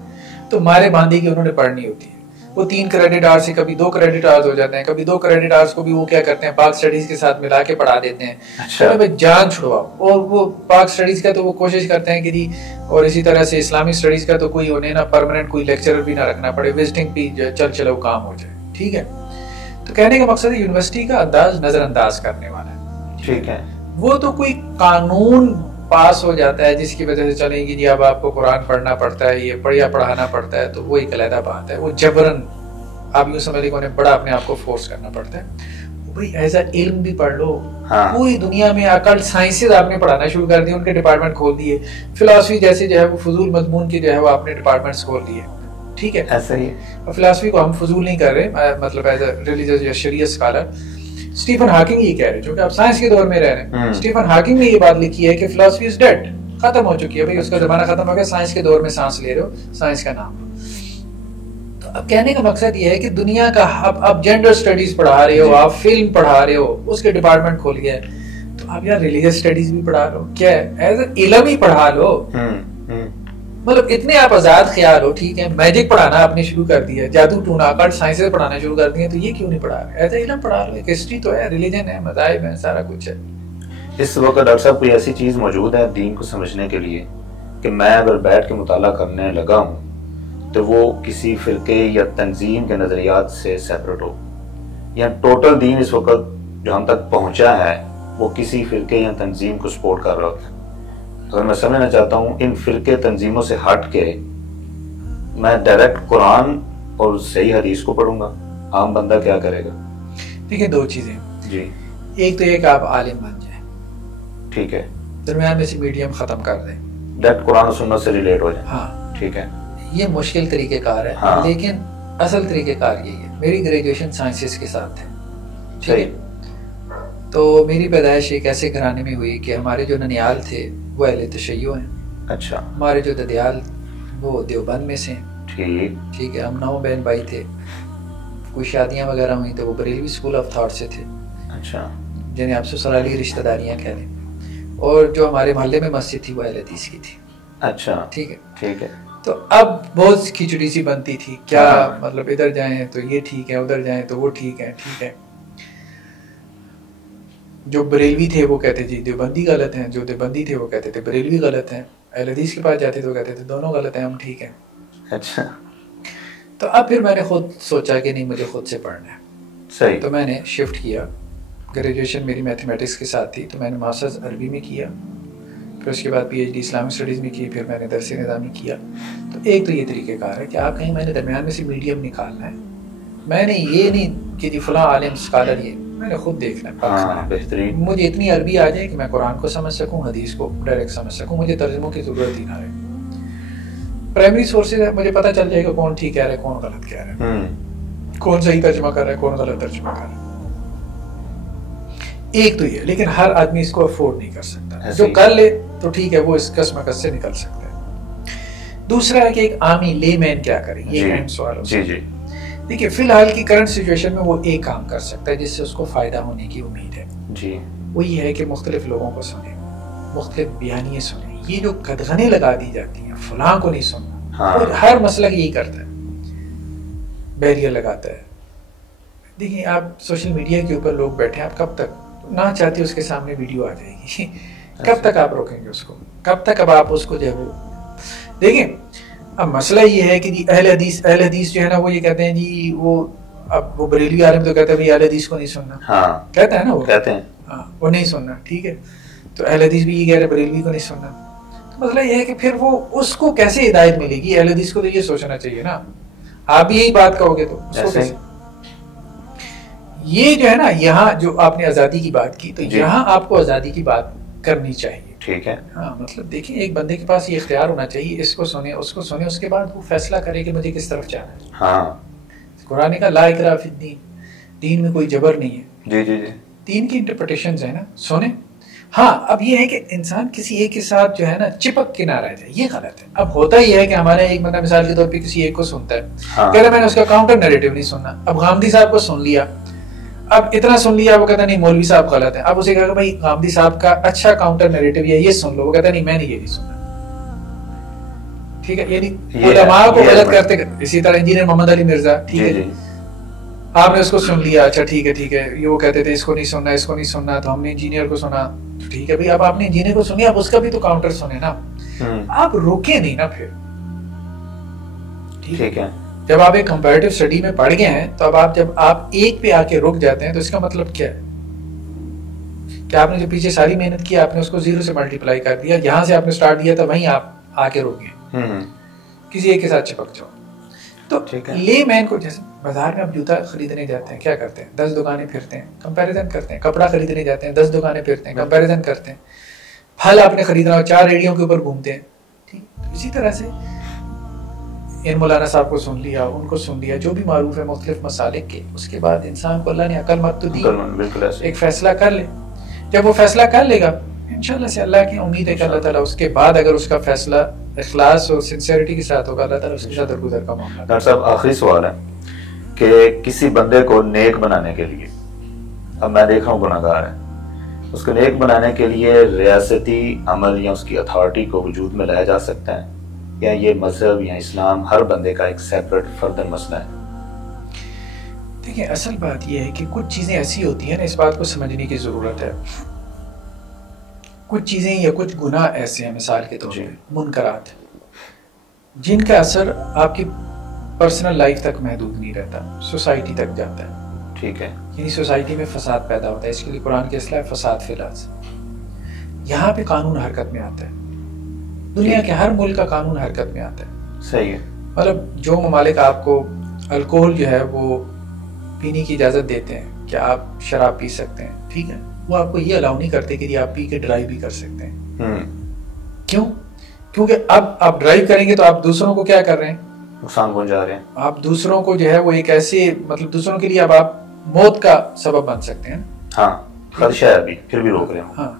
تو مارے باندھی کہ انہوں نے پڑھنی ہوتی ہے. وہ 3 کریڈٹ آور سے کبھی 2 کریڈٹ آورز ہو جاتے ہیں, کبھی 2 کریڈٹ آورز کو بھی وہ کیا کرتے ہیں پاک اسٹڈیز کے ساتھ ملا کے پڑھا دیتے ہیں. بھائی جان چھڑواؤ. اور وہ پاک اسٹڈیز کا تو وہ کوشش کرتے ہیں کہ جی, اور اسی طرح سے اسلامی اسٹڈیز کا تو کوئی انہیں نا پرماننٹ کوئی لیکچرر بھی نہ رکھنا پڑے, وزٹنگ بھی چل چلو کام ہو جائے. ٹھیک ہے. تو کہنے کا مقصد ہے یونیورسٹی کا انداز نظر انداز کرنے والا ہے. ٹھیک ہے. وہ تو کوئی قانون پاس ہو جاتا ہے جس کی وجہ سے چلیں گی جی اب آپ کو قرآن پڑھنا پڑتا ہے, یہ پڑھانا پڑتا ہے, تو وہ ایک علیحدہ بات ہے. وہ جبراً آپ یوں سمجھ لیں کہ انہیں بڑا اپنے آپ کو فورس کرنا پڑتا ہے. بھائی ایسا علم بھی پڑھ لو. پوری دنیا میں اکلٹ سائنسز آپ نے پڑھانا شروع کر دی, ان کے ڈپارٹمنٹ کھول دیے. فلاسفی جیسے جو ہے وہ فضول مضمون کے جو ہے وہ آپ نے ڈپارٹمنٹس کھول دیے. ٹھیک ہے. ایسا ہی. فلاسفی کو ہم فضول نہیں کر رہے, مطلب ایز اے ریلیجیس یا شریعت اسکالر. اسٹیفن ہاکنگ یہ کہہ رہے ہیں, چونکہ آپ سائنس کے دور میں رہ رہے ہیں. اسٹیفن ہاکنگ نے یہ بات لکھی ہے کہ فلاسفی از ڈیڈ, ختم ہو چکی ہے. بھائی اس کا زمانہ ختم ہو گیا, سائنس کے دور میں سانس لے رہے ہو, سائنس کا نام. تو اب کہنے کا مقصد یہ ہے کہ دنیا کا اب جینڈر اسٹڈیز پڑھا رہے ہو, آپ فلم پڑھا رہے ہو, اس کے ڈپارٹمنٹ کھول گیا ہے, تو آپ یار ریلیجیس اسٹڈیز بھی پڑھا لو. کیا ہے, ایز اے علم ہی پڑھا لو. مطلب اتنے آپ آزاد خیال ہو. ٹھیک ہے. میجک پڑھانا آپ نے شروع کر دیا, جادو ٹونا اکلٹ سائنسز پڑھانا شروع کر دیے, تو یہ کیوں نہیں پڑھا رہے؟ ایز اے علم پڑھا لو. ایک ہسٹری تو ہے, ریلیجن ہے, مذاہب ہے, سارا کچھ ہے. اس وقت ڈاکٹر صاحب کوئی ایسی چیز موجود ہے دین کو سمجھنے کے لیے کہ میں اگر بیٹھ کے مطالعہ کرنے لگا ہوں تو وہ کسی فرقے یا تنظیم کے نظریات سے سیپریٹ ہو, یا ٹوٹل دین اس وقت جو ہم تک پہنچا ہے وہ کسی فرقے یا تنظیم کو سپورٹ کر رہا ہوتا ہے؟ اگر میں سمجھنا چاہتا ہوں ان فرقے تنظیموں سے ہٹ کے میں ڈائریکٹ قرآن اور صحیح حدیث کو پڑھوں گا, عام بندہ کیا کرے گا؟ دیکھیں 2 چیزیں. جی. ایک تو یہ کہ آپ عالم بن جائیں. ٹھیک ہے. درمیان میں سے میڈیم ختم کر دیں, ڈائریکٹ قرآن و سنت سے ریلیٹ ہو جائیں. ہاں ٹھیک ہے. یہ مشکل طریقہ کار ہے. ہاں. لیکن اصل طریقہ کار یہی ہے. میری گریجویشن سائنسز کے ساتھ ہے. ٹھیک ہے. تو میری پیدائش ایک ایسے گھرانے میں ہوئی کہ ہمارے جو ننیال تھے وہ اہل تشیع ہیں. اچھا. ہمارے جو ددیال وہ دیوبند میں سے ہیں. ٹھیک ہے. ہم 9 بہن بھائی تھے. کوئی شادیاں وغیرہ ہوئی تو وہ بریلوی اسکول آف تھاٹ سے تھے. اچھا. جنہیں آپ سسرالی رشتہ داریاں کہہ لیں. اور جو ہمارے محلے میں مسجد تھی وہ اہل حدیث کی تھی. اچھا. ٹھیک ہے. ٹھیک ہے. تو اب بہت کھچڑی سی بنتی تھی, کیا مطلب ادھر جائیں تو یہ ٹھیک ہے, ادھر جائیں تو وہ ٹھیک ہے. ٹھیک ہے. جو بریلوی تھے وہ کہتے جی دیوبندی غلط ہیں, جو دیوبندی تھے وہ کہتے تھے بریلوی غلط ہیں. اہل حدیث کے پاس جاتے تو کہتے تھے دونوں غلط ہیں, ہم ٹھیک ہیں. اچھا. تو اب پھر میں نے خود سوچا کہ نہیں مجھے خود سے پڑھنا ہے. صحیح. تو میں نے شفٹ کیا گریجویشن میری میتھمیٹکس کے ساتھ تھی، تو میں نے ماسٹرز عربی میں کیا، پھر اس کے بعد P H D Islamic studies میں کی، پھر میں نے درس نظامی کیا. تو ایک تو یہ طریقہ کار ہے کہ آپ کہیں میں نے درمیان میں سے میڈیم نکالنا ہے. میں نے یہ نہیں کہ جی فلاں عالم اسکالر، یہ میں نے خود دیکھنا ہے. بہترین. مجھے اتنی عربی آ جائے کہ میں قرآن کو سمجھ سکوں، حدیث کو ڈائریکٹ سمجھ سکوں، مجھے ترجموں کی ضرورت ہی نہ رہے. پرائمری سورسز ہے، مجھے پتہ چل جائے گا کون ٹھیک کہہ رہا ہے کون غلط کہہ رہا ہے، کون صحیح ترجمہ کر رہا ہے کون غلط ترجمہ کر رہا ہے. ایک تو یہ، لیکن ہر آدمی اس کو افورڈ نہیں کر سکتا. جو کر لے تو ٹھیک ہے، وہ اس کسمکس سے نکل سکتا ہے. دوسرا ہے کہ ایک عامی لے مین کیا کرے، یہ اہم سوال ہے. دیکھیے فی الحال کی کرنٹ سچویشن میں وہ ایک کام کر سکتا ہے جس سے اس کو فائدہ ہونے کی امید ہے. وہ یہ ہے کہ مختلف لوگوں کو سنیں، مختلف بیانیے سنیں. یہ جو قدغنیں لگا دی جاتی ہیں فلاں کو نہیں سننا، ہر مسئلہ یہی کرتا ہے، بیریئر لگاتا ہے. دیکھیں آپ سوشل میڈیا کے اوپر لوگ بیٹھے ہیں، آپ کب تک نہ چاہتے اس کے سامنے ویڈیو آ جائے گی، کب تک آپ روکیں گے اس کو، کب تک اب آپ اس کو جو ہے وہ دیکھیں. اب مسئلہ یہ ہے کہ جی اہل حدیث جو ہے نا وہ یہ کہتے ہیں جی اب وہ بریلوی عالم تو کہتا ہے بھائی اہل حدیث کو نہیں سننا، کہتا ہے نا وہ کہتے ہیں وہ نہیں سننا، ٹھیک ہے. تو اہل حدیث بھی یہ کہہ رہے بریلوی کو نہیں سننا. تو مسئلہ یہ ہے کہ پھر وہ اس کو کیسے ہدایت ملے گی؟ اہل حدیث کو تو یہ سوچنا چاہیے نا، آپ بھی یہی بات کہو گے تو اس کو کیسے. یہ جو ہے نا یہاں جو آپ نے آزادی کی بات کی، تو یہاں آپ کو آزادی کی بات کرنی چاہیے. ٹھیک ہے، ہاں مطلب دیکھیں ایک بندے کے پاس یہ اختیار ہونا چاہیے، اس کو سنیں اس کو سنیں، اس کے بعد وہ فیصلہ کرے کہ مجھے کس طرف جانا ہے. ہاں قرآن کا لا اکراہ فی الدین، دین میں کوئی جبر نہیں ہے. جی جی جی دین کی انٹرپریٹیشنز ہیں نا، سنیں. ہاں اب یہ ہے کہ انسان کسی ایک کے ساتھ جو ہے نا چپک کے نہ رہ جائے، یہ غلط ہے. اب ہوتا یہ ہے کہ ہمارا ایک بندہ مثال کے طور پہ کسی ایک کو سنتا ہے، کہہ رہا میں نے اس کا کاؤنٹر نیریٹو نہیں سننا. اب غامدی صاحب کو سن لیا، اب اتنا سن لیا، وہ کہتا نہیں مولوی صاحب غلط ہے. اب اسے کہا کہ بھائی غامدی صاحب کا اچھا کاؤنٹر نیریٹو ہے، یہ سن لو. وہ کہتا نہیں میں نے یہ نہیں سننا. ٹھیک ہے، یعنی علماء کو غلط کرتے. اسی طرح انجینئر محمد علی مرزا، ٹھیک ہے آپ نے اس کو سن لیا، اچھا ٹھیک ہے ٹھیک ہے، یہ وہ کہتے تھے اس کو نہیں سننا اس کو نہیں سننا، تو ہم نے انجینئر کو سنا. تو ٹھیک ہے بھائی اب آپ نے انجینئر کو سنی، اب اس کا بھی تو کاؤنٹر سنے نا، آپ روکے نہیں نا. پھر ٹھیک ہے جب آپ ایک کمپیریٹیو اسٹڈی میں پڑھ گئے ہیں، تو اب جب آپ ایک پہ آ کے رک جاتے ہیں تو اس کا مطلب کیا ہے کہ آپ نے جو پیچھے ساری محنت کی آپ نے اس کو 0 سے ملٹیپلائی کر دیا. یہاں سے آپ نے سٹارٹ دیا تھا، وہیں آپ آ کے رک گئے، کسی ایک کے ساتھ چپک جاؤ. تو لے مین کو جیسے بازار میں آپ جوتا خریدنے جاتے ہیں، کیا کرتے ہیں 10 دکانیں پھرتے ہیں، کمپیریزن کرتے ہیں. کپڑا خریدنے جاتے ہیں 10 دکانیں پھرتے ہیں، کمپیریزن کرتے ہیں. پھل آپ نے خریدنا ہو 4 ریڑھیوں کے اوپر گھومتے ہیں. ٹھیک اسی طرح سے ان مولانا صاحب کو سن لیا، ان کو سن لیا، جو بھی معروف ہے مختلف مسالک کے. اس کے بعد انسان کو اللہ نے عقل مت تو دی، ایک فیصلہ کر لے. جب وہ فیصلہ کر لے گا انشاءاللہ سے اللہ کی امید ہے کہ اللہ تعالیٰ اس کے بعد اگر اس کا فیصلہ اخلاص اور سنسیئرٹی کے ساتھ ہوگا، اللہ تعالیٰ اس کے ساتھ درگزر کا معاملہ. ڈاکٹر صاحب آخری سوال ہے کہ کسی بندے کو نیک بنانے کے لیے، اب میں دیکھ رہا ہوں گناہ گار ہے، اس کو نیک بنانے کے لیے ریاستی عمل یا اس کی اتھارٹی کو وجود میں لایا جا سکتا ہے، یا یہ مذہب یا اسلام ہر بندے کا ایک سیپریٹ فردن مسئلہ ہے؟ دیکھیں اصل بات یہ ہے کہ کچھ چیزیں ایسی ہوتی ہیں نا، اس بات کو سمجھنے کی ضرورت ہے. کچھ چیزیں یا کچھ گناہ ایسے ہیں مثال کے طور پہ منکرات، جن کا اثر آپ کی پرسنل لائف تک محدود نہیں رہتا، سوسائٹی تک جاتا ہے. ٹھیک ہے، یعنی سوسائٹی میں فساد پیدا ہوتا ہے. اس کے لیے قرآن کی اصطلاح ہے فساد فی الارض. یہاں پہ قانون حرکت میں آتا ہے، دنیا کے ہر ملک کا قانون حرکت میں آتا ہے. صحیح ہے، مطلب جو ممالک آپ کو الکوہل جو ہے وہ پینے کی اجازت دیتے ہیں کہ آپ شراب پی سکتے ہیں، ٹھیک ہے، وہ آپ کو یہ الاؤ نہیں کرتے کہ آپ پی کے ڈرائیو بھی کر سکتے ہیں. کیوں؟ کیونکہ اب آپ ڈرائیو کریں گے تو آپ دوسروں کو کیا کر رہے ہیں؟ نقصان پہنچا رہے ہیں. آپ دوسروں کو جو ہے وہ ایک ایسے مطلب دوسروں کے لیے اب آپ موت کا سبب بن سکتے ہیں. ہاں خدشہ ہے، ابھی پھر بھی روک رہے ہیں. ہاں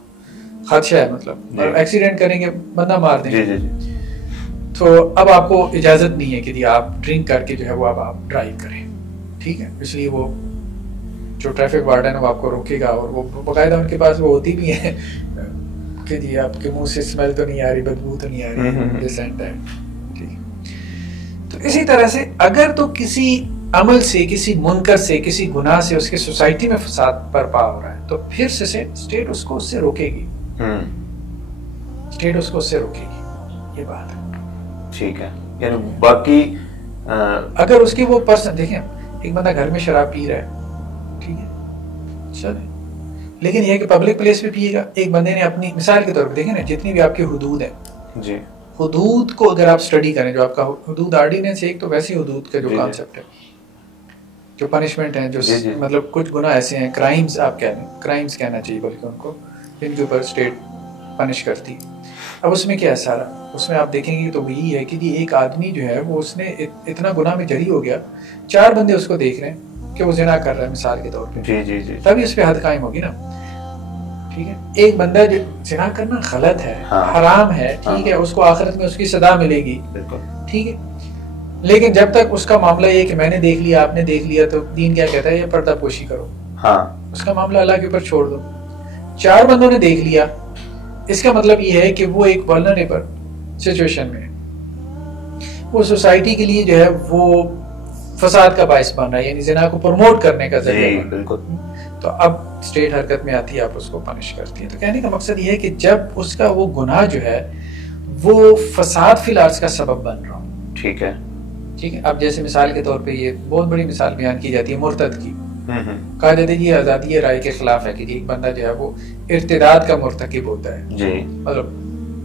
خدشہ ہے، مطلب ایکسیڈنٹ کریں گے، بندہ مار دیں گے. تو اب آپ کو اجازت نہیں ہے کہ آپ ڈرنک کر کے جو ہے وہ اب آپ ڈرائیو کریں. ٹھیک ہے، اس لیے وہ جو ٹریفک وارڈن ہے وہ آپ کو روکے گا، اور وہ باقاعدہ ان کے پاس وہ ہوتی بھی ہیں کہ جی آپ کے منہ سے اسمیل تو نہیں آ رہی، بدبو تو نہیں آ رہی، ڈسینٹ ہے. تو اسی طرح سے اگر تو کسی عمل سے، کسی منکر سے، کسی گناہ سے اس کے سوسائٹی میں فساد برپا ہو رہا ہے، تو پھر سے اسٹیٹ اس کو اس سے روکے گی. اسٹیٹ اس کو اس سے روکے گی، یہ بات ہے. ٹھیک ہے، یعنی باقی اگر اس کی وہ پرسن، دیکھیں ایک بندہ گھر میں شراب پی رہا ہے، ٹھیک ہے، چلے لیکن یہ ہے کہ پبلک پلیس پہ پیے گا. ایک بندے نے اپنی مثال کے طور پہ دیکھیں نا جتنی بھی آپ کی حدود ہیں جی حدود کو اگر آپ اسٹڈی کریں جو آپ کا حدود آرڈیننس ایک تو ویسی حدود کا جو کانسیپٹ ہے جو پنشمنٹ ہیں جو مطلب کچھ گناہ ایسے ہیں کرائمز آپ کہہ لیں کرائمز کہنا چاہیے بلکہ ان کو جن کے اوپر اسٹیٹ پنش کرتی. اب اس میں کیا ہے سارا اس میں آپ دیکھیں گے تو یہی ہے کہ ایک آدمی جو ہے وہ اس نے اتنا گناہ میں جری ہو گیا 4 بندے اس کو دیکھ رہے ہیں کہ وہ زنا کر رہا ہے مثال کے طور پہ جی تبھی اس پہ حد قائم ہوگی نا. ٹھیک ہے ایک بندہ جو زنا کرنا غلط ہے حرام ہے ٹھیک ہے اس کو آخرت میں اس کی سزا ملے گی ٹھیک ہے لیکن جب تک اس کا معاملہ یہ کہ میں نے دیکھ لیا آپ نے دیکھ لیا تو دین کیا کہتا ہے یہ پردہ پوشی کرو اس کا معاملہ اللہ کے اوپر چھوڑ دو. 4 بندوں نے دیکھ لیا اس کا مطلب یہ ہے کہ وہ ایک ولنریبل سچویشن میں وہ سوسائٹی کے لیے جو ہے وہ فساد کا باعث بن رہا ہے یعنی زنا کو پروموٹ کرنے کا ذریعہ بالکل. تو اب اسٹیٹ حرکت میں آتی ہے آپ اس کو پنش کرتی ہے. تو کہنے کا مقصد یہ ہے کہ جب اس کا وہ گناہ جو ہے وہ فساد فی الارض کا سبب بن رہا ہوں ٹھیک ہے. اب جیسے مثال کے طور پہ یہ بہت بڑی مثال بیان کی جاتی ہے مرتد کی. کہا جاتا ہے کہ یہ آزادی رائے کے خلاف ہے کہ ایک بندہ جو ہے وہ ارتداد کا مرتکب ہوتا ہے جی مطلب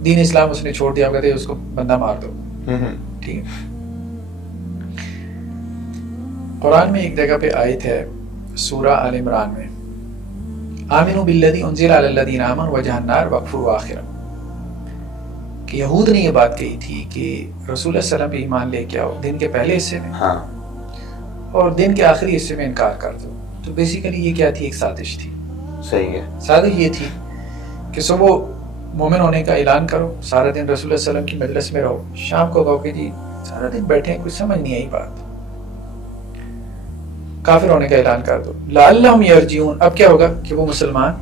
دین اسلام اس نے چھوڑ دیا کہتے ہیں اس کو بندہ مار دو ٹھیک ہے. قرآن میں ایک جگہ پہ آیت ہے سورہ آل عمران میں آمنوا بالذی انزل علی الذین آمنوا وجہ النار واکفروا آخرہ کہ یہود نے یہ بات کہی تھی کہ رسول اللہ صلی اللہ علیہ وسلم پہ ایمان لے کے آؤ دن کے پہلے حصے میں اور دن کے آخری حصے میں انکار کر دو. تو بیسیکلی یہ کیا تھی ایک سازش تھی صحیح ہے. سازش یہ تھی کہ صبح مومن ہونے کا اعلان کرو سارا دن رسول اللہ صلی اللہ علیہ وسلم کی مجلس میں رہو شام کو کہو کہ جی سارا دن بیٹھے ہیں کچھ سمجھ نہیں آئی بات کافر ہونے کا اعلان کر دو. لعلہم یرجعون اب کیا ہوگا کہ وہ مسلمان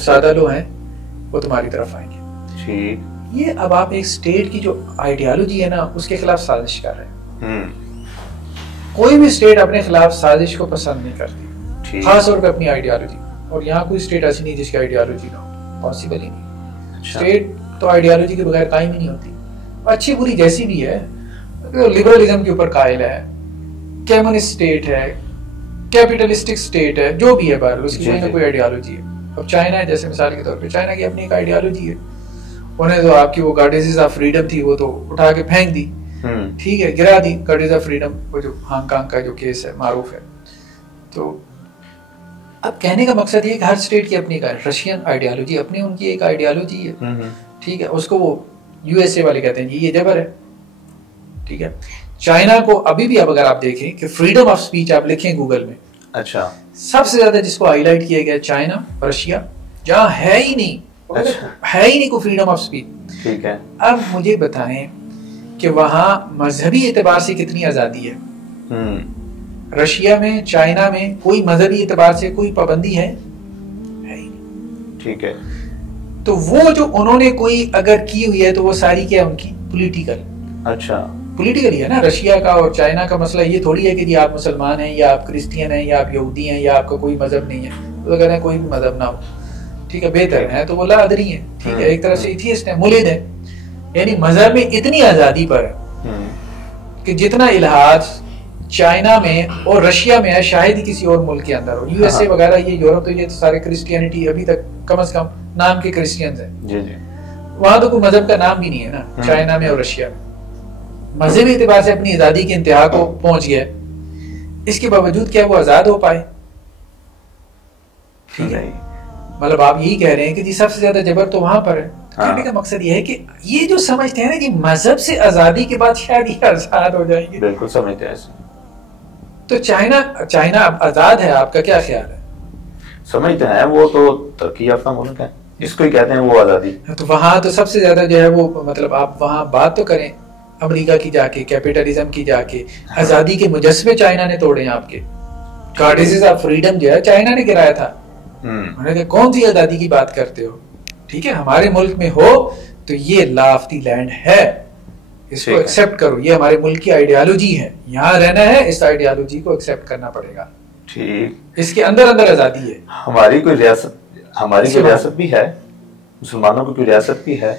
سادہ لوگ ہیں وہ تمہاری طرف آئیں گے ٹھیک. یہ اب آپ ایک اسٹیٹ کی جو آئیڈیالوجی ہے نا اس کے خلاف سازش کر رہے ہیں. کوئی بھی اسٹیٹ اپنے خلاف سازش کو پسند نہیں کرتی خاص طور پہ اپنی آئیڈیالوجی اور یہاں کوئی اسٹیٹ ایسی نہیں جس کی آئیڈیالوجی نہ ہو پاسبل ہی نہیں. اسٹیٹ تو آئیڈیالوجی کے بغیر قائم ہی نہیں ہوتی اچھی بری جیسی بھی ہے لبرلزم کے اوپر قائل ہے کمیونسٹ اسٹیٹ ہے کیپیٹلسٹک اسٹیٹ ہے جو بھی ہے بہرحال اس کی کوئی نہ کوئی آئیڈیالوجی ہے. اب چائنا ہے جیسے مثال کے طور پہ چائنا کی اپنی ایک آئیڈیالوجی ہے انہیں تو آپ کی وہ گارڈیزز آف فریڈم تھی وہ تو اٹھا کے پھینک دی ٹھیک ہے گرا دی گارڈیز آف فریڈم وہ جو ہانگ کانگ کا جو کیس ہے معروف ہے. تو اب کہنے کا مقصد یہ کہ ہر اسٹیٹ کی اپنی رشین آئیڈیالوجی اپنی ان کی ایک آئیڈیالوجی ہے ٹھیک ہے اس کو وہ یو ایس اے والے کہتے ہیں جی یہ جبر ہے ٹھیک ہے. چائنا کو ابھی بھی اب اگر آپ دیکھیں کہ فریڈم آف اسپیچ آپ لکھیں گوگل میں اچھا سب سے زیادہ جس کو ہائی لائٹ کیا گیا چائنا رشیا جہاں ہے ہی نہیں کوئی فریڈم آف اسپیچ ٹھیک ہے. اب مجھے بتائیں کہ وہاں مذہبی اعتبار سے کتنی آزادی ہے رشیا میں چائنا میں کوئی مذہبی اعتبار سے کوئی پابندی ہے ہی نہیں ٹھیک ہے. تو وہ جو انہوں نے کوئی اگر کی ہوئی ہے تو وہ ساری کیا ان کی پولیٹیکل اچھا پولیٹیکل ہی ہے نا. رشیا کا اور چائنا کا مسئلہ یہ تھوڑی ہے کہ جی آپ مسلمان ہیں یا آپ کرسچین ہیں یا آپ یہودی ہیں یا آپ کا کوئی مذہب نہیں ہے تو کہتے ہیں کوئی بھی مذہب نہ ہو ٹھیک ہے بہتر ہے تو وہ لا ادری ہیں ٹھیک ہے ایک طرح سے ایتھیسٹ ہیں ملحد ہیں یعنی مذہب میں اتنی آزادی پر ہے کہ جتنا الحاظ چائنا میں اور رشیا میں ہے شاید ہی کسی اور ملک کے اندر ہو. یو ایس اے وغیرہ یہ یورپ تو یہ سارے کرسچینٹی ابھی تک کم از کم نام کے کرسچینز ہیں وہاں تو کوئی مذہب کا نام بھی نہیں ہے نا چائنا میں اور رشیا میں. مذہبی اعتبار سے اپنی آزادی کے انتہا کو پہنچ گیا اس کے باوجود کیا وہ آزاد ہو پائے ٹھیک ہے. مطلب آپ یہی کہہ رہے ہیں کہ جی سب سے زیادہ جبر تو وہاں پر ہے. کہنے کا مقصد یہ ہے کہ یہ جو سمجھتے ہیں نا جی مذہب سے آزادی کے بعد شاید یہ آزاد ہو جائیں گے بالکل سمجھتے ہیں تو چائنا اب آزاد ہے آپ کا کیا خیال ہے سمجھتے ہیں وہ تو ترقی یافتہ ملک ہے اس کو ہی کہتے ہیں وہ آزادی. تو وہاں تو سب سے زیادہ جو ہے وہ مطلب آپ وہاں بات تو کریں امریکہ کی جا کے کیپیٹلزم کی جا کے آزادی کے مجسمے چائنا نے توڑے ہیں آپ کے گارڈیزز آف فریڈم جو ہے چائنا نے گرایا تھا. انہوں نے کہا کون سی آزادی کی بات کرتے ہو ٹھیک ہے ہمارے ملک میں ہو تو یہ لا آف دی لینڈ ہے اس کو ایکسپٹ کرو یہ ہمارے ملک کی آئیڈیالوجی ہے یہاں رہنا ہے اس آئیڈیالوجی کو ایکسپٹ کرنا پڑے گا ٹھیک. اس کے اندر آزادی ہے. ہماری کوئی ریاست بھی ہے مسلمانوں کی کوئی ریاست بھی ہے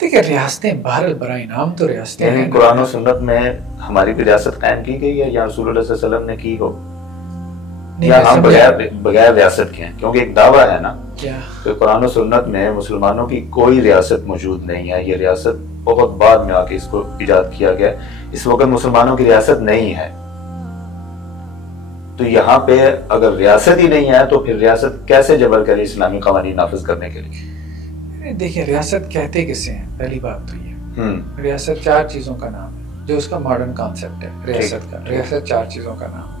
دیکھیں ریاستیں بہرحال برائے انعام تو ریاستیں ہیں قرآن و سنت میں ہماری کوئی ریاست قائم کی گئی ہے یا رسول اللہ صلی اللہ علیہ وسلم نے کی ہو یا ہم بغیر ریاست کے ہیں؟ کیونکہ ایک دعویٰ ہے نا کیا کہ قرآن و سنت میں مسلمانوں کی کوئی ریاست موجود نہیں ہے، یہ ریاست بہت بعد میں آ کے اس کو ایجاد کیا گیا، اس وقت مسلمانوں کی ریاست نہیں ہے. تو یہاں پہ اگر ریاست ہی نہیں ہے تو پھر ریاست کیسے جبر کرے اسلامی قوانین نافذ کرنے کے لیے؟ دیکھیں ریاست کہتے کسے ہیں، پہلی بات تو یہ ریاست 4 چیزوں کا نام ہے جو اس کا ماڈرن کانسیپٹ ہے ریاست کا. ریاست 4 چیزوں کا نام ہے.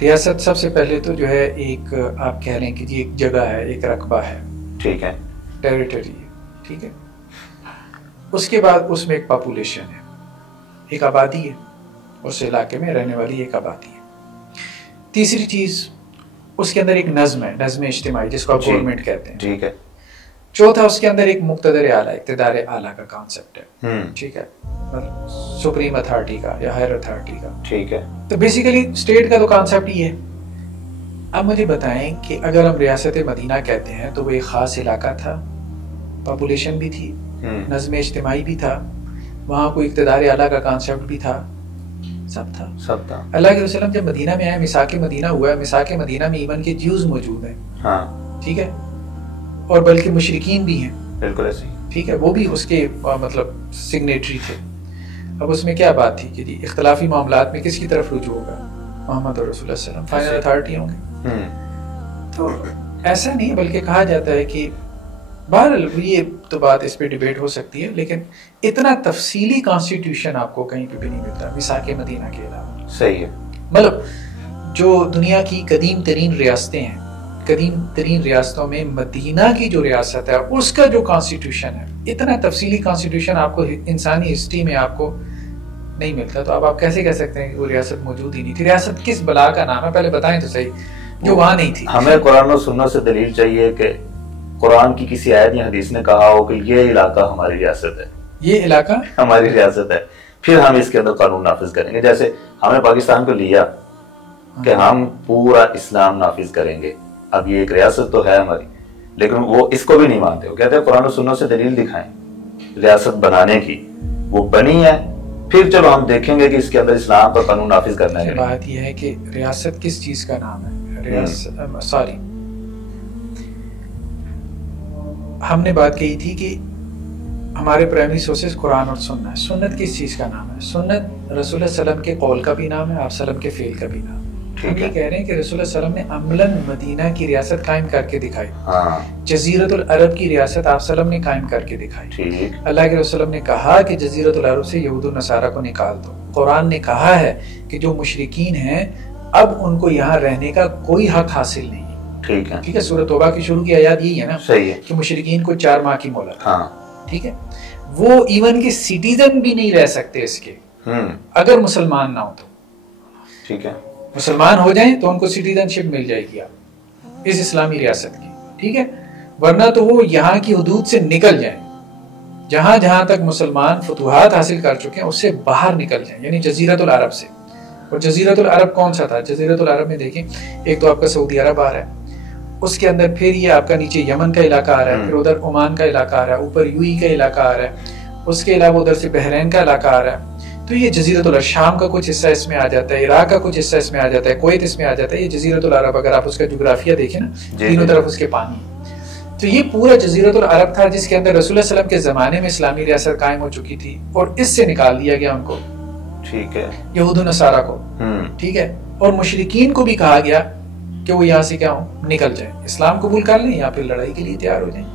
ریاست سب سے پہلے تو جو ہے ایک آپ کہہ رہے ہیں کہ جی ایک جگہ ہے، ایک رقبہ ہے، ٹھیک ہے، ٹیریٹری ہے، ٹھیک ہے. اس کے بعد اس میں ایک پاپولیشن ہے، ایک آبادی ہے، اس علاقے میں رہنے والی ایک آبادی ہے. تیسری چیز اس کے اندر ایک نظم ہے، نظم اجتماعی جس کو آپ گورنمنٹ کہتے ہیں، ٹھیک ہے. چوتھا اس کے اندر ایک مقتدر اعلیٰ، اقتدار اعلیٰ کا کانسیپٹ ہے، ٹھیک ہے، سپریم اتھارٹی کا یا ہائر اتھارٹی کا، ٹھیک ہے. تو بیسیکلی اسٹیٹ کا تو کانسیپٹ ہی ہے. اب مجھے بتائیں کہ اگر ہم ریاست مدینہ کہتے ہیں تو وہ ایک خاص علاقہ تھا، پاپولیشن بھی تھی، نظم اجتماعی بھی تھا، وہاں کوئی اقتدار اعلیٰ کا کانسیپٹ بھی تھا، سب تھا. اللہ کے وسلم جب مدینہ میں آئے، میثاق مدینہ ہوا ہے، میثاق مدینہ میں ایمن کے جیوز موجود ہیں، ٹھیک ہے، اور بلکہ مشرکین بھی ہیں، بالکل ایسے، ٹھیک ہے، وہ بھی اس کے مطلب سگنیٹری تھے. اب اس میں کیا بات تھی کہ جی اختلافی معاملات میں کس کی طرف رجوع ہوگا؟ محمد اور رسول اللہ صلی اللہ علیہ وسلم فائنل اتھارٹی ہوں گے. تو ایسا نہیں، بلکہ کہا جاتا ہے کہ بہرحال یہ تو بات اس پہ ڈیبیٹ ہو سکتی ہے، لیکن اتنا تفصیلی کانسٹیٹیوشن آپ کو کہیں پہ بھی نہیں ملتا میثاق مدینہ کے علاوہ. صحیح ہے. مطلب جو دنیا کی قدیم ترین ریاستیں ہیں، قدیم ترین ریاستوں میں مدینہ کی جو ریاست ہے اس کا جو کانسٹیٹیوشن ہے، اتنا تفصیلی کانسٹیٹیوشن آپ کو انسانی ہسٹری میں آپ کو نہیں ملتا. تو اب آپ کیسے کہہ سکتے ہیں کہ وہ ریاست موجود ہی نہیں تھی؟ ریاست کس بلا کا نام ہے پہلے بتائیں تو صحیح، جو وہاں نہیں تھی. ہمیں قرآن و سنت سے دلیل چاہیے کہ قرآن کی کسی آیت یا حدیث نے کہا ہو کہ یہ علاقہ ہماری ریاست ہے، یہ علاقہ ہماری ریاست ہے، پھر ہم اس کے اندر قانون نافذ کریں گے. جیسے ہم نے پاکستان کو لیا کہ ہم پورا اسلام نافذ کریں گے، اب یہ ایک ریاست تو ہے ہماری، لیکن وہ اس کو بھی نہیں مانتے. وہ کہتے ہیں قرآن و سنت سے دلیل دکھائیں ریاست بنانے کی. وہ بنی ہے، پھر چلو ہم دیکھیں گے کہ اس کے اندر اسلام کا قانون نافذ کرنا ہے. بات یہ ہے کہ ریاست کس چیز کا نام ہے؟ ریاست سوری، ہم نے بات کہی تھی کہ ہمارے پرائمری سورسز قرآن اور سنت ہے. سنت کس چیز کا نام ہے؟ سنت رسول اللہ صلی اللہ علیہ وسلم کے قول کا بھی نام ہے، آپ صلی اللہ علیہ وسلم کے فعل کا بھی نام ہے. ہم یہ کہہ رہے ہیں کہ رسول اللہ صلی اللہ علیہ وسلم نے عملاً مدینہ کی ریاست قائم کر کے دکھائی، جزیرۃ العرب کی ریاست آپ صلی اللہ علیہ وسلم نے قائم کر کے دکھائی. اللہ کے رسول نے کہا کہ جزیرۃ العرب سے یہود و نصارہ کو نکال دو. قرآن نے کہا ہے کہ جو مشرکین ہیں اب ان کو یہاں رہنے کا کوئی حق حاصل نہیں. ٹھیک ہے، سورۃ توبہ کی شروع کی آیات یہی ہے نا کہ مشرکین کو 4 ماہ کی مہلت. ٹھیک ہے، وہ ایون کے سٹیزن بھی نہیں رہ سکتے اس کے، اگر مسلمان نہ ہو تو. ٹھیک ہے، مسلمان ہو جائیں تو ان کو سٹیزن شپ مل جائے گی آپ اس اسلامی ریاست کی. ٹھیک ہے، ورنہ تو وہ یہاں کی حدود سے نکل جائیں، جہاں جہاں تک مسلمان فتوحات حاصل کر چکے ہیں اس سے باہر نکل جائیں، یعنی جزیرۃ العرب سے. اور جزیرۃ العرب کون سا تھا؟ جزیرۃ العرب میں دیکھیں ایک تو آپ کا سعودی عرب آ رہا ہے، اس کے اندر پھر یہ آپ کا نیچے یمن کا علاقہ آ رہا ہے، پھر ادھر عمان کا علاقہ آ رہا ہے، اوپر یو ای کا علاقہ آ رہا ہے، اس کے علاوہ ادھر سے بحرین کا علاقہ آ رہا ہے. تو یہ جزیرۃ العرب، شام کا کچھ حصہ اس میں آ جاتا ہے، عراق کا کچھ حصہ اس میں آ جاتا ہے، کویت اس میں آ جاتا ہے. یہ جزیرۃ العرب اگر آپ اس کا جغرافیہ دیکھیں نا، تینوں طرف اس کے پانی. تو یہ پورا جزیرۃ العرب تھا جس کے اندر رسول اللہ صلی اللہ علیہ وسلم کے زمانے میں اسلامی ریاست قائم ہو چکی تھی، اور اس سے نکال دیا گیا ان کو، ٹھیک ہے، یہود و نصارہ کو. ٹھیک ہے، اور مشرکین کو بھی کہا گیا کہ وہ یہاں سے کیا ہوں نکل جائیں، اسلام قبول کر لیں یا پھر لڑائی کے لیے تیار ہو جائیں.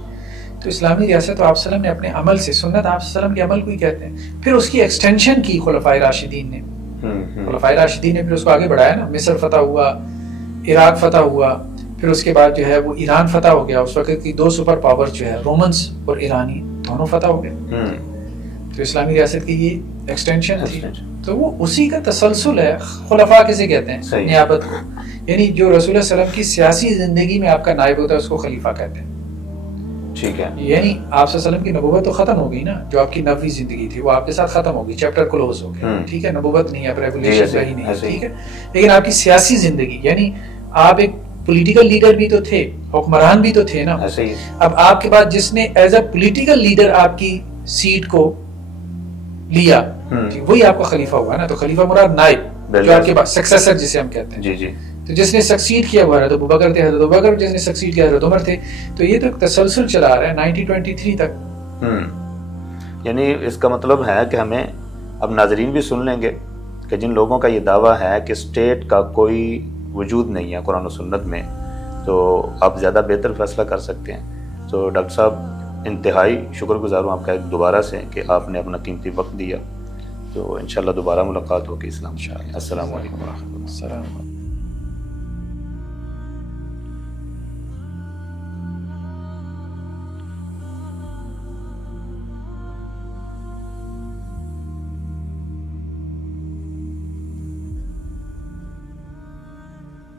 تو اسلامی ریاست آپ صلی اللہ علیہ وسلم نے اپنے عمل سے، سنت آپ صلی اللہ علیہ وسلم کے عمل کو ہی کہتے ہیں. پھر اس کی ایکسٹینشن کی خلفائے راشدین نے، خلفائے راشدین نے پھر اس کو آگے بڑھایا نا. مصر فتح ہوا، عراق فتح ہوا، پھر اس کے بعد جو ہے وہ ایران فتح ہو گیا. اس وقت کی 2 سپر پاور جو ہے رومنس اور ایرانی دونوں فتح ہو گئے. تو اسلامی ریاست کی یہ ایکسٹینشن تھی. تو وہ اسی کا تسلسل ہے. خلفاء کسے کہتے ہیں؟ نیابت کو. یعنی جو رسول اللہ صلی اللہ علیہ وسلم کی سیاسی زندگی میں آپ کا نائب ہوتا ہے اس کو خلیفہ کہتے ہیں. ٹھیک ہے، یعنی آپ صلی اللہ علیہ وسلم کی نبوت تو ختم ہو گئی نا، جو آپ کی نبوی زندگی تھی وہ آپ کے ساتھ ختم ہو گئی، چیپٹر کلوز ہو گیا. ٹھیک ہے، نبوت نہیں ہے، ریگولیشن رہی نہیں ہے. ٹھیک ہے، لیکن آپ کی سیاسی زندگی، یعنی آپ ایک پولیٹیکل لیڈر بھی تو تھے، حکمران بھی تو تھے نا. اب آپ کے بعد جس نے ایز اے پولیٹیکل لیڈر آپ کی سیٹ کو لیا وہی آپ کا خلیفہ ہوا نا. تو خلیفہ مراد نائب، جو آپ کے پاس سکسیسر جسے ہم کہتے ہیں. جی جی. تو جس نے سکسیڈ کیا وہ حضرت ابوبکر تھے, حضرت ابوبکر جس نے سکسیڈ کیا حضرت عمر تھے. تو یہ تو تسلسل چلا رہا ہے 1923 تک. یعنی اس کا مطلب ہے کہ ہمیں اب ناظرین بھی سن لیں گے کہ جن لوگوں کا یہ دعویٰ ہے کہ اسٹیٹ کا کوئی وجود نہیں ہے قرآن و سنت میں, تو آپ زیادہ بہتر فیصلہ کر سکتے ہیں. تو ڈاکٹر صاحب انتہائی شکر گزار ہوں آپ کا ایک دوبارہ سے کہ آپ نے اپنا قیمتی وقت دیا. تو انشاءاللہ دوبارہ ملاقات ہوگی. السلام علیکم. السلام علیکم.